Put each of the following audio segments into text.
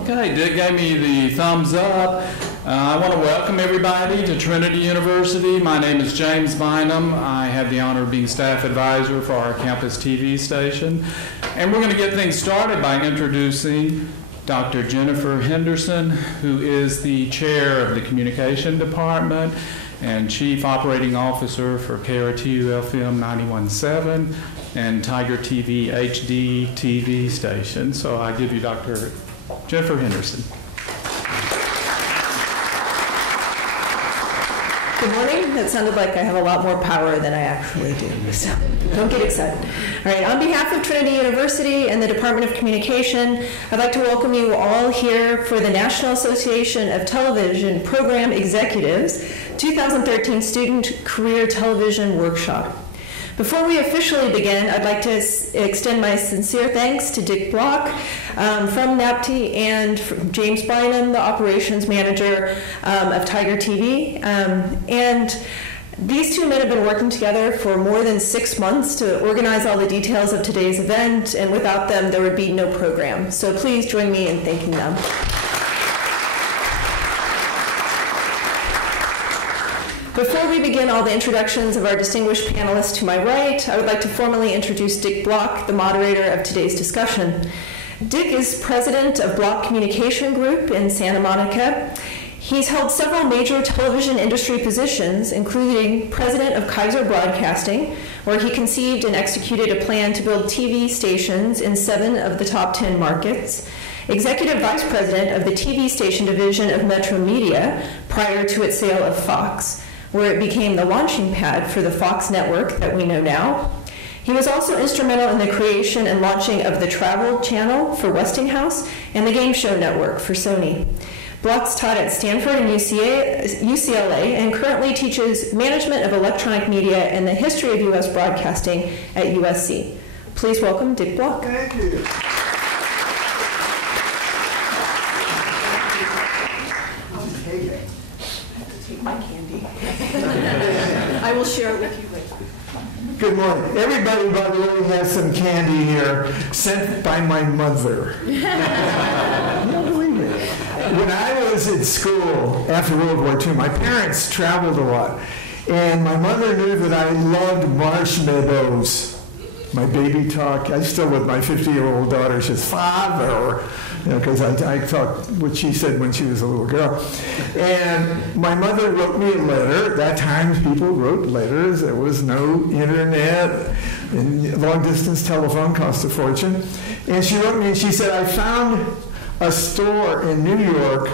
Okay, Dick gave me the thumbs up. I want to welcome everybody to Trinity University. My name is James Bynum. I have the honor of being staff advisor for our campus TV station. And we're going to get things started by introducing Dr. Jennifer Henderson, who is the chair of the communication department and chief operating officer for KRTU FM 91.7 and Tiger TV HD TV station. So I give you Dr. Jennifer Henderson. Good morning. That sounded like I have a lot more power than I actually do, so don't get excited. All right, on behalf of Trinity University and the Department of Communication, I'd like to welcome you all here for the National Association of Television Program Executives 2013 Student Career Television Workshop. Before we officially begin, I'd like to extend my sincere thanks to Dick Block from NATPE and James Bynum, the operations manager of Tiger TV. And these two men have been working together for more than 6 months to organize all the details of today's event, and without them, there would be no program. So please join me in thanking them. Before we begin all the introductions of our distinguished panelists to my right, I would like to formally introduce Dick Block, the moderator of today's discussion. Dick is president of Block Communication Group in Santa Monica. He's held several major television industry positions, including president of Kaiser Broadcasting, where he conceived and executed a plan to build TV stations in 7 of the top 10 markets, executive vice president of the TV station division of Metro Media prior to its sale of Fox, where it became the launching pad for the Fox network that we know now. He was also instrumental in the creation and launching of the Travel Channel for Westinghouse and the Game Show Network for Sony. Block's taught at Stanford and UCLA and currently teaches management of electronic media and the history of U.S. broadcasting at USC. Please welcome Dick Block. Thank you. I will share it with you later. Good morning. Everybody, by the way, has some candy here sent by my mother. You don't believe me. When I was at school after World War II, my parents traveled a lot, and my mother knew that I loved marshmallows. My baby talk, I still with my 50-year-old daughter, she says, "Father," because I talked what she said when she was a little girl. And my mother wrote me a letter. At that time, people wrote letters. There was no internet, and long-distance telephone cost a fortune. And she wrote me, and she said, "I found a store in New York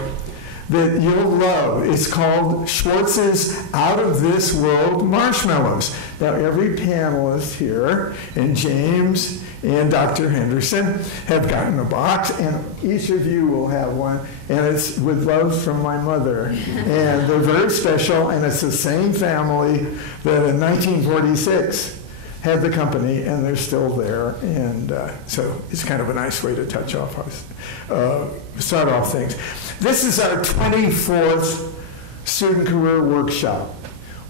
that you'll love. It's called Schwartz's Out of This World Marshmallows." Now, every panelist here, and James and Dr. Henderson, have gotten a box, and each of you will have one, and it's with love from my mother. And they're very special, and it's the same family that in 1946 had the company, and they're still there. And so it's kind of a nice way to start off things. This is our 24th Student Career Workshop.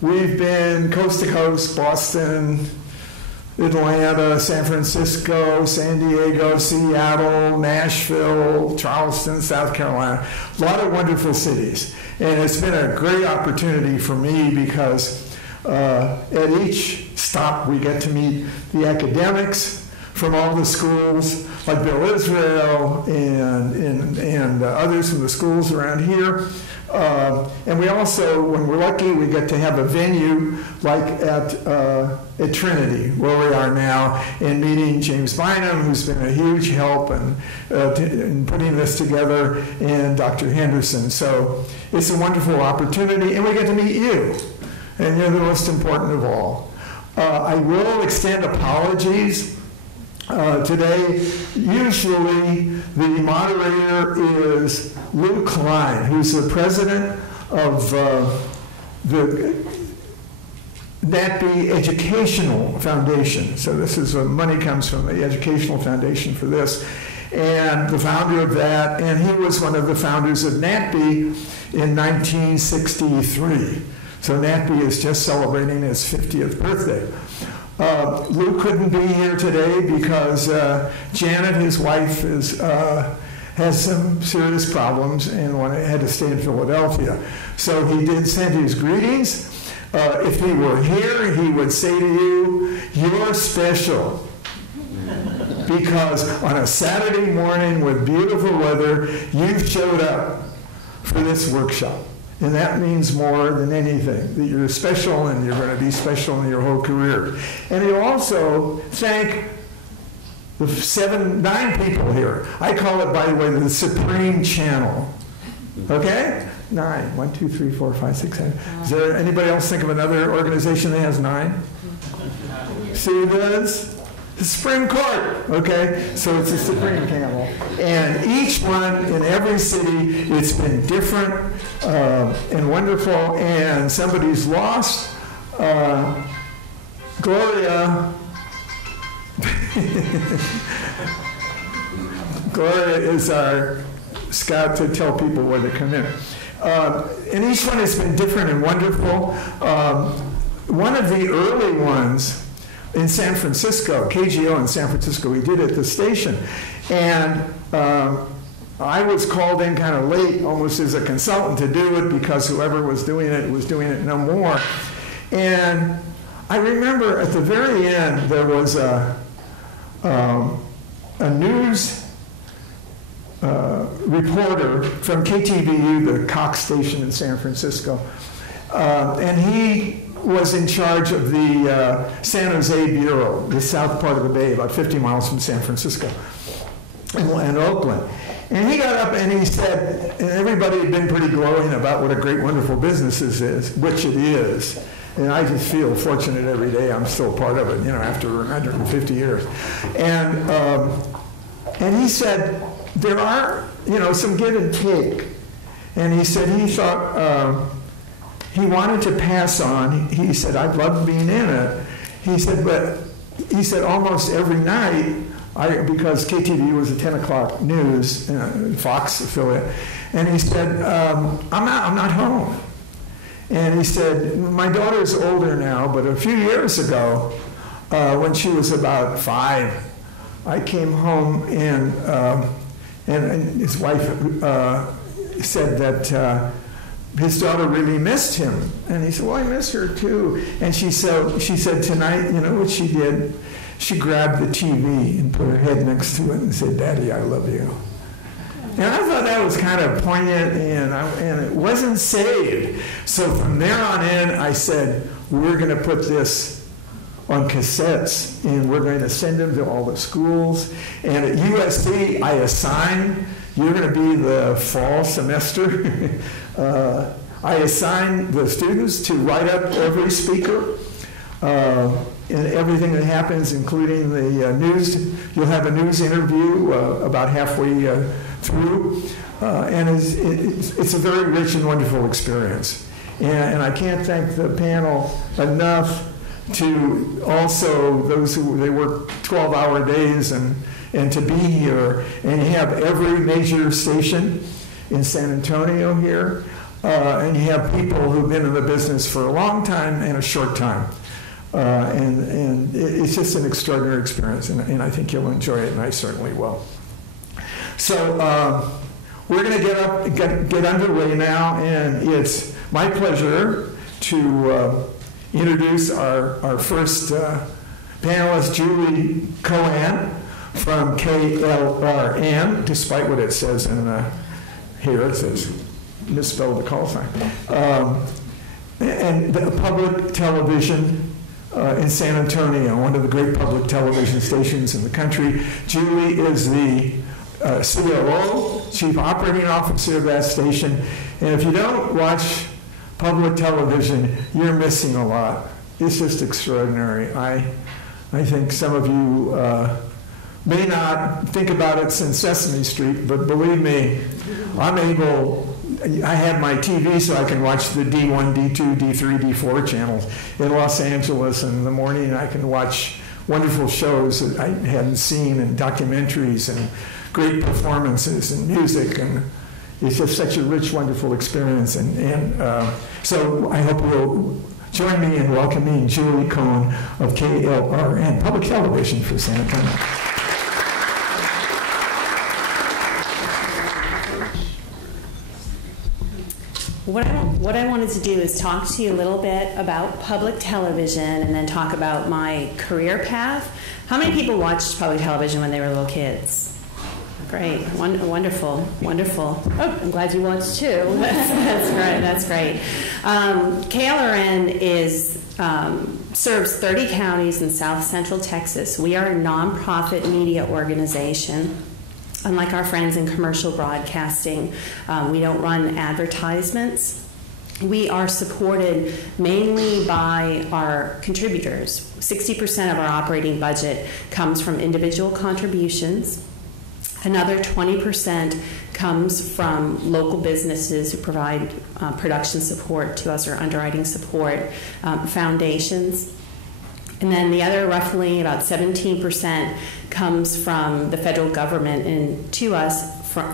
We've been coast to coast, Boston, Atlanta, San Francisco, San Diego, Seattle, Nashville, Charleston, South Carolina. A lot of wonderful cities. And it's been a great opportunity for me because at each stop we get to meet the academics from all the schools, like Bill Israel and others from the schools around here. And we also, when we're lucky, we get to have a venue like at Trinity, where we are now, and meeting James Bynum, who's been a huge help in putting this together, and Dr. Henderson. So it's a wonderful opportunity, and we get to meet you, and you're the most important of all. I will extend apologies. Today, usually the moderator is Lou Klein, who's the president of the NATPE Educational Foundation. So this is money comes from the Educational Foundation for this, and the founder of that, and he was one of the founders of NATPE in 1963. So NATPE is just celebrating its 50th birthday. Lou couldn't be here today because Janet, his wife, is has some serious problems and had to stay in Philadelphia. So he did send his greetings. If he were here, he would say to you, "You're special." Because on a Saturday morning with beautiful weather, you showed up for this workshop. And that means more than anything, that you're special and you're going to be special in your whole career. And he'll also thank the 9 people here. I call it, by the way, the Supreme Channel. Okay? 9. 1, 2, 3, 4, 5, 6, 7. Is there anybody else think of another organization that has 9? See who does? The Supreme Court, okay? So it's the Supreme Channel. And each one in every city, it's been different and wonderful, and somebody's lost. Gloria, Gloria is our scout to tell people where to come in. And each one has been different and wonderful. One of the early ones, in San Francisco, KGO in San Francisco, we did it at the station. And I was called in kind of late, almost as a consultant, to do it because whoever was doing it no more. And I remember at the very end, there was a news reporter from KTVU, the Cox station in San Francisco. And he was in charge of the San Jose Bureau, the south part of the bay, about 50 miles from San Francisco and Oakland. And he got up and he said, and everybody had been pretty glowing about what a great, wonderful business this is, which it is. And I just feel fortunate every day I'm still part of it, after 150 years. And he said, there are, some give and take. And he said he thought, he wanted to pass on. He said, "I've loved being in it." He said, but he said almost every night, because KTVU was a 10 o'clock news, Fox affiliate, and he said, I'm not home. And he said, my daughter's older now, but a few years ago, when she was about 5, I came home and his wife said that his daughter really missed him. And he said, well, I miss her too. And she said tonight, you know what she did? She grabbed the TV and put her head next to it and said, Daddy, I love you. And I thought that was kind of poignant, and it wasn't saved. So from there on in, I said, we're going to put this on cassettes, and we're going to send them to all the schools. And at USC, I assigned, you're going to be the fall semester. I assigned the students to write up every speaker and everything that happens, including the news. You'll have a news interview about halfway through, and it's a very rich and wonderful experience. And I can't thank the panel enough to also those who they work 12-hour days and to be here. And you have every major station in San Antonio here, and you have people who've been in the business for a long time and a short time. And it's just an extraordinary experience, and I think you'll enjoy it, and I certainly will. So we're going to get underway now, and it's my pleasure to introduce our first panelist, Julie Cohen from KLRN, despite what it says in here. It says misspelled the call sign. And the public television in San Antonio, one of the great public television stations in the country. Julie is the COO, Chief Operating Officer of that station. And if you don't watch public television, you're missing a lot. It's just extraordinary. I think some of you may not think about it since Sesame Street, but believe me, I have my TV so I can watch the D1, D2, D3, D4 channels in Los Angeles, and in the morning I can watch wonderful shows that I hadn't seen, and documentaries and great performances and music, and it's just such a rich, wonderful experience. And so I hope you'll join me in welcoming Julie Cohen of KLRN, Public Television for San Antonio. What I wanted to do is talk to you a little bit about public television and then talk about my career path. How many people watched public television when they were little kids? Great, wonderful, wonderful. Oh, I'm glad you watched too. That's great. KLRN serves 30 counties in South Central Texas. We are a nonprofit media organization. Unlike our friends in commercial broadcasting, we don't run advertisements. We are supported mainly by our contributors. 60% of our operating budget comes from individual contributions. Another 20% comes from local businesses who provide production support to us or underwriting support, foundations. And then the other roughly about 17% comes from the federal government and to us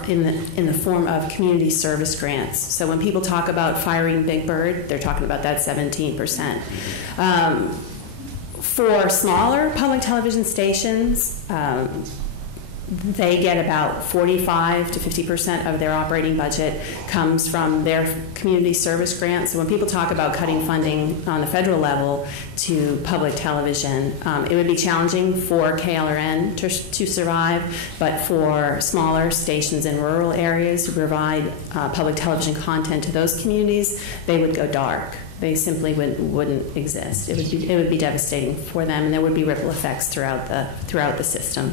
in the form of community service grants. So when people talk about firing Big Bird, they're talking about that 17%. For smaller public television stations, they get about 45 to 50% of their operating budget comes from their community service grants. So when people talk about cutting funding on the federal level to public television, it would be challenging for KLRN to survive, but for smaller stations in rural areas to provide public television content to those communities, they would go dark. They simply wouldn't exist. It would be devastating for them, and there would be ripple effects throughout the system.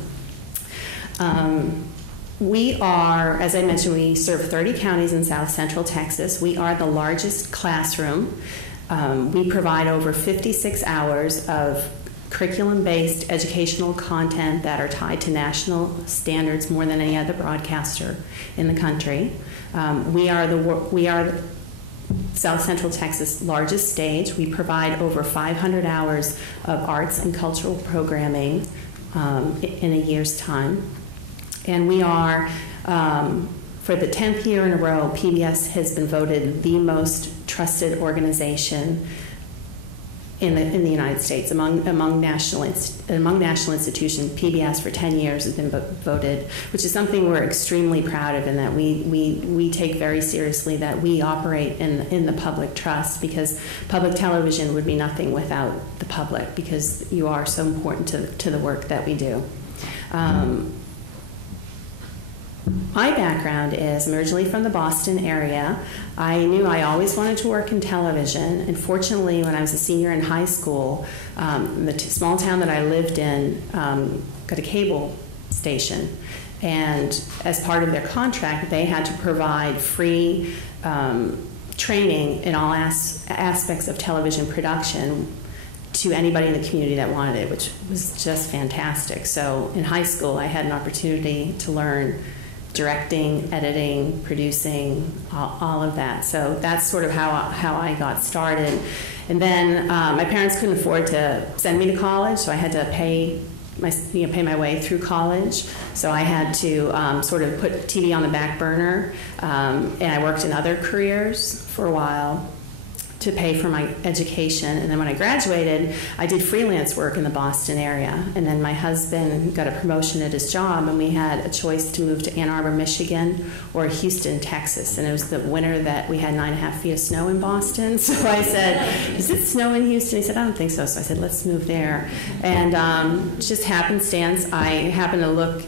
We are, as I mentioned, we serve 30 counties in South Central Texas. We are the largest classroom. We provide over 56 hours of curriculum-based educational content that are tied to national standards more than any other broadcaster in the country. We are South Central Texas' largest stage. We provide over 500 hours of arts and cultural programming in a year's time. And we are, for the 10th year in a row, PBS has been voted the most trusted organization in the United States among national institutions. PBS for 10 years has been voted, which is something we're extremely proud of, and that we take very seriously, that we operate in the public trust, because public television would be nothing without the public, because you are so important to the work that we do. My background is I'm originally from the Boston area. I knew I always wanted to work in television, and fortunately, when I was a senior in high school, the small town that I lived in got a cable station, and as part of their contract, they had to provide free training in all aspects of television production to anybody in the community that wanted it, which was just fantastic. So in high school, I had an opportunity to learn directing, editing, producing, all of that. So that's sort of how I got started. And then my parents couldn't afford to send me to college, so I had to pay my way through college. So I had to sort of put TV on the back burner, and I worked in other careers for a while to pay for my education. And then when I graduated, I did freelance work in the Boston area. And then my husband got a promotion at his job, and we had a choice to move to Ann Arbor, Michigan, or Houston, Texas. And it was the winter that we had 9.5 feet of snow in Boston. So I said, "Is it snow in Houston?" He said, "I don't think so." So I said, "Let's move there." And just happenstance, I happened to look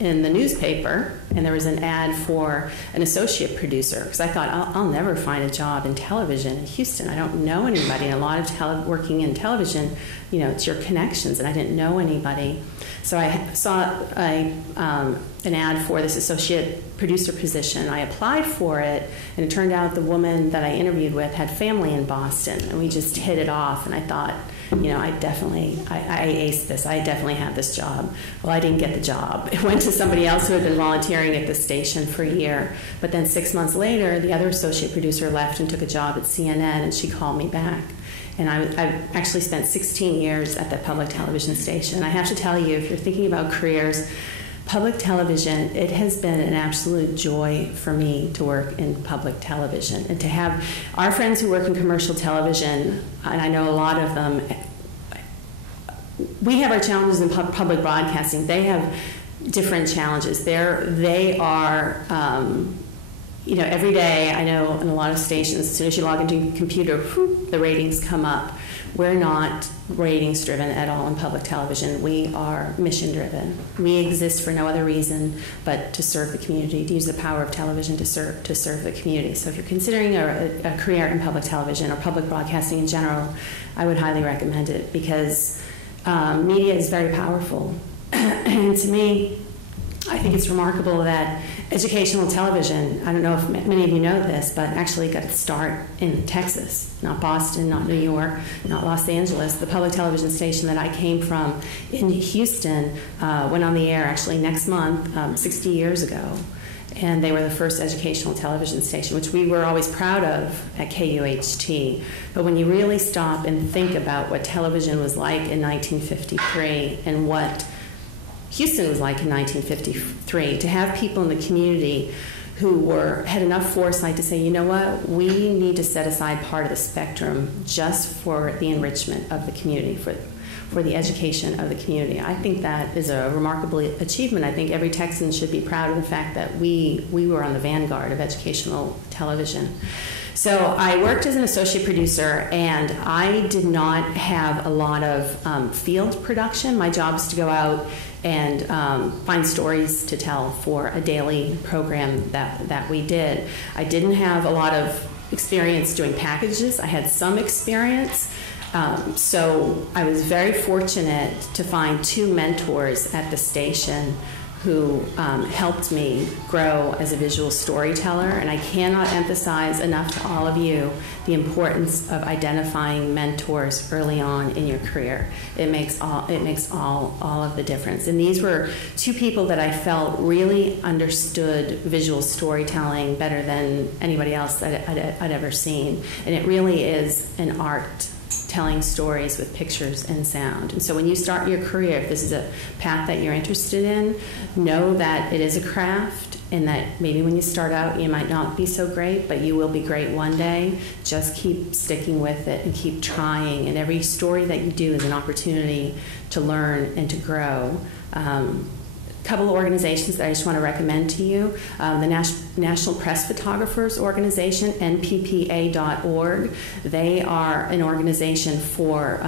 in the newspaper, and there was an ad for an associate producer, because I thought, I'll never find a job in television in Houston. I don't know anybody. And a lot of working in television, it's your connections, and I didn't know anybody. So I saw an ad for this associate producer position. I applied for it, and it turned out the woman that I interviewed with had family in Boston, and we just hit it off, and I thought, I aced this. I definitely have this job. Well, I didn't get the job. It went to somebody else who had been volunteering at the station for a year. But then 6 months later, the other associate producer left and took a job at CNN, and she called me back. And I've actually spent 16 years at that public television station. And I have to tell you, if you're thinking about careers, public television, it has been an absolute joy for me to work in public television. And to have our friends who work in commercial television, and I know a lot of them, we have our challenges in public broadcasting. They have different challenges. They are every day I know in a lot of stations, as soon as you log into your computer, whoop, the ratings come up. We're not ratings driven at all in public television. We are mission driven. We exist for no other reason but to serve the community, to use the power of television to serve the community. So if you're considering a career in public television or public broadcasting in general, I would highly recommend it, because media is very powerful. And to me, I think it's remarkable that educational television, I don't know if many of you know this, but actually got its start in Texas, not Boston, not New York, not Los Angeles. The public television station that I came from in Houston went on the air actually next month, 60 years ago. And they were the first educational television station, which we were always proud of at KUHT. But when you really stop and think about what television was like in 1953 and what Houston was like in 1953, to have people in the community who had enough foresight to say, you know what, we need to set aside part of the spectrum just for the enrichment of the community, for the education of the community. I think that is a remarkable achievement. I think every Texan should be proud of the fact that we were on the vanguard of educational television. So I worked as an associate producer, and I did not have a lot of field production. My job was to go out and find stories to tell for a daily program that we did. I didn't have a lot of experience doing packages. I had some experience. So I was very fortunate to find two mentors at the station who helped me grow as a visual storyteller. And I cannot emphasize enough to all of you the importance of identifying mentors early on in your career. It makes all of the difference. And these were two people that I felt really understood visual storytelling better than anybody else that I'd ever seen. And it really is an art, telling stories with pictures and sound. And so when you start your career, if this is a path that you're interested in, know that it is a craft, and that maybe when you start out you might not be so great, but you will be great one day. Just keep sticking with it and keep trying, and every story that you do is an opportunity to learn and to grow. Couple of organizations that I just want to recommend to you. The National Press Photographers Organization, NPPA.org. They are an organization for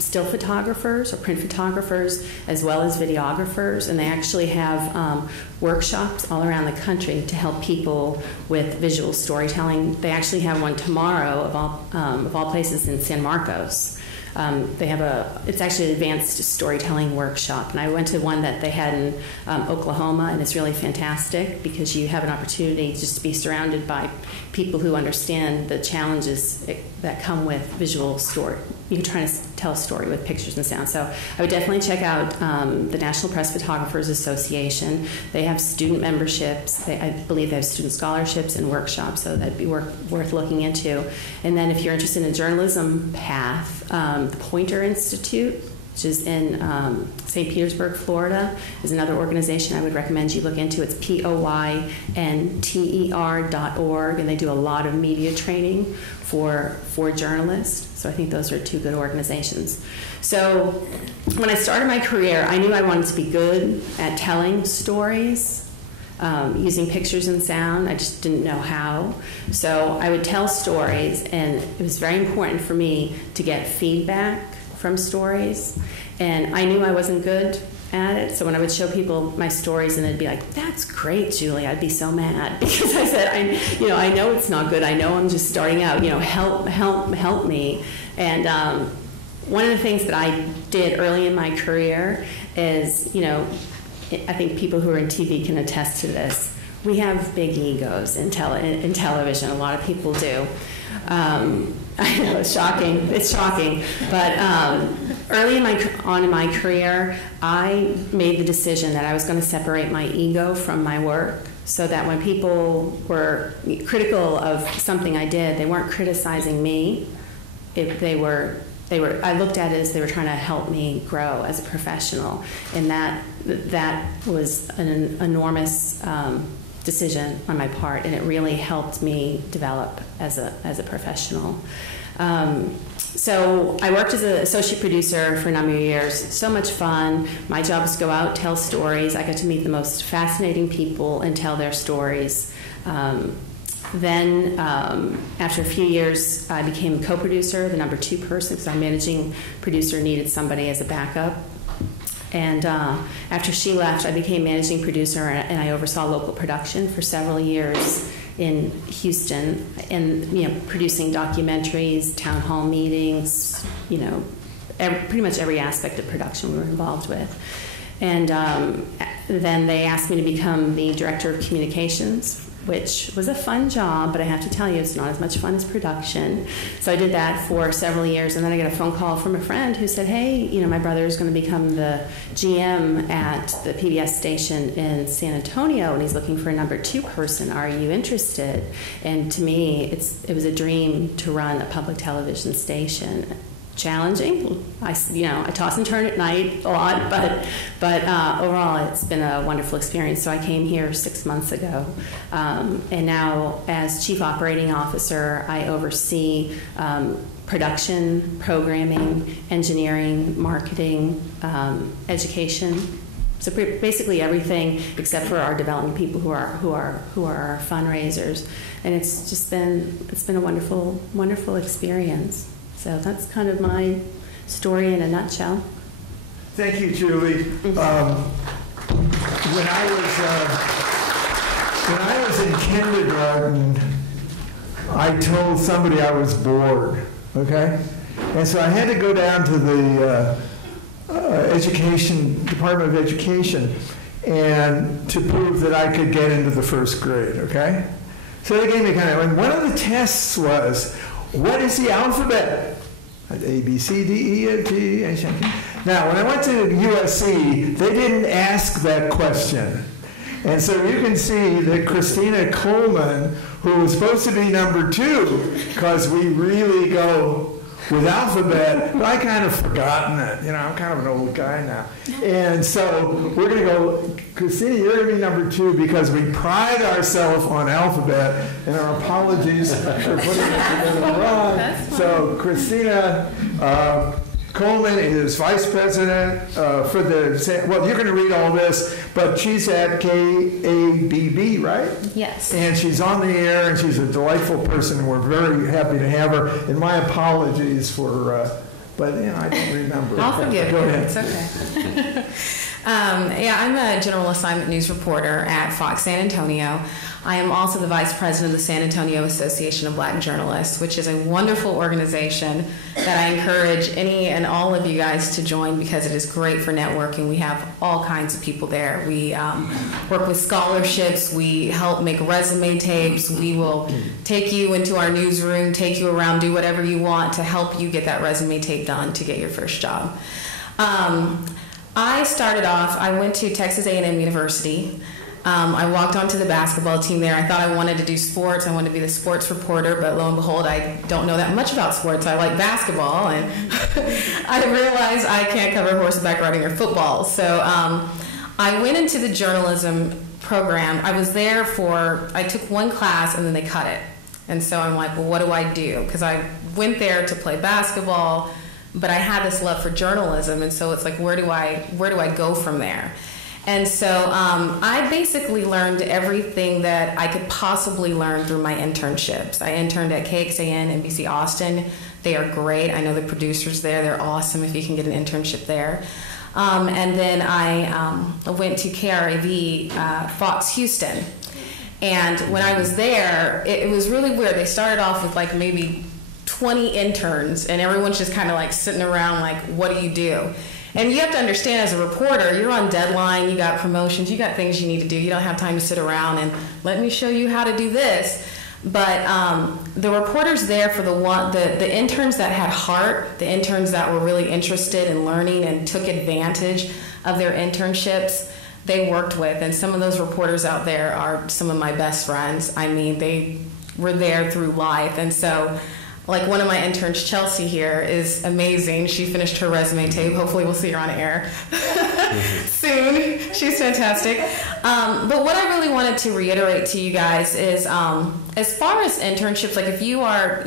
still photographers or print photographers as well as videographers, and they actually have workshops all around the country to help people with visual storytelling. They actually have one tomorrow of all places in San Marcos. They have it's actually an advanced storytelling workshop, and I went to one that they had in Oklahoma, and it's really fantastic because you have an opportunity just to be surrounded by people who understand the challenges that come with visual story. You're trying to tell a story with pictures and sound. So I would definitely check out the National Press Photographers Association. They have student memberships. I believe they have student scholarships and workshops, so that'd be worth looking into. And then if you're interested in a journalism path, the Poynter Institute, which is in St. Petersburg, Florida, is another organization I would recommend you look into. It's POYNTER.org, and they do a lot of media training for journalists. So I think those are two good organizations. So when I started my career, I knew I wanted to be good at telling stories, using pictures and sound. I just didn't know how. So I would tell stories, and it was very important for me to get feedback from stories, and I knew I wasn't good at it. So when I would show people my stories and they'd be like, "That's great, Julie," I'd be so mad because I said, I know it's not good. I know I'm just starting out. Help me. And one of the things that I did early in my career is, I think people who are in TV can attest to this. We have big egos in television. A lot of people do. I know, it's shocking. It's shocking. But early in my career, I made the decision that I was going to separate my ego from my work, so that when people were critical of something I did, they weren't criticizing me. I looked at it as they were trying to help me grow as a professional, and that was an enormous decision on my part, and it really helped me develop as a professional. So I worked as an associate producer for a number of years. So much fun. My job was to go out, tell stories. I got to meet the most fascinating people and tell their stories. Then, after a few years, I became co-producer, the number 2 person, because our managing producer needed somebody as a backup. And after she left, I became managing producer, and I oversaw local production for several years in Houston, and producing documentaries, town hall meetings, pretty much every aspect of production we were involved with. And then they asked me to become the director of communications, which was a fun job, but I have to tell you, it's not as much fun as production. So I did that for several years, and then I got a phone call from a friend who said, hey, my brother is going to become the GM at the PBS station in San Antonio, and he's looking for a number 2 person. Are you interested? And to me, it was a dream to run a public television station. Challenging. I toss and turn at night a lot, but overall it's been a wonderful experience. So I came here 6 months ago, and now as Chief Operating Officer, I oversee production, programming, engineering, marketing, education. So basically everything except for our development people who are our fundraisers, and it's been a wonderful experience. So that's kind of my story in a nutshell. Thank you, Julie. When I was in kindergarten, I told somebody I was bored, okay? And so I had to go down to the Department of Education, and to prove that I could get into the first grade, okay? So they gave me and one of the tests was, what is the alphabet? A, B, C, D, E, F, G, H, I, K. Now, when I went to USC, they didn't ask that question. And so you can see that Christina Coleman, who was supposed to be number 2, because we really go with alphabet, but I kind of forgotten it. I'm kind of an old guy now. And so we're going to go, Christina, you're going to be number 2 because we pride ourselves on alphabet, and our apologies for putting it together wrong. So Christina Coleman is vice president for the, well, you're going to read all this, but she's at KABB, right? Yes. And she's on the air, and she's a delightful person, and we're very happy to have her. And my apologies for, but I don't remember. I'll forgive you. Go ahead. It's okay. I'm a general assignment news reporter at Fox San Antonio. I am also the vice president of the San Antonio Association of Black Journalists, which is a wonderful organization that I encourage any and all of you guys to join because it is great for networking. We have all kinds of people there. We work with scholarships. We help make resume tapes. We will take you into our newsroom, take you around, do whatever you want to help you get that resume tape done to get your first job. I started off, I went to Texas A&M University. I walked onto the basketball team there. I thought I wanted to do sports. I wanted to be the sports reporter, but lo and behold, I don't know that much about sports. I like basketball, and I realized I can't cover horseback riding or football. So I went into the journalism program. I was there I took one class, and then they cut it. And so I'm like, well, what do I do? Because I went there to play basketball, but I had this love for journalism, and so it's like, where do I go from there? And so I basically learned everything that I could possibly learn through my internships. I interned at KXAN, NBC Austin. They are great. I know the producers there. They're awesome if you can get an internship there. And then I went to KRAV, Fox Houston. And when I was there, it was really weird. They started off with like maybe 20 interns, and everyone's just kind of like sitting around like, what do you do? And you have to understand, as a reporter, you're on deadline, you got promotions, you got things you need to do. You don't have time to sit around and let me show you how to do this. But the reporters there for the interns that had heart, the interns that were really interested in learning and took advantage of their internships, they worked with. And some of those reporters out there are some of my best friends. I mean, they were there through life. And so, like one of my interns, Chelsea here, is amazing. She finished her resume tape. Hopefully we'll see her on air soon. She's fantastic. But what I really wanted to reiterate to you guys is, as far as internships, like if you are,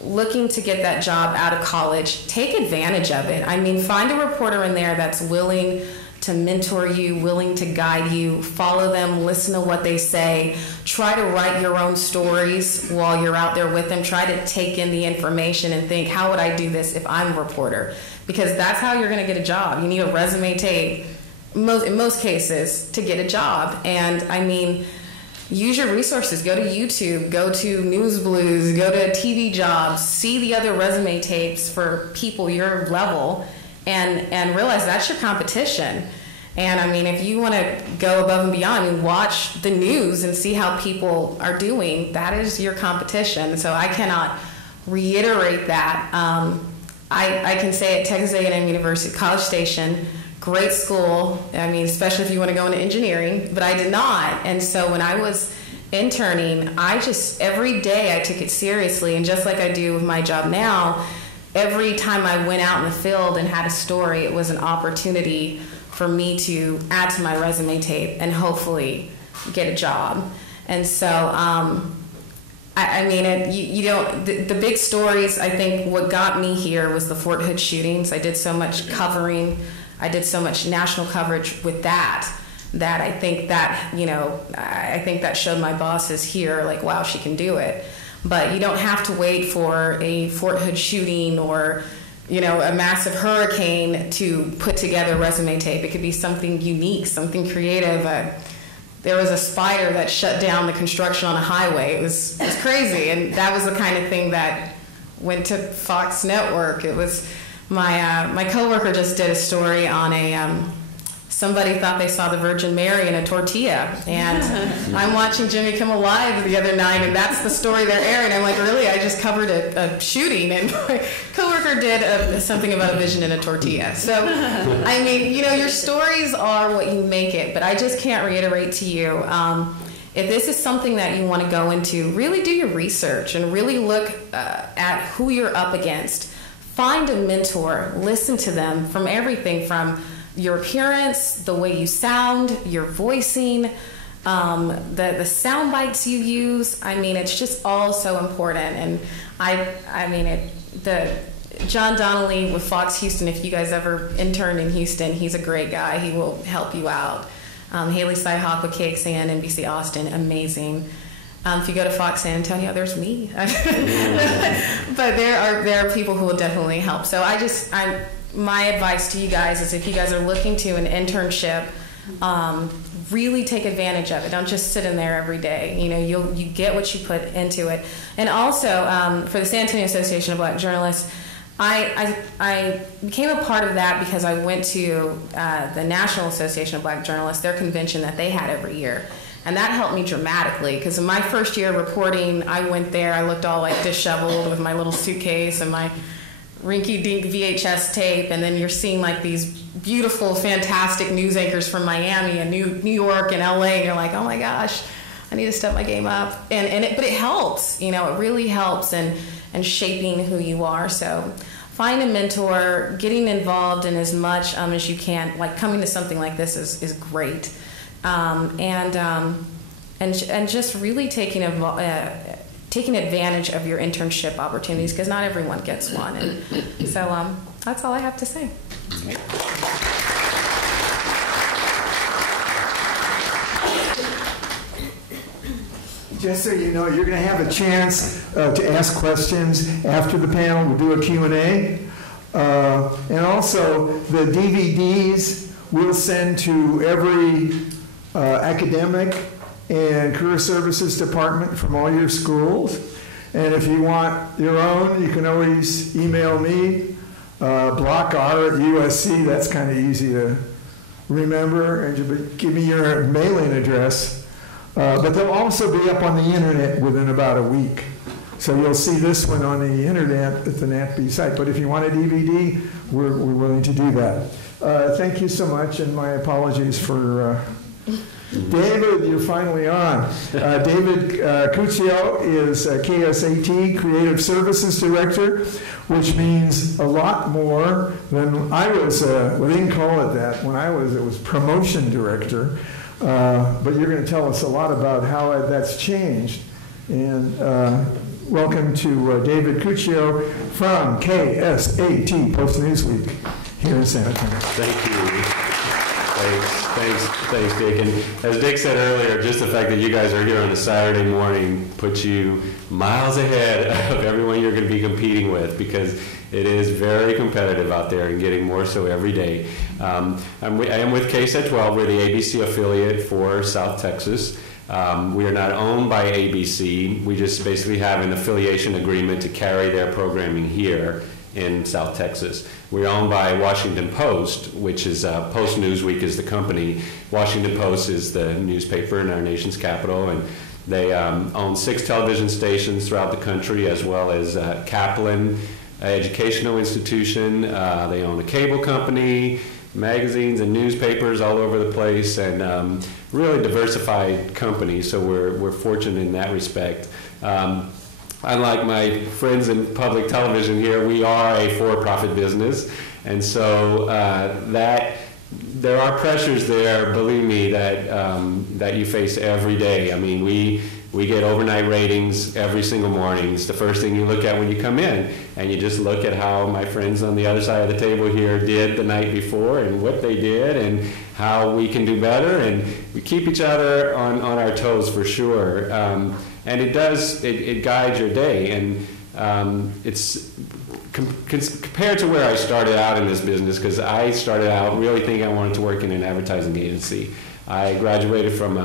looking to get that job out of college, take advantage of it. I mean, find a reporter in there that's willing to mentor you, willing to guide you. Follow them, listen to what they say. Try to write your own stories while you're out there with them. Try to take in the information and think, how would I do this if I'm a reporter? Because that's how you're going to get a job. You need a resume tape, in most cases, to get a job. And I mean, use your resources. Go to YouTube, go to News Blues, go to TV Jobs, see the other resume tapes for people your level, and realize that's your competition. And I mean, if you want to go above and beyond, I mean, watch the news and see how people are doing. That is your competition. So I cannot reiterate that. I can say at Texas A&M University, College Station, great school. I mean, especially if you want to go into engineering, but I did not. And so when I was interning, every day I took it seriously. And just like I do with my job now, every time I went out in the field and had a story, it was an opportunity for me to add to my resume tape and hopefully get a job. And so, I mean, the big stories, I think what got me here was the Fort Hood shootings. I did so much covering. I did so much national coverage with that I think that, I think that showed my bosses here, like, wow, she can do it. But you don't have to wait for a Fort Hood shooting or, a massive hurricane to put together a resume tape. It could be something unique, something creative. There was a spider that shut down the construction on a highway. It was crazy, and that was the kind of thing that went to Fox Network. It was my coworker just did a story on somebody thought they saw the Virgin Mary in a tortilla, and I'm watching Jimmy Kimmel Live the other night, and that's the story they're airing. I'm like, really? I just covered a shooting, and my coworker did something about a vision in a tortilla. So, I mean, your stories are what you make it, but I just can't reiterate to you, if this is something that you want to go into, really do your research and really look at who you're up against. Find a mentor, listen to them from everything from your appearance, the way you sound, your voicing, the sound bites you use. I mean, it's just all so important. And I mean, John Donnelly with Fox Houston, if you guys ever interned in Houston, he's a great guy. He will help you out. Haley Cyhawk with KXAN, NBC Austin, amazing. If you go to Fox San Antonio, there's me. But there are people who will definitely help. So my advice to you guys is if you guys are looking to an internship, really take advantage of it. Don't just sit in there every day. You get what you put into it. And also, for the San Antonio Association of Black Journalists, I became a part of that because I went to the National Association of Black Journalists, their convention that they had every year. And that helped me dramatically because in my first year reporting, I went there, I looked all like disheveled with my little suitcase and my rinky-dink VHS tape, and then you're seeing like these beautiful, fantastic news anchors from Miami and New York and LA, and you're like, oh my gosh, I need to step my game up. But it helps, it really helps in shaping who you are. So find a mentor, getting involved in as much as you can. Like coming to something like this is great. And just really taking advantage of your internship opportunities because not everyone gets one. And so that's all I have to say. Just so you know, you're going to have a chance to ask questions after the panel. We'll do a Q&A. And also, the DVDs we'll send to every academic and career services department from all your schools. And if you want your own, you can always email me, blockr@USC. That's kind of easy to remember. And give me your mailing address. But they'll also be up on the internet within about a week. So you'll see this one on the internet at the NATPE site. But if you want a DVD, we're willing to do that. Thank you so much, and my apologies for... David, you're finally on. David Cuccio is KSAT Creative Services Director, which means a lot more than I was, we didn't call it that. When I was, it was Promotion Director. But you're going to tell us a lot about how that's changed. And welcome to David Cuccio from KSAT Post Newsweek here in San Antonio. Thank you. Thanks, Dick. And as Dick said earlier, just the fact that you guys are here on a Saturday morning puts you miles ahead of everyone you're going to be competing with, because it is very competitive out there and getting more so every day. I am with KSAT 12. We're the ABC affiliate for South Texas. We are not owned by ABC. We just basically have an affiliation agreement to carry their programming here in South Texas. We're owned by Washington Post, which is Post Newsweek is the company. Washington Post is the newspaper in our nation's capital, and they own 6 television stations throughout the country, as well as Kaplan Educational Institution. They own a cable company, magazines and newspapers all over the place, and really diversified company, so we're fortunate in that respect. Unlike my friends in public television here, we are a for-profit business, and so that there are pressures there, believe me, that you face every day. I mean, we get overnight ratings every single morning. It's the first thing you look at when you come in, and you just look at how my friends on the other side of the table here did the night before and what they did and how we can do better, and we keep each other on our toes for sure. And it guides your day, and it's compared to where I started out in this business, because I started out really thinking I wanted to work in an advertising agency. I graduated from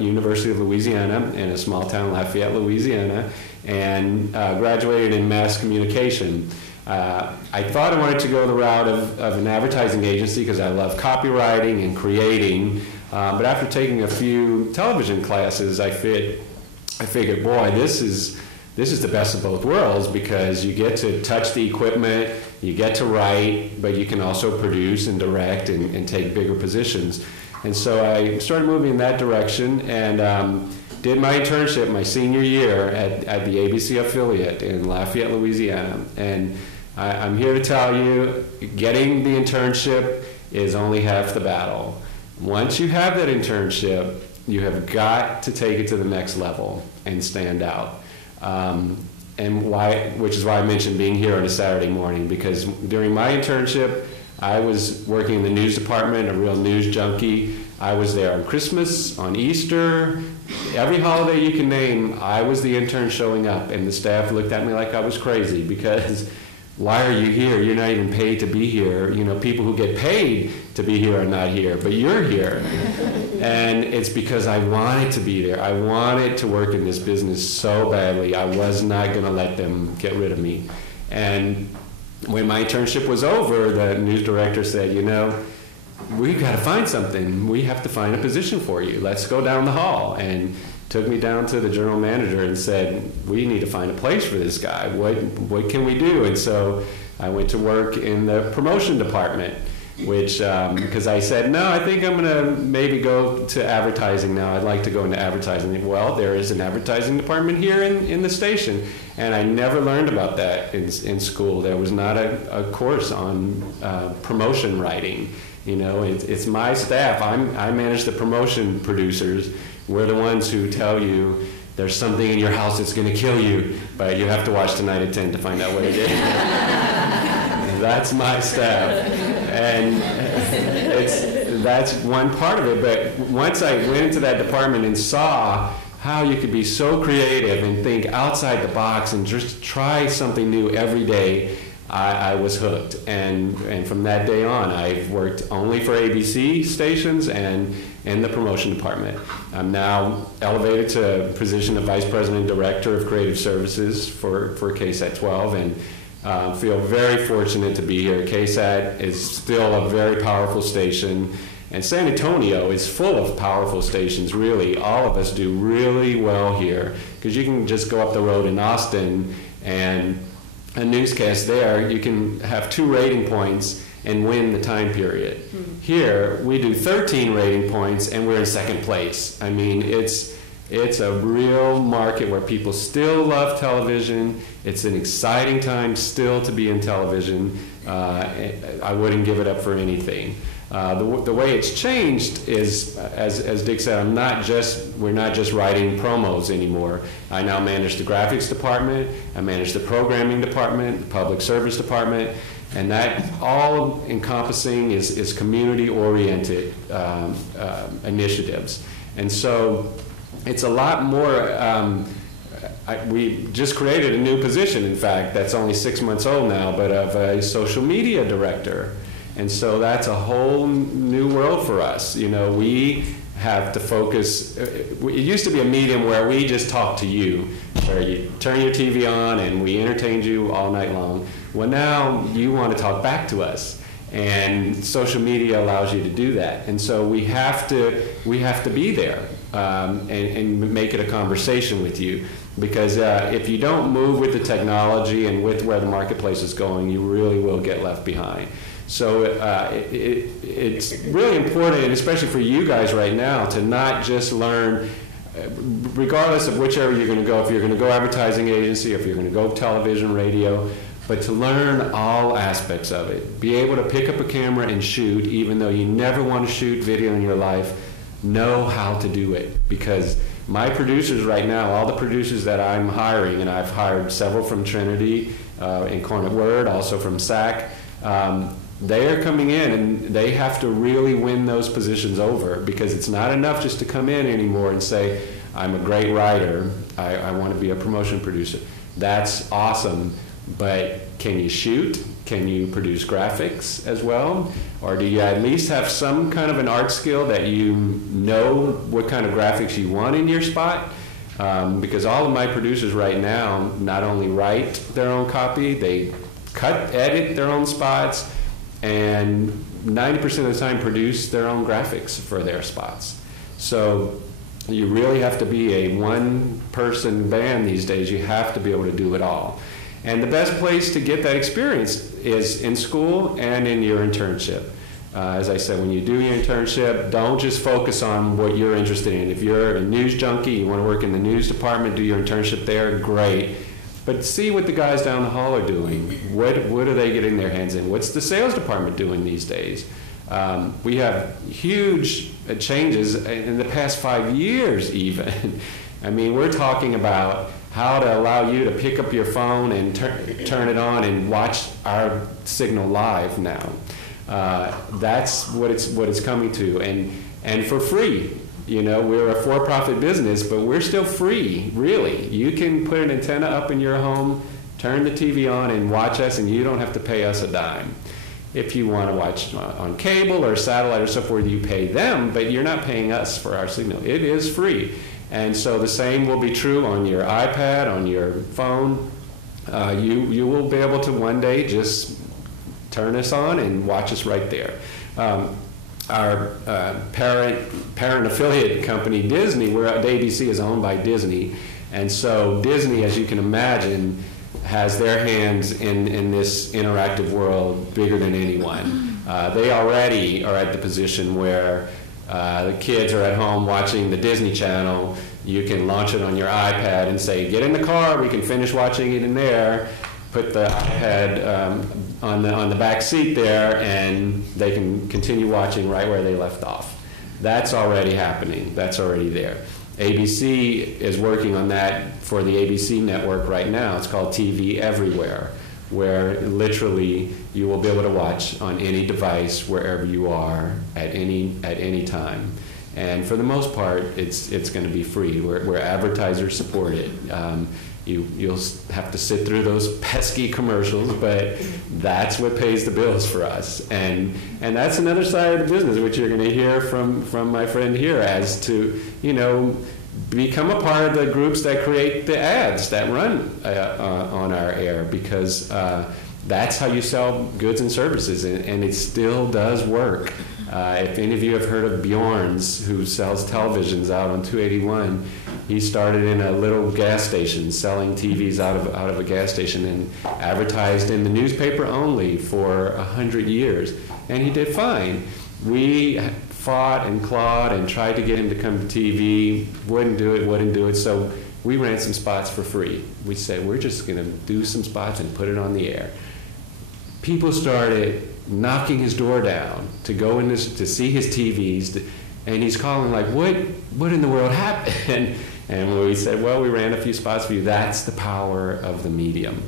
University of Louisiana in a small town, Lafayette, Louisiana, and graduated in mass communication. I thought I wanted to go the route of an advertising agency because I love copywriting and creating, but after taking a few television classes, I figured, boy, this is the best of both worlds, because you get to touch the equipment, you get to write, but you can also produce and direct and take bigger positions. And so I started moving in that direction, and did my internship my senior year at the ABC affiliate in Lafayette, Louisiana. And I'm here to tell you, getting the internship is only half the battle. Once you have that internship, you have got to take it to the next level and stand out. Which is why I mentioned being here on a Saturday morning, because during my internship, I was working in the news department, a real news junkie. I was there on Christmas, on Easter, every holiday you can name. I was the intern showing up, and the staff looked at me like I was crazy, because why are you here? You're not even paid to be here. You know, people who get paid to be here are not here, but you're here. And it's because I wanted to be there. I wanted to work in this business so badly. I was not going to let them get rid of me. And when my internship was over, the news director said, you know, we've got to find something. We have to find a position for you. Let's go down the hall. And took me down to the general manager and said, we need to find a place for this guy. What can we do? And so I went to work in the promotion department, which, because I said, no, I think I'm going to maybe go to advertising now. I'd like to go into advertising. Well, there is an advertising department here in the station. And I never learned about that in school. There was not a course on promotion writing. You know, it's my staff. I manage the promotion producers. We're the ones who tell you there's something in your house that's going to kill you, but you have to watch Tonight at 10 to find out what it is. That's my staff. And that's one part of it. But once I went into that department and saw how you could be so creative and think outside the box and just try something new every day, I was hooked. And from that day on, I've worked only for ABC stations and in the promotion department. I'm now elevated to a position of Vice President Director of Creative Services for KSAT 12, and feel very fortunate to be here. KSAT is still a very powerful station, and San Antonio is full of powerful stations, really. All of us do really well here, because you can just go up the road in Austin and a newscast there, you can have 2 rating points and win the time period. Here, we do 13 rating points and we're in second place. I mean, it's a real market where people still love television. It's an exciting time still to be in television. I wouldn't give it up for anything. The way it's changed is, as Dick said, we're not just writing promos anymore. I now manage the graphics department, I manage the programming department, the public service department, And that all encompassing is community-oriented initiatives. And so it's a lot more, we just created a new position, in fact, that's only 6 months old now, but of a social media director. And so that's a whole new world for us. You know, we have to focus. It used to be a medium where we just talk to you, where you turn your TV on and we entertained you all night long. Well, now you want to talk back to us, and social media allows you to do that. And so we have to be there and make it a conversation with you, because if you don't move with the technology and with where the marketplace is going, you really will get left behind. So it's really important, especially for you guys right now, to not just learn, regardless of whichever you're going to go, if you're going to go advertising agency, if you're going to go television, radio, but to learn all aspects of it. Be able to pick up a camera and shoot, even though you never want to shoot video in your life. Know how to do it, because my producers right now, all the producers that I'm hiring, and I've hired several from Trinity, Incarnate Word, also from SAC, they are coming in and they have to really win those positions over, because it's not enough just to come in anymore and say, I'm a great writer, I want to be a promotion producer. That's awesome, but can you shoot? Can you produce graphics as well? Or do you at least have some kind of an art skill that you know what kind of graphics you want in your spot? Because all of my producers right now not only write their own copy, they edit their own spots, and 90% of the time produce their own graphics for their spots. So you really have to be a one-person band these days. You have to be able to do it all. And the best place to get that experience is in school and in your internship. As I said, when you do your internship, don't just focus on what you're interested in. If you're a news junkie, you want to work in the news department, do your internship there, great. But see what the guys down the hall are doing. What are they getting their hands in? What's the sales department doing these days? We have huge changes in the past 5 years even. I mean, we're talking about how to allow you to pick up your phone and turn it on and watch our signal live now. That's what it's coming to, and for free. You know, we're a for-profit business, but we're still free, really. You can put an antenna up in your home, turn the TV on, and watch us, and you don't have to pay us a dime. If you want to watch on cable or satellite or so forth, you pay them, but you're not paying us for our signal. It is free. And so the same will be true on your iPad, on your phone. You will be able to one day just turn us on and watch us right there. Our parent affiliate company, Disney, the ABC is owned by Disney. And so Disney, as you can imagine, has their hands in this interactive world bigger than anyone. They already are at the position where the kids are at home watching the Disney Channel. You can launch it on your iPad and say, get in the car, we can finish watching it in there. Put the iPad on the back seat there, and they can continue watching right where they left off. That's already happening. That's already there. ABC is working on that for the ABC network right now. It's called TV Everywhere, where literally you will be able to watch on any device wherever you are at any time. And for the most part, it's going to be free. Where advertisers support it. You'll have to sit through those pesky commercials, but that's what pays the bills for us. And that's another side of the business, which you're going to hear from my friend here, as to, you know, become a part of the groups that create the ads that run on our air, because that's how you sell goods and services, and it still does work. If any of you have heard of Bjorn's, who sells televisions out on 281, he started in a little gas station selling TVs out of a gas station, and advertised in the newspaper only for 100 years, and he did fine. We fought and clawed and tried to get him to come to TV, wouldn't do it, so we ran some spots for free. We said, we're just going to do some spots and put it on the air. People started knocking his door down to go in to see his TVs, and he's calling like, what in the world happened? And we said, well, we ran a few spots for you. That's the power of the medium.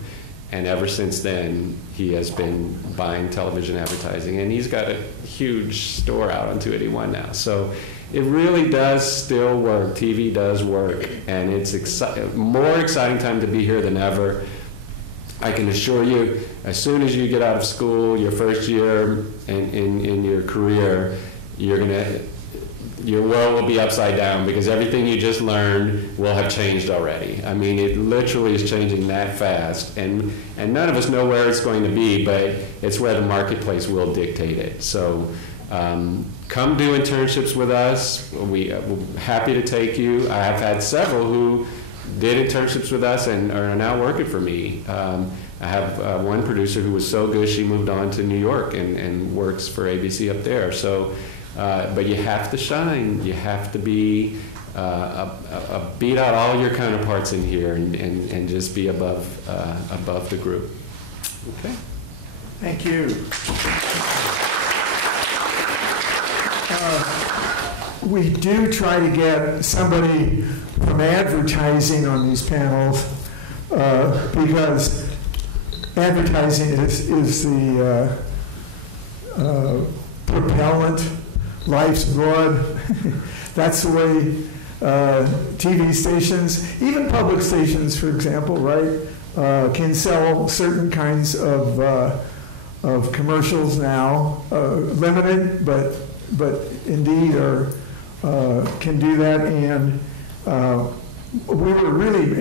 And ever since then, he has been buying television advertising, and he's got a huge store out on 281 now. So it really does still work. TV does work, and it's more exciting time to be here than ever. I can assure you, as soon as you get out of school, your first year in your career, your world will be upside down, because everything you just learned will have changed already. I mean, it literally is changing that fast, and none of us know where it's going to be, but it's where the marketplace will dictate it. So come do internships with us. We're happy to take you. I have had several who did internships with us and are now working for me. I have one producer who was so good she moved on to New York and works for ABC up there. So, but you have to shine. You have to be beat out all your counterparts in here and just be above the group. Okay. Thank you. We do try to get somebody from advertising on these panels because advertising is the propellant, life's blood. That's the way TV stations, even public stations, for example, right, can sell certain kinds of commercials now, limited, but indeed can do that. And we were really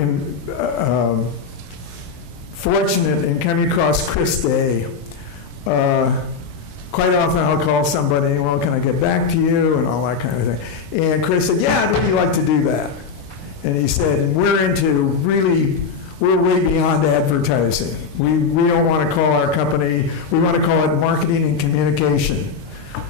fortunate in coming across Chris Day. Quite often I'll call somebody, well, can I get back to you, and all that kind of thing. And Chris said, yeah, I'd really like to do that. And he said, we're way beyond advertising. We don't want to call our company, we want to call it marketing and communication.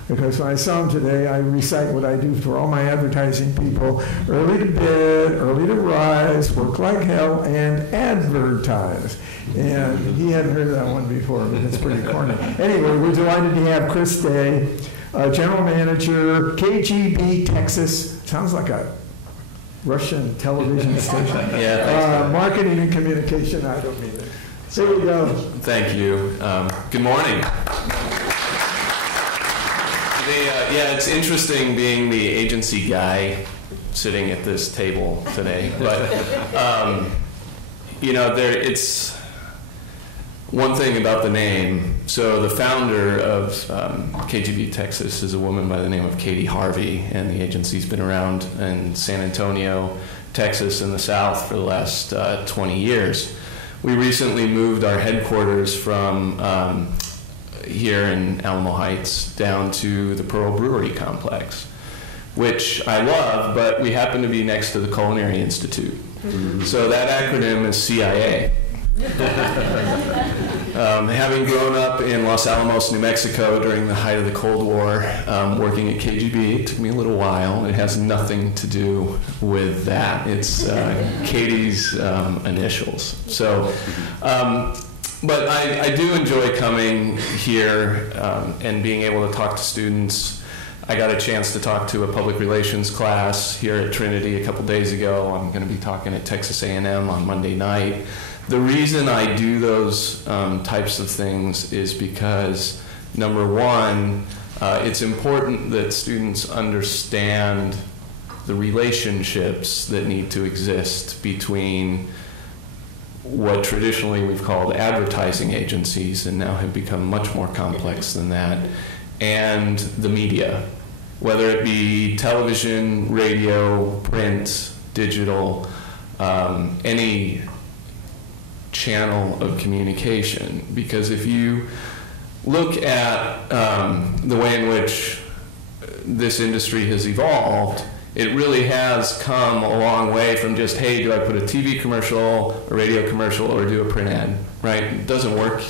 Because when I saw him today, I recite what I do for all my advertising people: early to bed, early to rise, work like hell, and advertise. And he hadn't heard that one before, but it's pretty corny. Anyway, we're delighted to have Chris Day, General Manager, KGB Texas. Sounds like a Russian television station. Yeah, marketing and communication, I don't mean it. There we go. Thank you. Good morning. Yeah, it's interesting being the agency guy sitting at this table today. But, it's one thing about the name. So the founder of KGB Texas is a woman by the name of Katie Harvey, and the agency's been around in San Antonio, Texas, in the South for the last 20 years. We recently moved our headquarters from here in Alamo Heights down to the Pearl Brewery Complex, which I love, but we happen to be next to the Culinary Institute. So that acronym is CIA. Having grown up in Los Alamos, New Mexico during the height of the Cold War, working at KGB, it took me a little while. It has nothing to do with that. It's Katie's initials. So, but I do enjoy coming here and being able to talk to students. I got a chance to talk to a public relations class here at Trinity a couple days ago. I'm going to be talking at Texas A&M on Monday night. The reason I do those types of things is because, number one, it's important that students understand the relationships that need to exist between what traditionally we've called advertising agencies, and now have become much more complex than that, and the media, whether it be television, radio, print, digital, any channel of communication. Because if you look at the way in which this industry has evolved, it really has come a long way from just, hey, do I put a TV commercial, a radio commercial, or do a print ad, right? It doesn't work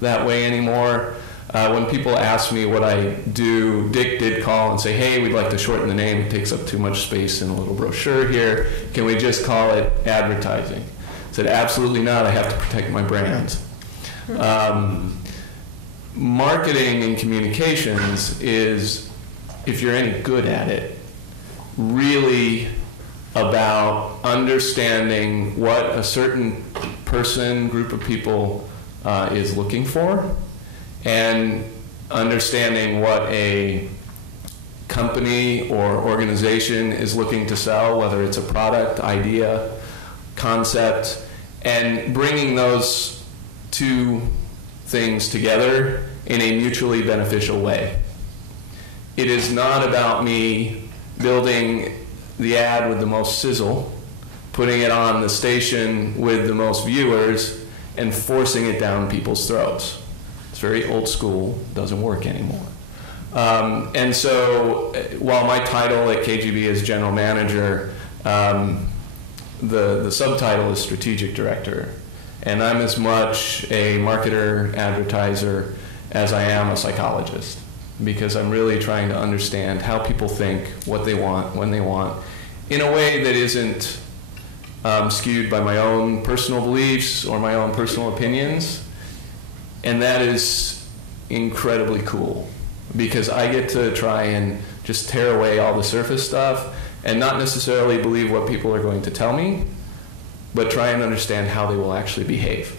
that way anymore. When people ask me what I do, Dick did call and say, hey, we'd like to shorten the name. It takes up too much space in a little brochure here. Can we just call it advertising? I said, absolutely not. I have to protect my brand. Marketing and communications is, if you're any good at it, really about understanding what a certain person, group of people is looking for, and understanding what a company or organization is looking to sell, whether it's a product, idea, concept, and bringing those two things together in a mutually beneficial way. It is not about me building the ad with the most sizzle, putting it on the station with the most viewers, and forcing it down people's throats. It's very old school, doesn't work anymore. And so while my title at KGB is general manager, the subtitle is strategic director. And I'm as much a marketer, advertiser, as I am a psychologist, because I'm really trying to understand how people think, what they want, when they want, in a way that isn't skewed by my own personal beliefs or my own personal opinions. And that is incredibly cool, because I get to try and just tear away all the surface stuff and not necessarily believe what people are going to tell me, but try and understand how they will actually behave.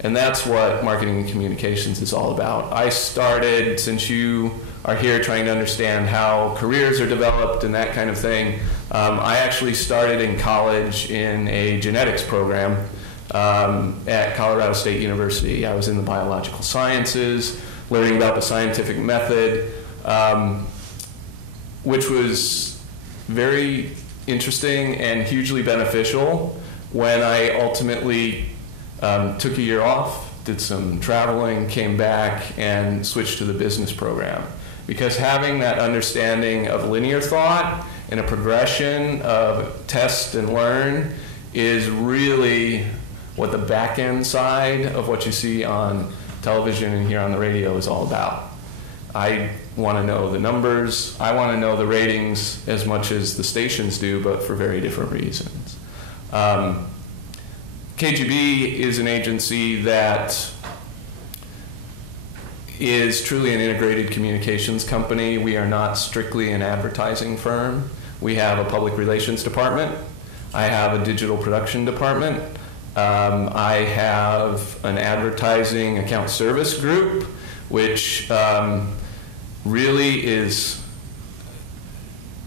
And that's what marketing and communications is all about. I started, since you are here trying to understand how careers are developed and that kind of thing, I actually started in college in a genetics program at Colorado State University. I was in the biological sciences, learning about the scientific method, which was very interesting and hugely beneficial when I ultimately took a year off, did some traveling, came back, and switched to the business program. Because having that understanding of linear thought and a progression of test and learn is really what the back end side of what you see on television and here on the radio is all about. I want to know the numbers, I want to know the ratings as much as the stations do, but for very different reasons. KGB is an agency that is truly an integrated communications company. We are not strictly an advertising firm. We have a public relations department. I have a digital production department. I have an advertising account service group, which really is,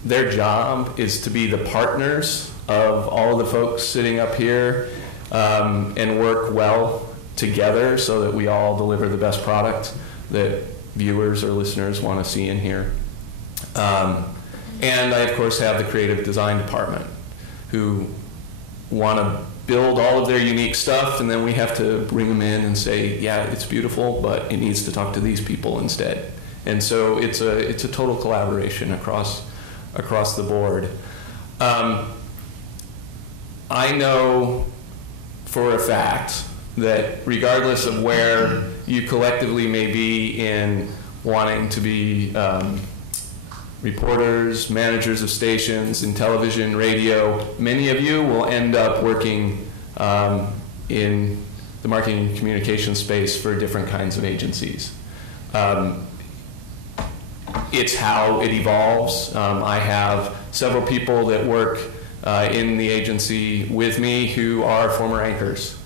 their job is to be the partners of all of the folks sitting up here and work well together so that we all deliver the best product that viewers or listeners want to see and hear. And I, of course, have the creative design department who want to build all of their unique stuff, and then we have to bring them in and say, yeah, it's beautiful, but it needs to talk to these people instead. And so it's a total collaboration across the board. I know for a fact that regardless of where you collectively may be in wanting to be reporters, managers of stations in television, radio, many of you will end up working in the marketing and communication space for different kinds of agencies. It's how it evolves. I have several people that work in the agency with me who are former anchors.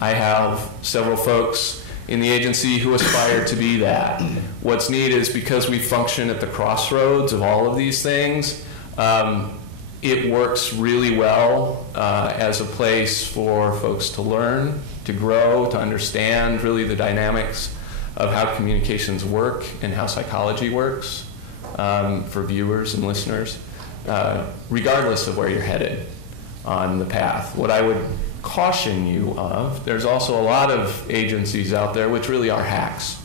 I have several folks in the agency who aspire to be that. What's neat is because we function at the crossroads of all of these things, it works really well as a place for folks to learn, to grow, to understand really the dynamics of how communications work and how psychology works for viewers and listeners, regardless of where you're headed on the path. What I would caution you of, there's also a lot of agencies out there which really are hacks.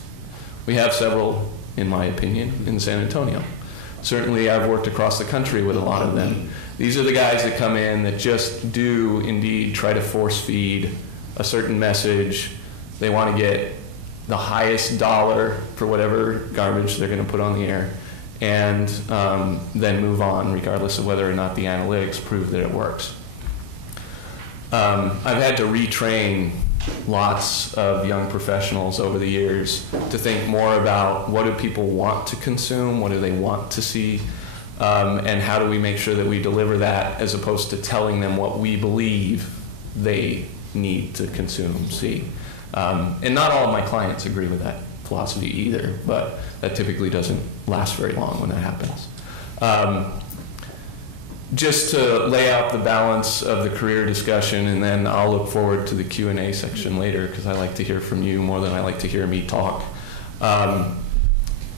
We have several, in my opinion, in San Antonio. Certainly I've worked across the country with a lot of them. These are the guys that come in that just do indeed try to force feed a certain message. They want to get the highest dollar for whatever garbage they're going to put on the air, and then move on regardless of whether or not the analytics prove that it works. I've had to retrain lots of young professionals over the years to think more about what do people want to consume, what do they want to see, and how do we make sure that we deliver that as opposed to telling them what we believe they need to consume, see. And not all of my clients agree with that philosophy either, but that typically doesn't last very long when that happens. Just to lay out the balance of the career discussion, and then I'll look forward to the Q&A section later, because I like to hear from you more than I like to hear me talk.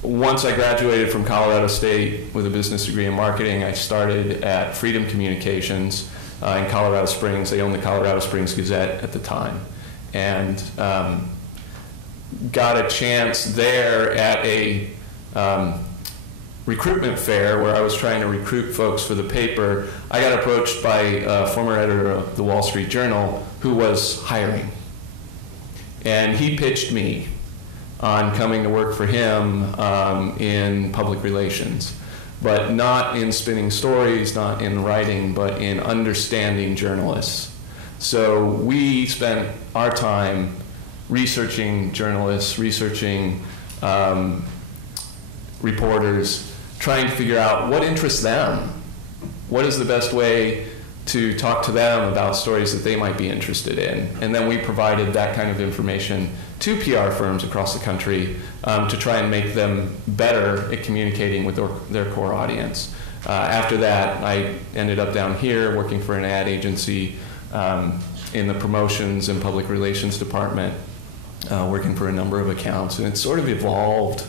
Once I graduated from Colorado State with a business degree in marketing, I started at Freedom Communications in Colorado Springs. They owned the Colorado Springs Gazette at the time. And got a chance there at a recruitment fair where I was trying to recruit folks for the paper. I got approached by a former editor of the Wall Street Journal who was hiring. And he pitched me on coming to work for him in public relations, but not in spinning stories, not in writing, but in understanding journalists. So we spent our time researching journalists, researching reporters, trying to figure out what interests them. What is the best way to talk to them about stories that they might be interested in? And then we provided that kind of information to PR firms across the country to try and make them better at communicating with their core audience. After that, I ended up down here working for an ad agency in the promotions and public relations department, working for a number of accounts, and it sort of evolved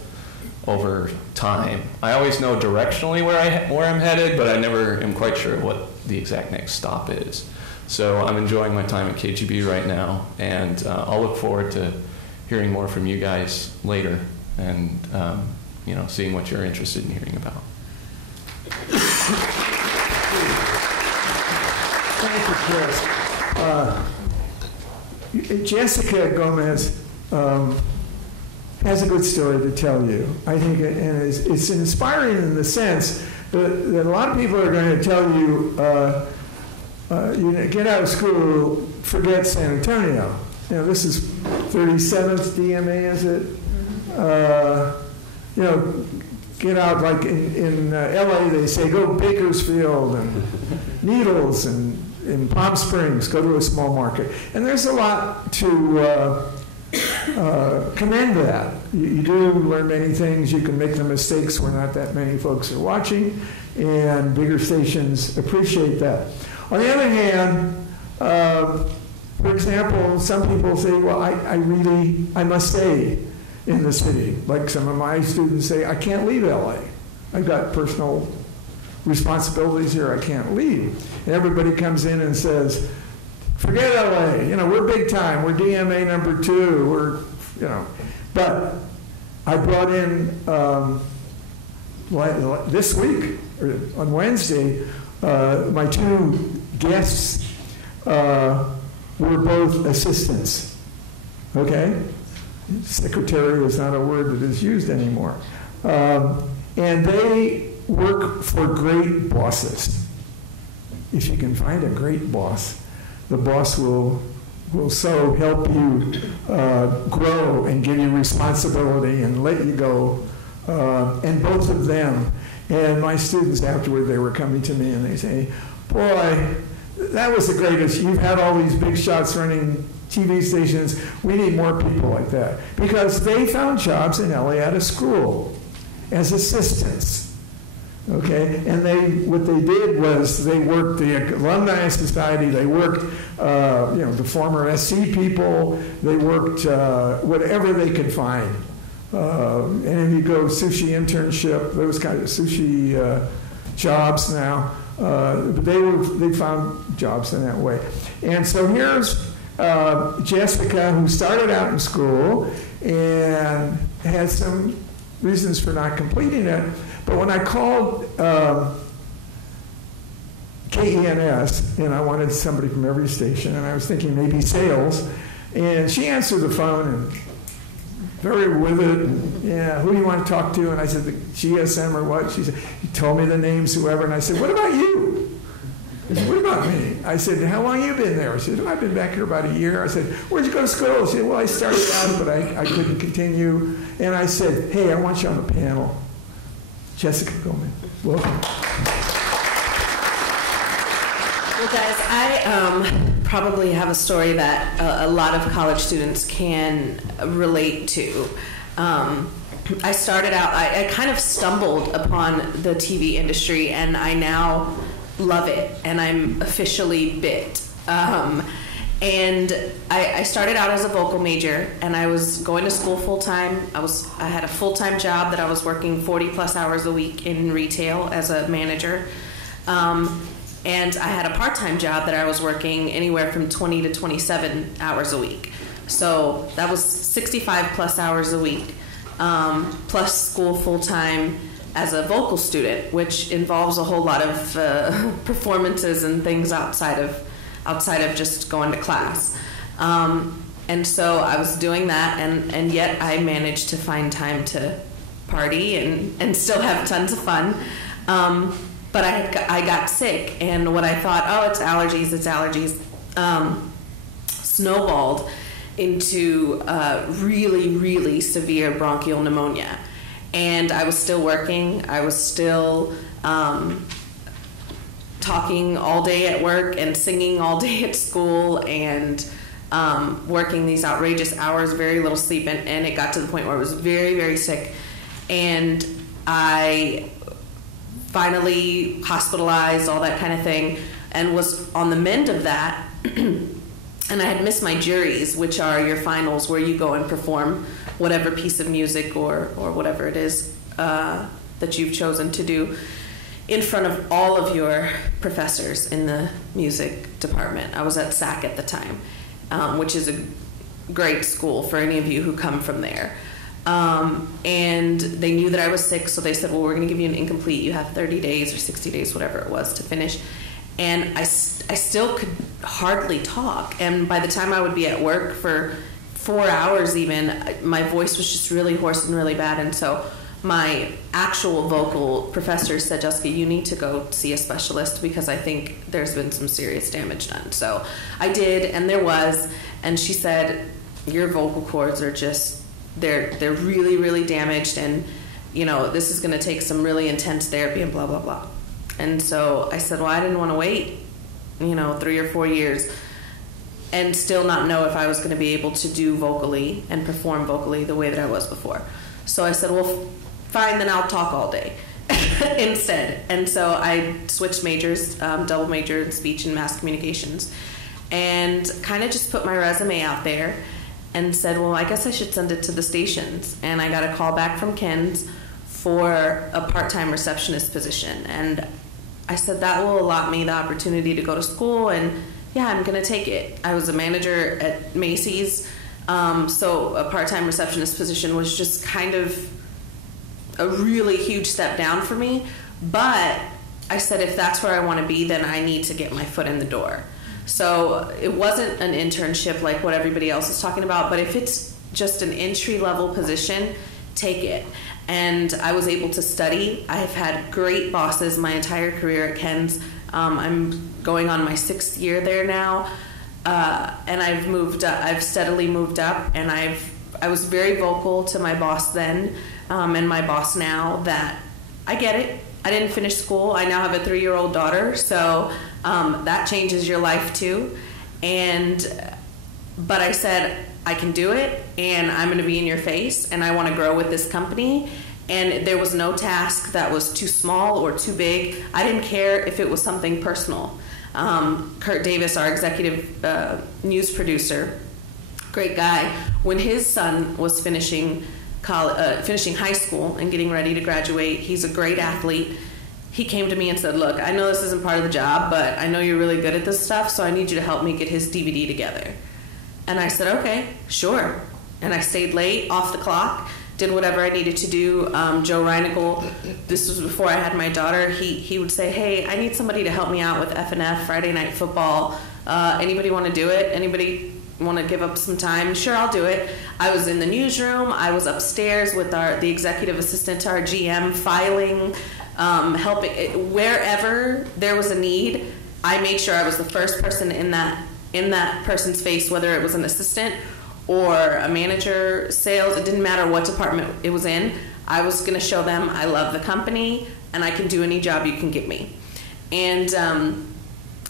over time. I always know directionally where I'm headed, but I never am quite sure what the exact next stop is. So I'm enjoying my time at KGB right now, and I'll look forward to hearing more from you guys later, and seeing what you're interested in hearing about. Thank you, Chris. Jessica Gomez has a good story to tell you. I think it's inspiring in the sense that a lot of people are going to tell you, get out of school, forget San Antonio. This is 37th DMA, is it? Get out, like in LA, they say go Bakersfield and Needles, and in Palm Springs, go to a small market. And there's a lot to commend that. You do learn many things. You can make the mistakes where not that many folks are watching, and bigger stations appreciate that. On the other hand, for example, some people say, well, I must stay in the city. Like some of my students say, I can't leave LA. I've got personal responsibilities here, I can't leave. And everybody comes in and says, forget LA, we're big time, we're DMA number 2, But I brought in, this week, or on Wednesday, my 2 guests were both assistants, okay? Secretary is not a word that is used anymore. And they work for great bosses. If you can find a great boss, the boss will so help you grow and give you responsibility and let you go. And both of them, and my students afterward, they were coming to me and they say, boy, that was the greatest. You've had all these big shots running TV stations. We need more people like that. Because they found jobs in LA out of school as assistants. Okay, and what they did was they worked the Alumni Society, they worked, the former SC people, they worked whatever they could find. And if you go sushi internship, those kind of sushi jobs now, but they found jobs in that way. And so here's Jessica, who started out in school and had some reasons for not completing it. But when I called KENS, and I wanted somebody from every station, and I was thinking maybe sales, and she answered the phone and very with it, and, yeah, who do you want to talk to? And I said, the GSM or what? She said, he told me the names, whoever, and I said, what about you? I said, what about me? I said, how long have you been there? She said, I've been back here about a year. I said, where'd you go to school? She said, well, I started out, but I couldn't continue. And I said, hey, I want you on the panel. Jessica Goldman. Welcome. Well, guys, I probably have a story that a lot of college students can relate to. I started out, I kind of stumbled upon the TV industry, and I now love it, and I'm officially bit. And I started out as a vocal major, and I was going to school full-time. I had a full-time job that I was working 40-plus hours a week in retail as a manager. And I had a part-time job that I was working anywhere from 20 to 27 hours a week. So that was 65-plus hours a week, plus school full-time as a vocal student, which involves a whole lot of performances and things outside of just going to class. And so I was doing that, and yet I managed to find time to party and still have tons of fun. But I got sick, and what I thought, oh, it's allergies, snowballed into really, really severe bronchial pneumonia. And I was still working. I was still talking all day at work and singing all day at school and working these outrageous hours, very little sleep, and it got to the point where I was very, very sick. And I finally hospitalized, all that kind of thing, and was on the mend of that. And I had missed my juries, which are your finals where you go and perform whatever piece of music or whatever it is that you've chosen to do in front of all of your professors in the music department. I was at SAC at the time, which is a great school for any of you who come from there. And they knew that I was sick, so they said, well, we're going to give you an incomplete. You have 30 days or 60 days, whatever it was, to finish. And I still could hardly talk. And by the time I would be at work for 4 hours even, my voice was just really hoarse and really bad. And so my actual vocal professor said, Jessica, you need to go see a specialist because I think there's been some serious damage done. So I did, and there was. And she said, your vocal cords are just... They're really, really damaged, and this is going to take some really intense therapy and blah, blah, blah. And so I said, well, I didn't want to wait 3 or 4 years and still not know if I was going to be able to do vocally and perform vocally the way that I was before. So I said, well, fine, then I'll talk all day instead. And so I switched majors, double major in speech and mass communications, and kind of just put my resume out there and said, well, I guess I should send it to the stations. And I got a call back from Ken's for a part-time receptionist position. And I said, that will allot me the opportunity to go to school, and yeah, I'm going to take it. I was a manager at Macy's, so a part-time receptionist position was just kind of a really huge step down for me. But I said, if that's where I want to be, then I need to get my foot in the door. So it wasn't an internship like what everybody else is talking about, but if it's just an entry-level position, take it. And I was able to study. I've had great bosses my entire career at Ken's. I'm going on my 6th year there now, and I've moved up. I've steadily moved up, and I was very vocal to my boss then and my boss now that I get it. I didn't finish school. I now have a 3-year-old daughter, so that changes your life too. But I said, I can do it, and I'm going to be in your face, and I want to grow with this company. And there was no task that was too small or too big. I didn't care if it was something personal. Kurt Davis, our executive news producer, great guy, when his son was finishing high school and getting ready to graduate, he's a great athlete. He came to me and said, look, I know this isn't part of the job, but I know you're really good at this stuff, so I need you to help me get his DVD together. And I said, okay, sure. And I stayed late, off the clock, did whatever I needed to do. Joe Reinigal, this was before I had my daughter, he would say, hey, I need somebody to help me out with F&F, Friday Night Football. Anybody want to do it? Anybody want to give up some time? Sure, I'll do it. I was in the newsroom. I was upstairs with the executive assistant to our GM, filing, helping. Wherever there was a need, I made sure I was the first person in that person's face, whether it was an assistant or a manager, sales. It didn't matter what department it was in. I was going to show them I love the company and I can do any job you can give me. And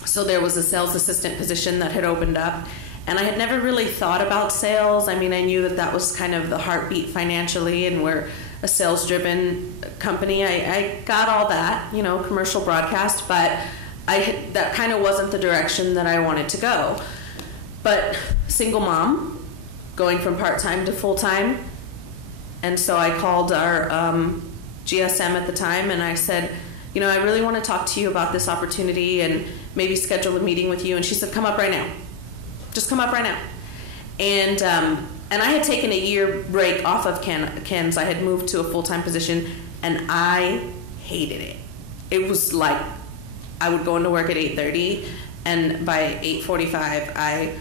so there was a sales assistant position that had opened up, and I had never really thought about sales. I mean, I knew that that was kind of the heartbeat financially, and we're a sales-driven company. I got all that, you know, commercial broadcast, but that kind of wasn't the direction that I wanted to go. But single mom, going from part-time to full-time, and so I called our GSM at the time, and I said, you know, I really want to talk to you about this opportunity and maybe schedule a meeting with you. And she said, come up right now. Just come up right now. And I had taken a year break off of Ken's. I had moved to a full-time position, and I hated it. It was like I would go into work at 8:30, and by 8:45, I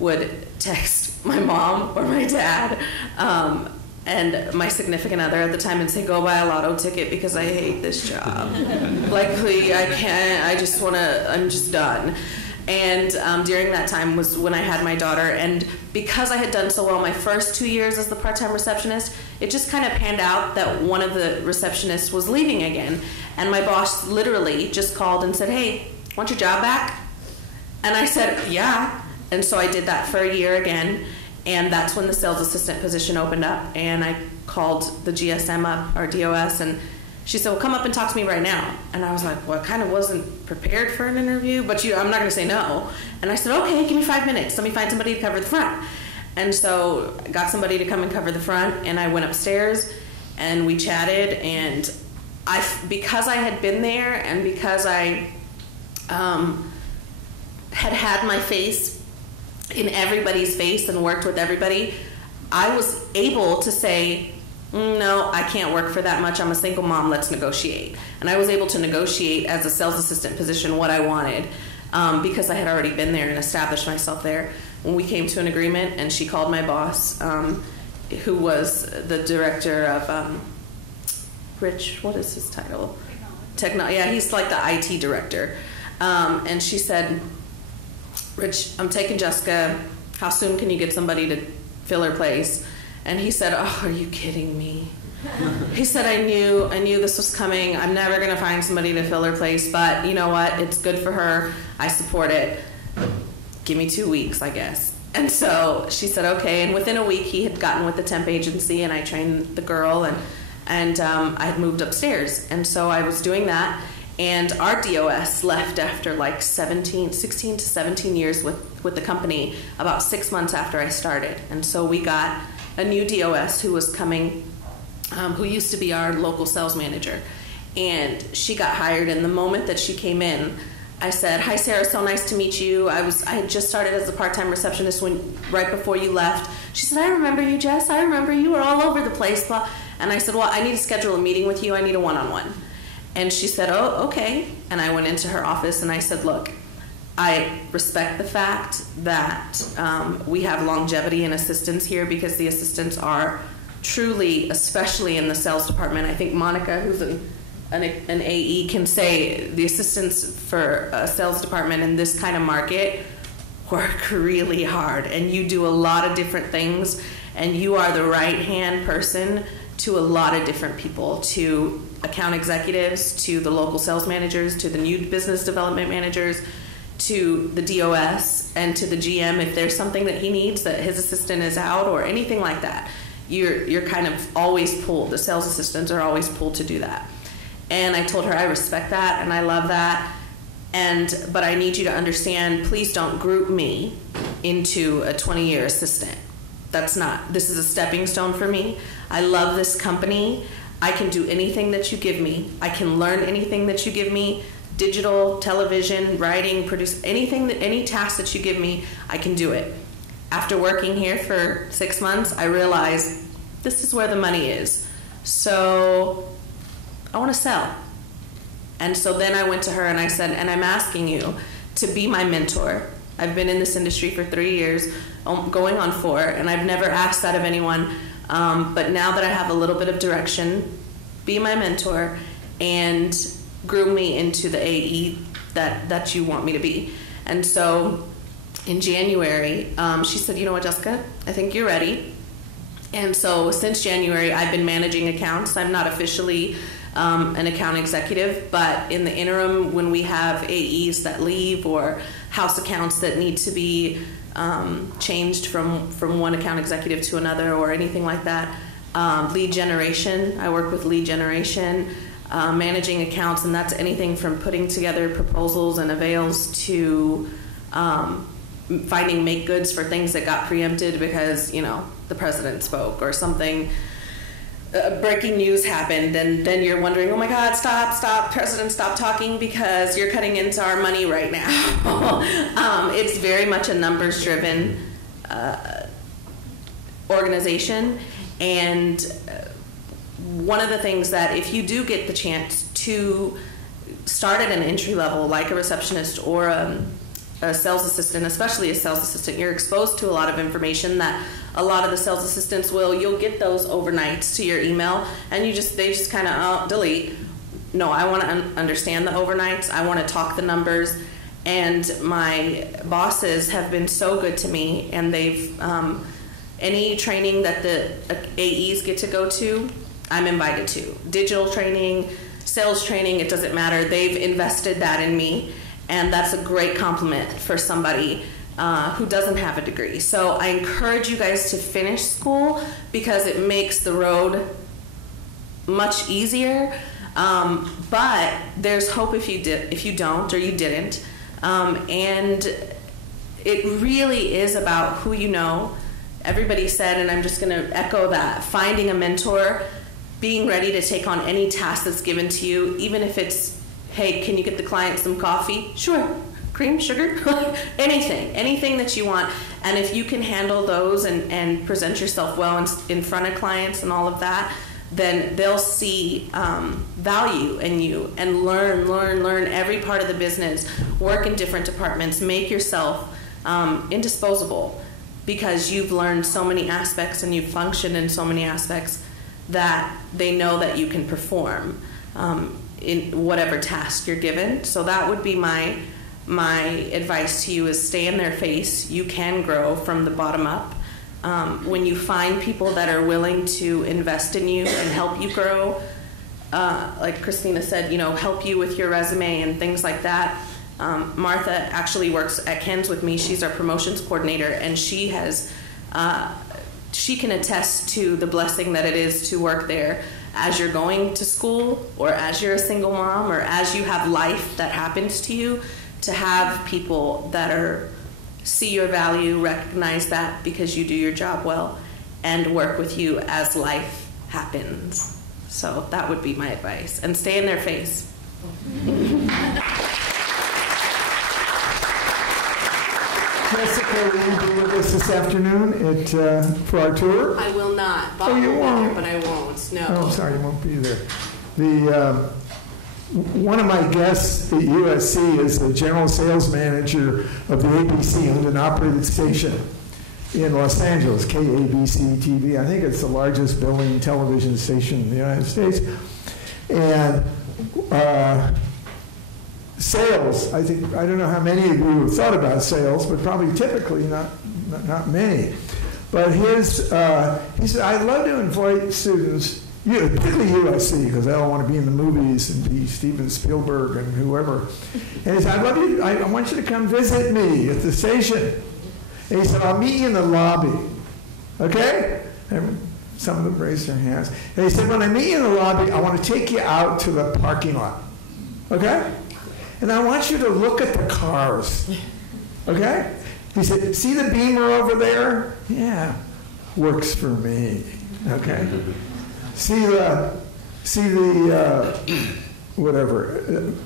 would text my mom or my dad and my significant other at the time and say, go buy a lotto ticket because I hate this job. Like, please, I can't, I'm just done. And during that time was when I had my daughter, and because I had done so well my first 2 years as the part-time receptionist, it just kind of panned out that one of the receptionists was leaving again. And my boss literally just called and said, hey, want your job back? And I said, yeah. And so I did that for a year again. And that's when the sales assistant position opened up, and I called the GSM up, our DOS, and she said, well, come up and talk to me right now. And I was like, well, I kind of wasn't prepared for an interview, but I'm not going to say no. And I said, okay, give me 5 minutes. Let me find somebody to cover the front. And so I got somebody to come and cover the front, and I went upstairs, and we chatted, and because I had been there, and because I had my face in everybody's face and worked with everybody, I was able to say, no, I can't work for that much. I'm a single mom. Let's negotiate. And I was able to negotiate as a sales assistant position what I wanted because I had already been there and established myself there. When we came to an agreement, and she called my boss, who was the director of Rich, what is his title? Yeah, he's like the IT director. And she said, Rich, I'm taking Jessica. How soon can you get somebody to fill her place? And he said, oh, are you kidding me? He said, I knew this was coming. I'm never going to find somebody to fill her place, but you know what? It's good for her. I support it. Give me 2 weeks, I guess. And so she said, okay. And within a week, he had gotten with the temp agency, and I trained the girl, and I had moved upstairs. And so I was doing that. And our DOS left after like 16 to 17 years with the company, about 6 months after I started. And so we got a new DOS who was coming, who used to be our local sales manager. And she got hired, and the moment that she came in, I said, hi, Sarah, so nice to meet you. I had just started as a part-time receptionist right before you left. She said, I remember you, Jess. I remember you were all over the place. And I said, well, I need to schedule a meeting with you. I need a one-on-one. And she said, oh, okay. And I went into her office, and I said, look, I respect the fact that we have longevity in assistants here, because the assistants are truly, especially in the sales department. I think Monica, who's an AE, can say the assistants for a sales department in this kind of market work really hard. And you do a lot of different things, and you are the right-hand person to a lot of different people, to account executives, to the local sales managers, to the new business development managers, to the DOS, and to the GM if there's something that he needs, that his assistant is out or anything like that. You're kind of always pulled. The sales assistants are always pulled to do that. And I told her I respect that and I love that, but I need you to understand, please don't group me into a 20-year assistant. This is a stepping stone for me. I love this company. I can do anything that you give me. I can learn anything that you give me. Digital, television, writing, produce, any task that you give me, I can do it. After working here for 6 months, I realized this is where the money is. So I want to sell. And so then I went to her and I said, and I'm asking you to be my mentor. I've been in this industry for 3 years, going on 4, and I've never asked that of anyone. But now that I have a little bit of direction, be my mentor and groom me into the AE that you want me to be. And so in January, she said, you know what, Jessica, I think you're ready. And so since January, I've been managing accounts. I'm not officially an account executive, but in the interim, when we have AEs that leave or house accounts that need to be changed from one account executive to another or anything like that, lead generation, I work with lead generation, managing accounts, and that's anything from putting together proposals and avails to finding make goods for things that got preempted because, the president spoke or something. Breaking news happened, and then you're wondering, oh my God, stop, President, stop talking because you're cutting into our money right now. It's very much a numbers-driven organization, and one of the things that if you do get the chance to start at an entry level, like a receptionist or a sales assistant, especially a sales assistant, you're exposed to a lot of information that a lot of the sales assistants you'll get those overnights to your email, and they just kind of delete. No, I want to understand the overnights. I want to talk the numbers, and my bosses have been so good to me, and they've any training that the AEs get to go to, I'm invited to. Digital training, sales training, it doesn't matter. They've invested that in me, and that's a great compliment for somebody who doesn't have a degree. So I encourage you guys to finish school because it makes the road much easier. But there's hope if you don't or you didn't. And it really is about who you know. Everybody said, and I'm just going to echo that, finding a mentor, being ready to take on any task that's given to you, even if it's, hey, can you get the client some coffee? Sure. Cream, sugar, anything that you want. And if you can handle those and present yourself well in front of clients and all of that, then they'll see value in you and learn every part of the business, work in different departments, make yourself indisposable because you've learned so many aspects and you've functioned in so many aspects that they know that you can perform in whatever task you're given. So that would be my advice to you is stay in their face. You can grow from the bottom up. When you find people that are willing to invest in you and help you grow, like Christina said, help you with your resume and things like that. Martha actually works at Ken's with me. She's our promotions coordinator, and she can attest to the blessing that it is to work there as you're going to school or as you're a single mom or as you have life that happens to you, to have people that see your value, recognize that because you do your job well, and work with you as life happens. So that would be my advice. And stay in their face. Jessica, will you be with us this afternoon for our tour? I will not. Bob you won't. But I won't. No. Oh, sorry, you won't be there. One of my guests at USC is the general sales manager of the ABC owned and operated station in Los Angeles, KABC TV. I think it's the largest billing television station in the United States. And sales, I don't know how many of you have thought about sales, but probably typically not many. But he said, I'd love to invite students, particularly USC, because they all want to be in the movies and be Steven Spielberg and whoever. And he said, I want you to come visit me at the station. And he said, I'll meet you in the lobby. Okay? And some of them raised their hands. And he said, when I meet you in the lobby, I want to take you out to the parking lot. Okay? And I want you to look at the cars. Okay? He said, see the Beamer over there? Yeah, works for me. Okay? See the whatever,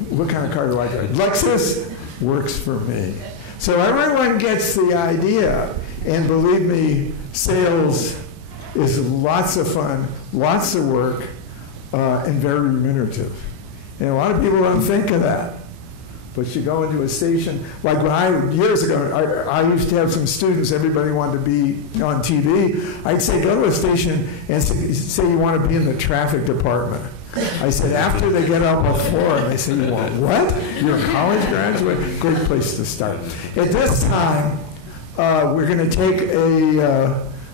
what kind of car do I drive? Lexus works for me. So everyone gets the idea, and believe me, sales is lots of fun, lots of work, and very remunerative. And a lot of people don't think of that. But you go into a station, like years ago, I used to have some students, everybody wanted to be on TV. I'd say, go to a station and say you want to be in the traffic department. I said, after they get out on the floor, and they say, you want what? You're a college graduate? Great place to start. At this time, we're going to take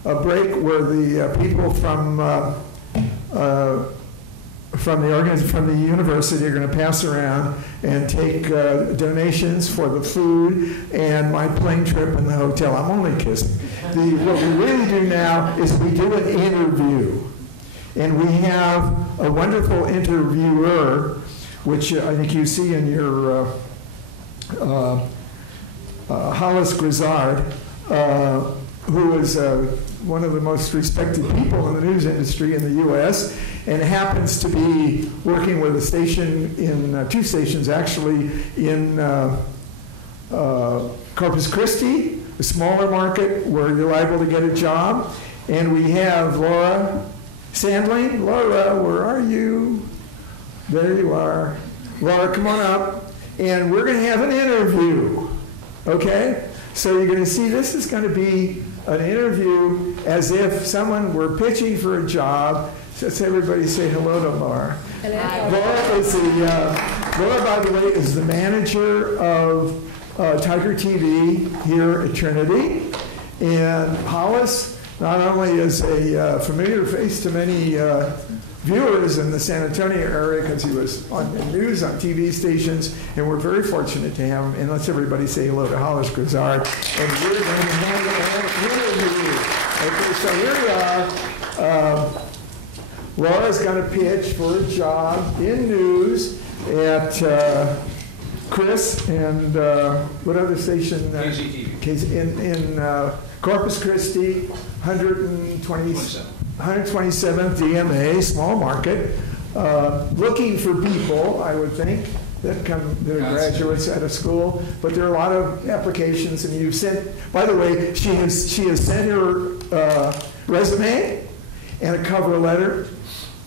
break where the people from the university are going to pass around and take donations for the food and my plane trip and the hotel. I'm only kidding. What we really do now is we do an interview. And we have a wonderful interviewer, which I think you see in your Hollis Grizzard, who is one of the most respected people in the news industry in the U.S., and happens to be working with a station in, 2 stations actually, in Corpus Christi, a smaller market where you're liable to get a job. And we have Laura Sandling. Laura, where are you? There you are. Laura, come on up. And we're going to have an interview, okay? So you're going to see this is going to be an interview as if someone were pitching for a job. So let's everybody say hello to Laura. Hello. Laura, by the way, is the manager of Tiger TV here at Trinity. And Hollis not only is a familiar face to many viewers in the San Antonio area because he was on the news on TV stations, and we're very fortunate to have him. And let's everybody say hello to Hollis Grizzard. And we're going to have an interview. Okay, so here we are. Laura's going to pitch for a job in news at Chris and what other station? KZTV. In Corpus Christi, 127th DMA, small market, looking for people, I would think, that are graduates out of school. But there are a lot of applications, and you've sent. By the way, she has sent her resume and a cover letter,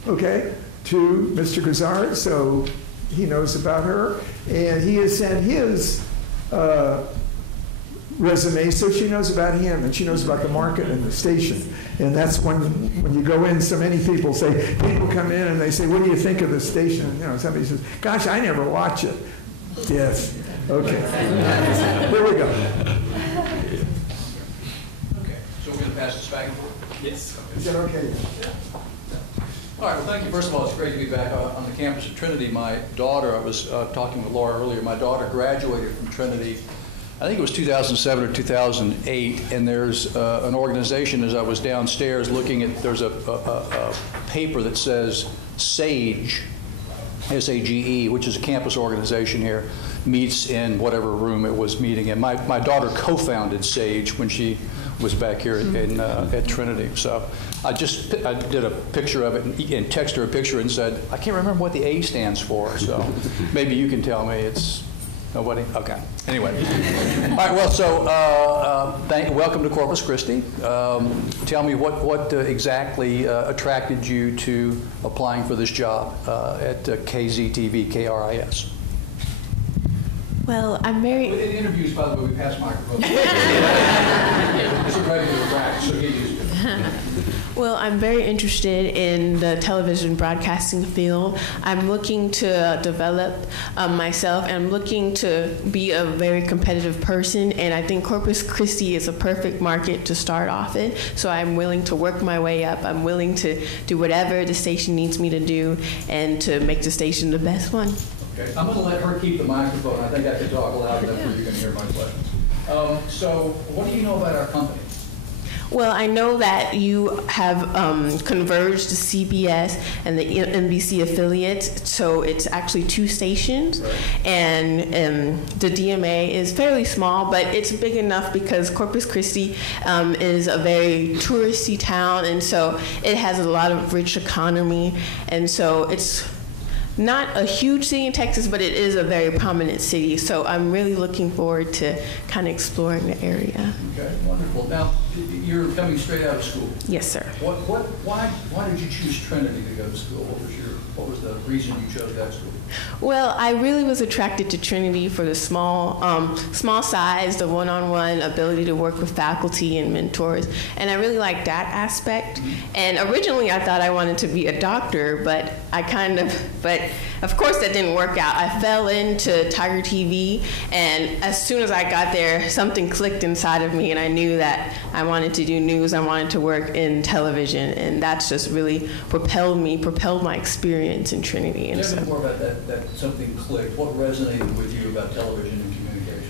okay, to Mr. Grizzard, so he knows about her, and he has sent his resume, so she knows about him, and she knows about the market and the station. And that's when you go in, so many people come in and they say, what do you think of the station? And, somebody says, gosh, I never watch it. Yes. Okay. Here we go. Okay, so we're going to pass this back and forth? Yes. Is that okay? All right, well, thank you. First of all, it's great to be back on the campus of Trinity. My daughter, I was talking with Laura earlier, my daughter graduated from Trinity, I think it was 2007 or 2008, and there's an organization, as I was downstairs looking at, there's a paper that says SAGE, S-A-G-E, which is a campus organization here, meets in whatever room it was meeting in. My daughter co-founded SAGE when she was back here at Trinity. So I did a picture of it and texted her a picture and said, I can't remember what the A stands for, so maybe you can tell me. It's nobody? Okay. Anyway. All right, well, so welcome to Corpus Christi. Tell me what exactly attracted you to applying for this job at KZTV, KRIS? Well, I'm very... In interviews, by the way, we pass microphones. It's a regular practice, so get used to it. Well, I'm very interested in the television broadcasting field. I'm looking to develop myself, and I'm looking to be a very competitive person, and I think Corpus Christi is a perfect market to start off in, so I'm willing to work my way up. I'm willing to do whatever the station needs me to do and to make the station the best one. Okay, I'm going to let her keep the microphone. I think I can talk loud enough where you can hear my questions. So what do you know about our company? Well, I know that you have converged the CBS and the NBC affiliates, so it's actually 2 stations, right. And the DMA is fairly small, but it's big enough because Corpus Christi is a very touristy town, and so it has a lot of rich economy, and so it's not a huge city in Texas, but it is a very prominent city. So I'm really looking forward to kind of exploring the area. Okay, wonderful. Now, you're coming straight out of school. Yes, sir. Why did you choose Trinity to go to school? What was the reason you chose that school? Well, I really was attracted to Trinity for the small size, the one-on-one ability to work with faculty and mentors, and I really liked that aspect. And originally, I thought I wanted to be a doctor, but of course, that didn't work out. I fell into Tiger TV, and as soon as I got there, something clicked inside of me, and I knew that I wanted to do news. I wanted to work in television, and that's just really propelled my experience in Trinity. And tell me more about that something clicked. What resonated with you about television and communications?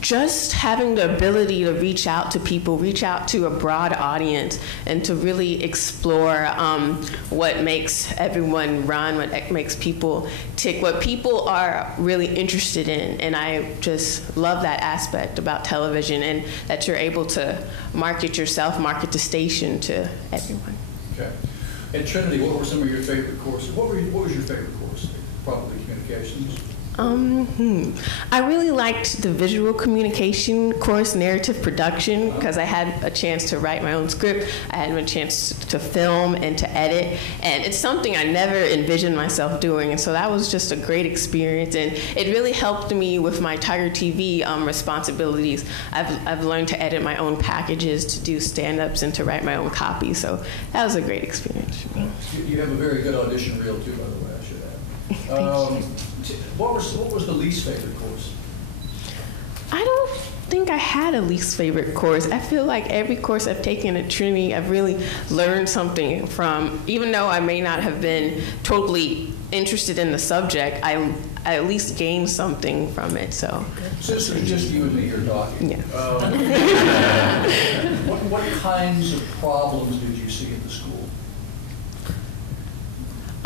Just having the ability to reach out to people, reach out to a broad audience, and to really explore what makes everyone run, what makes people tick, what people are really interested in. And I just love that aspect about television, and that you're able to market yourself, market the station to everyone. Okay. At Trinity, what were some of your favorite courses? What was your favorite course? Probably communications. I really liked the visual communication course, narrative production, because I had a chance to write my own script. I had a chance to film and to edit, and it's something I never envisioned myself doing, and so that was just a great experience, and it really helped me with my Tiger TV responsibilities. I've learned to edit my own packages, to do stand-ups, and to write my own copy, so that was a great experience for me. You have a very good audition reel, too, by the way, I should add. What was the least favorite course? I don't think I had a least favorite course. I feel like every course I've taken at Trinity, I've really learned something from. Even though I may not have been totally interested in the subject, I at least gained something from it. So. Since it's just you and me here talking, yeah. What kinds of problems did you see at the school?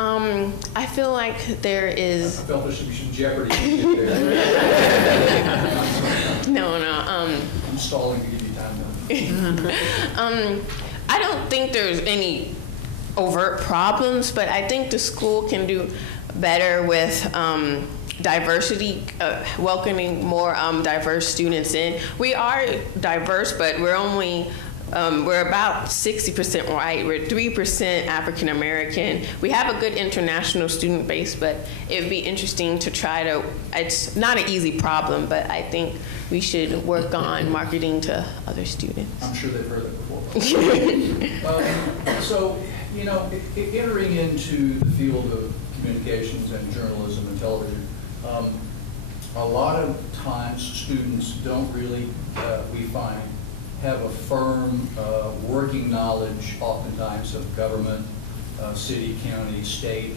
I feel like there is. I felt there should be some jeopardy. No. I'm stalling to give you time. I don't think there's any overt problems, but I think the school can do better with diversity, welcoming more diverse students in. We are diverse, but we're only. We're about 60% white. We're 3% African American. We have a good international student base, but it would be interesting to try to. It's not an easy problem, but I think we should work on marketing to other students. I'm sure they've heard it before. So, entering into the field of communications and journalism and television, a lot of times students don't really, we find, have a firm working knowledge, oftentimes, of government, city, county, state.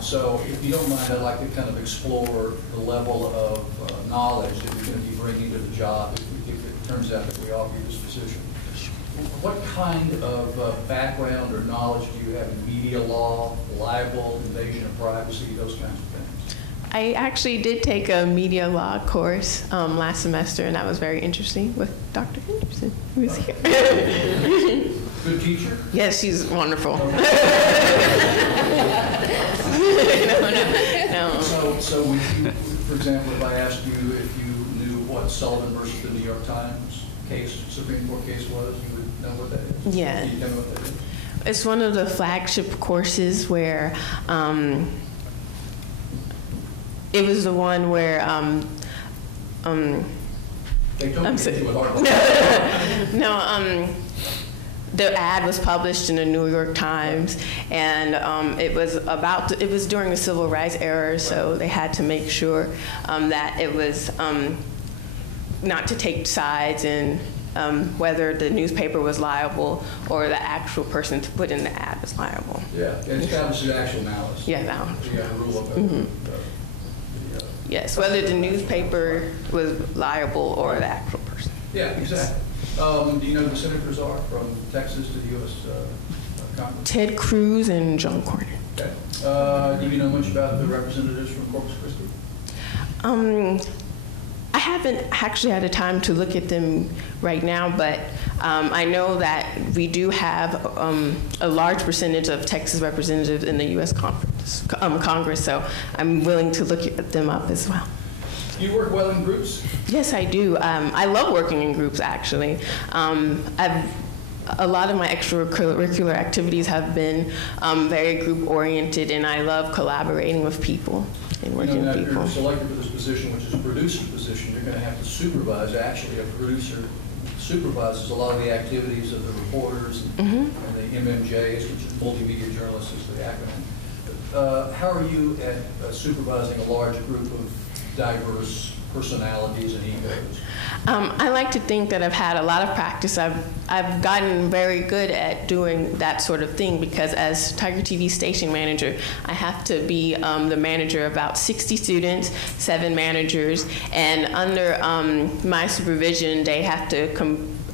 So if you don't mind, I'd like to kind of explore the level of knowledge that you're going to be bringing to the job if it turns out that we offer you this position. What kind of background or knowledge do you have in media law, libel, invasion of privacy, those kinds of things? I actually did take a media law course last semester, and that was very interesting with Dr. Henderson, who was here. Good teacher? Yes, she's wonderful. No. So would you, for example, if I asked you if you knew what Sullivan versus the New York Times case, Supreme Court case was, you would know what that is? Yeah. Can you tell me what that is? It's one of the flagship courses where it was the one where they told me you were hard. The ad was published in the New York Times, and it was during the civil rights era, so they had to make sure that it was not to take sides in whether the newspaper was liable or the actual person to put in the ad was liable. Yeah, it establishes actual malice. Yeah, malice. So you got to rule up yes, whether the newspaper was liable or the actual person. Yeah, exactly. Do you know who the senators are from Texas to the U.S. Congress? Ted Cruz and John Cornyn. Okay. Do you know much about the representatives from Corpus Christi? I haven't actually had a time to look at them right now, but I know that we do have a large percentage of Texas representatives in the U.S. Congress, so I'm willing to look at them up as well. You work well in groups? Yes, I do. I love working in groups, actually. A lot of my extracurricular activities have been very group-oriented, and I love collaborating with people and working with people. If you're selected for this position, which is a producer position, you're going to have to supervise. Actually, a producer supervises a lot of the activities of the reporters and the MMJs, which is multimedia journalists, is the acronym. how are you at supervising a large group of diverse personalities and egos? I like to think that I've had a lot of practice. I've gotten very good at doing that sort of thing because as Tiger TV station manager, I have to be the manager of about 60 students, 7 managers, and under my supervision, they have to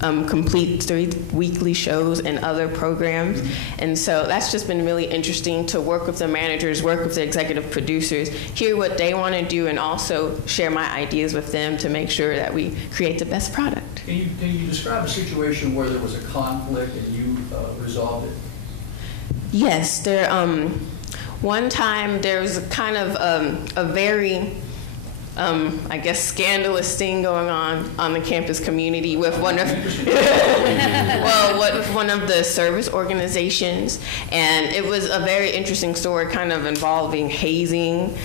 complete 3 weekly shows and other programs. And so that's just been really interesting to work with the managers, work with the executive producers, hear what they want to do, and also share my ideas with them to make sure that we create the best product. Can you describe a situation where there was a conflict and you resolved it? Yes, there. One time there was a kind of a very I guess scandalous thing going on the campus community with one of with one of the service organizations, and it was a very interesting story, kind of involving hazing.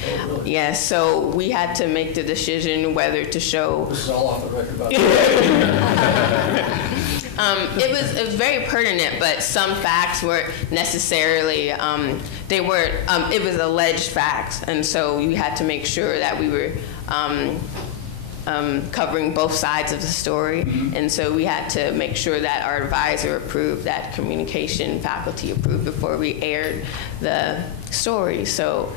Yes, so we had to make the decision whether to show. This is all off the record about that. It was very pertinent, but some facts weren't necessarily. They weren't. It was alleged facts, and so we had to make sure that we were covering both sides of the story. And so we had to make sure that our advisor approved, that communication faculty approved before we aired the story. So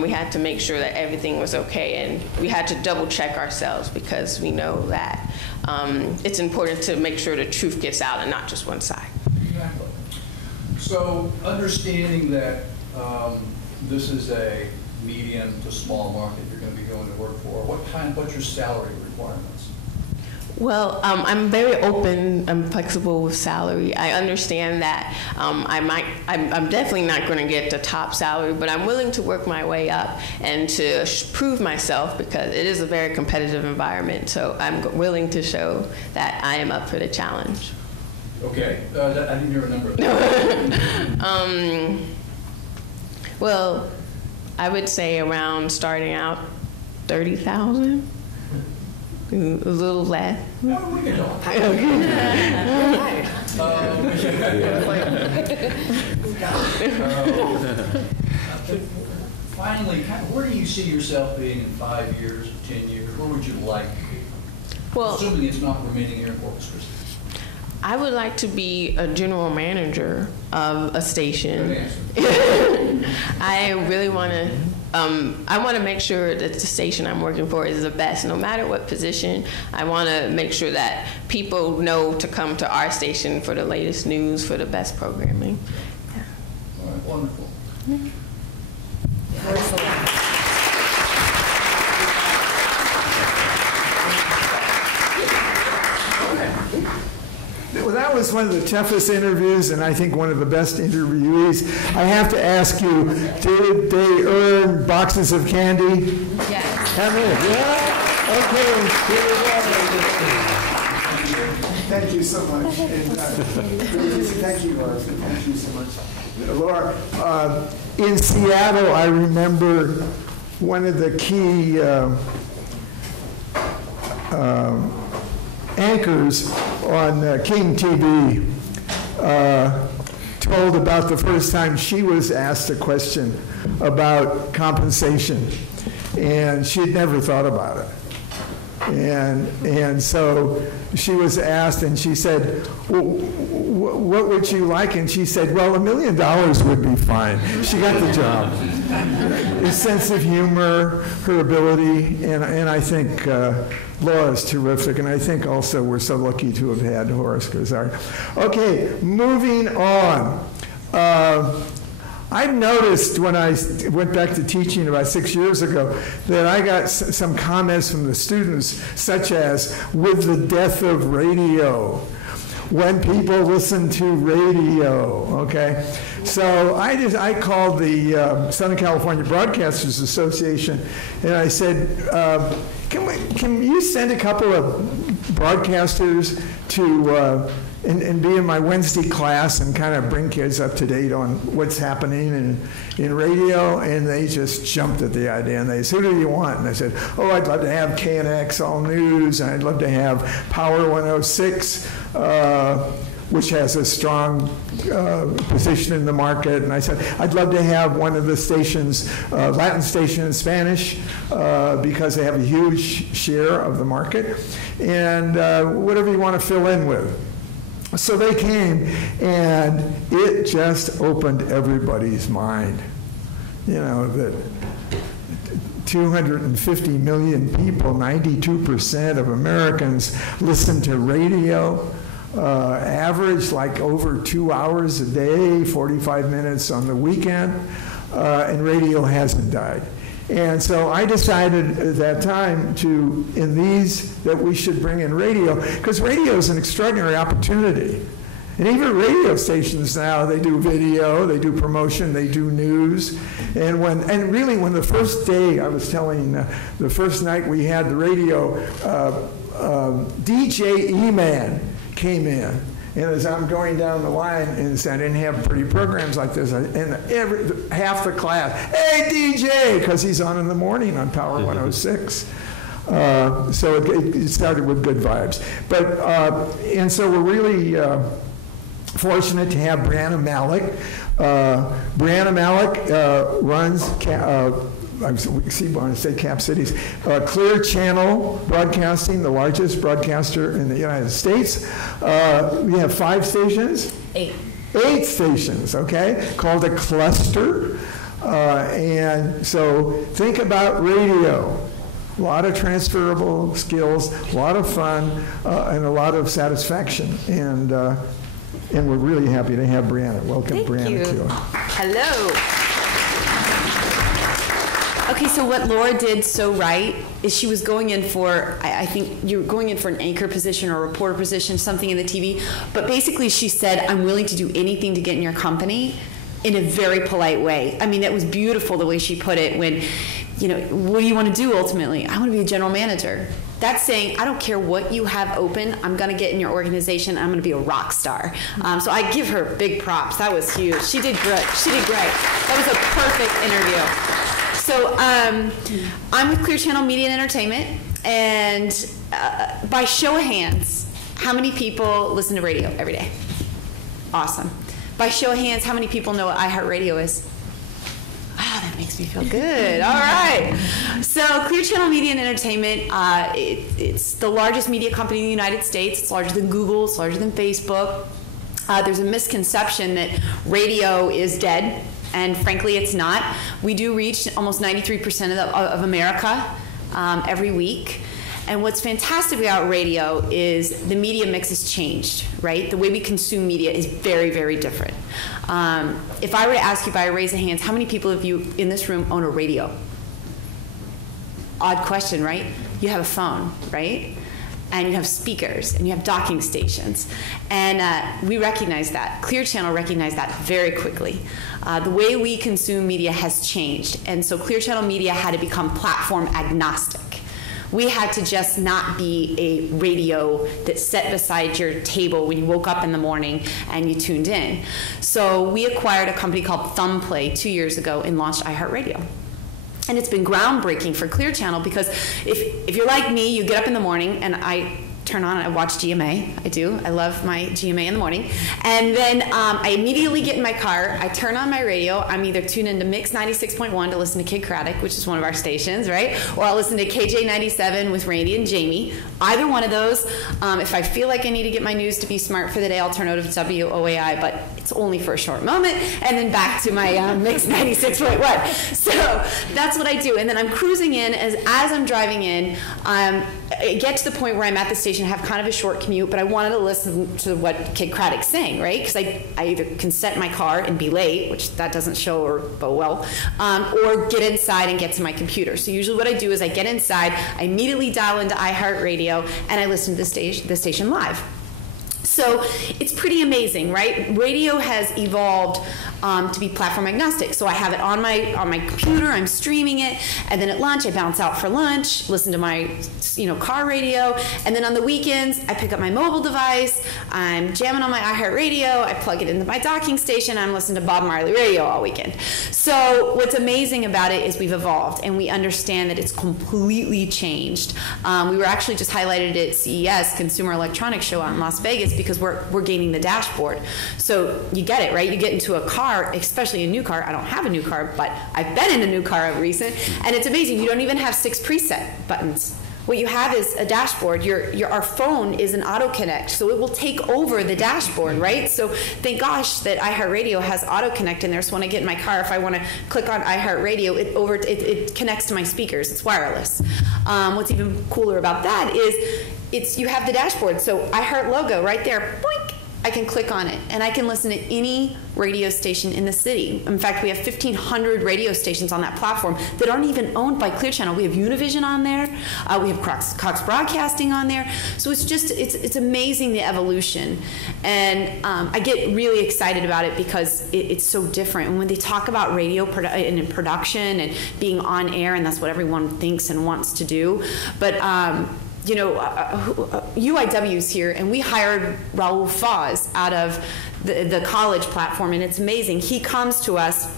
we had to make sure that everything was okay, and we had to double check ourselves because we know that it's important to make sure the truth gets out and not just one side. Exactly. So understanding that this is a medium to small market you're going to be going to work for, what's your salary requirements? Well, I'm very open. I'm flexible with salary. I understand that I'm definitely not going to get the top salary, but I'm willing to work my way up and to prove myself because it is a very competitive environment. So I'm willing to show that I am up for the challenge. Okay, I didn't hear a number. Well, I would say around starting out 30,000. A little less. No, we can talk. Finally, where do you see yourself being in 5 years, 10 years? Where would you like to be? Well, assuming it's not remaining here in Corpus Christi. I would like to be a general manager of a station. Good answer. I really want to. I want to make sure that the station I'm working for is the best, no matter what position. I want to make sure that people know to come to our station for the latest news, for the best programming. Yeah. All right, wonderful. Well, that was one of the toughest interviews, and I think one of the best interviewees. I have to ask you, did they earn boxes of candy? Yes. Have they? Yeah? Okay, here we go. Thank you so much. And, thank you, Laura. Thank you so much. Laura, in Seattle, I remember one of the key anchors on King TV told about the first time she was asked a question about compensation, and she'd never thought about it. And so she was asked, and she said, well, what would you like? And she said, well, $1 million would be fine. She got the job. Her sense of humor, her ability, and I think Laura's terrific, and I think also we're so lucky to have had Horace Gazar. Okay, moving on. I've noticed when I went back to teaching about 6 years ago that I got some comments from the students, such as, with the death of radio, when people listen to radio, okay? So I called the Southern California Broadcasters Association, and I said, can you send a couple of broadcasters to and be in my Wednesday class and kind of bring kids up to date on what's happening in radio? And they just jumped at the idea, and they said, who do you want? And I said, oh, I'd love to have KNX All News, and I'd love to have Power 106, which has a strong position in the market. And I said, I'd love to have one of the stations, Latin station in Spanish, because they have a huge share of the market, and whatever you want to fill in with. So they came, and it just opened everybody's mind. You know, that 250 million people, 92% of Americans listen to radio, average like over 2 hours a day, 45 minutes on the weekend, and radio hasn't died. And so I decided at that time that we should bring in radio, because radio is an extraordinary opportunity. And even radio stations now, they do video, they do promotion, they do news. And really when the first day, I was telling, the first night we had the radio, DJ E-Man came in. And as I'm going down the line, and I didn't have pretty programs like this, and half the class, hey DJ, because he's on in the morning on Power 106. So it started with good vibes. But, and so we're really fortunate to have Brianna Malik. Brianna Malik runs, I want to say Cap Cities, Clear Channel Broadcasting, the largest broadcaster in the United States. We have 5 stations? 8. 8 stations, okay, called a cluster. And so think about radio. A lot of transferable skills, a lot of fun, and a lot of satisfaction. And we're really happy to have Brianna. Welcome, Brianna. Thank you. Hello. Okay, so what Laura did so right is she was going in for, I think you were going in for an anchor position or a reporter position, something in the TV, but basically she said, I'm willing to do anything to get in your company in a very polite way. I mean, it was beautiful the way she put it when, you know, what do you want to do ultimately? I want to be a general manager. That's saying, I don't care what you have open, I'm going to get in your organization, I'm going to be a rock star. So I give her big props. That was huge. She did great. She did great. That was a perfect interview. So I'm with Clear Channel Media and Entertainment, and by show of hands, how many people listen to radio every day? Awesome. By show of hands, how many people know what iHeartRadio is? Wow, that makes me feel good. All right. So Clear Channel Media and Entertainment, it's the largest media company in the United States. It's larger than Google. It's larger than Facebook. There's a misconception that radio is dead. And frankly, it's not. We do reach almost 93% of America every week. And what's fantastic about radio is the media mix has changed, right? The way we consume media is very, very different. If I were to ask you by a raise of hands, how many people of you in this room own a radio? Odd question, right? You have a phone, right? And you have speakers, and you have docking stations. And we recognize that. Clear Channel recognized that very quickly. The way we consume media has changed. And so Clear Channel Media had to become platform agnostic. We had to just not be a radio that sat beside your table when you woke up in the morning and you tuned in. So we acquired a company called Thumbplay 2 years ago and launched iHeartRadio. And it's been groundbreaking for Clear Channel because if you're like me, you get up in the morning and I turn on and I watch GMA. I do. I love my GMA in the morning. And then I immediately get in my car. I turn on my radio. I'm either tuned into Mix 96.1 to listen to Kid Craddock, which is one of our stations, right? Or I'll listen to KJ 97 with Randy and Jamie. Either one of those. If I feel like I need to get my news to be smart for the day, I'll turn over to WOAI, but it's only for a short moment. And then back to my Mix 96.1. So that's what I do. And then I'm cruising in. As I'm driving in, I get to the point where I'm at the station, have kind of a short commute, but I wanted to listen to what Kid Craddock's saying, right? Because I either can set in my car and be late, which that doesn't show or bode well, or get inside and get to my computer. So usually what I do is I get inside, I immediately dial into iHeartRadio, and I listen to the station live. So it's pretty amazing, right? Radio has evolved to be platform agnostic. So I have it on my computer, I'm streaming it, and then at lunch I bounce out for lunch, listen to my car radio, and then on the weekends I pick up my mobile device, I'm jamming on my iHeartRadio, I plug it into my docking station, I'm listening to Bob Marley radio all weekend. So what's amazing about it is we've evolved and we understand that it's completely changed. We were actually just highlighted at CES, Consumer Electronics Show out in Las Vegas, because we're gaining the dashboard. So you get it, right? You get into a car, especially a new car. I don't have a new car, but I've been in a new car of recent, and it's amazing. You don't even have 6 preset buttons. What you have is a dashboard. Our phone is an auto connect, so it will take over the dashboard, right? So thank gosh that iHeartRadio has auto connect in there. So when I get in my car, if I want to click on iHeartRadio, it connects to my speakers. It's wireless. What's even cooler about that is you have the dashboard. So iHeart logo right there. Boink. I can click on it, and I can listen to any radio station in the city. In fact, we have 1,500 radio stations on that platform that aren't even owned by Clear Channel. We have Univision on there. We have Cox Broadcasting on there. So it's amazing, the evolution. And I get really excited about it because it's so different. And when they talk about radio and production and being on air, and that's what everyone thinks and wants to do, but UIW's here, and we hired Raul Faz out of the college platform, and it's amazing. He comes to us,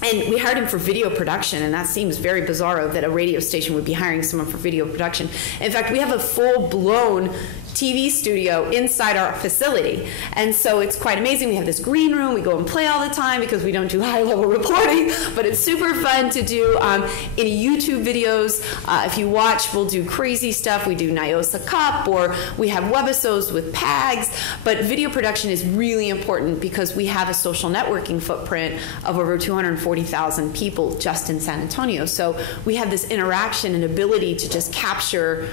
and we hired him for video production, and that seems very bizarro that a radio station would be hiring someone for video production. In fact, we have a full-blown TV studio inside our facility, and so it's quite amazing. We have this green room, we go and play all the time because we don't do high-level reporting, but it's super fun to do any YouTube videos. If you watch, we'll do crazy stuff. We do Nyosa Cup, or we have webisodes with PAGs, but video production is really important because we have a social networking footprint of over 240,000 people just in San Antonio. So we have this interaction and ability to just capture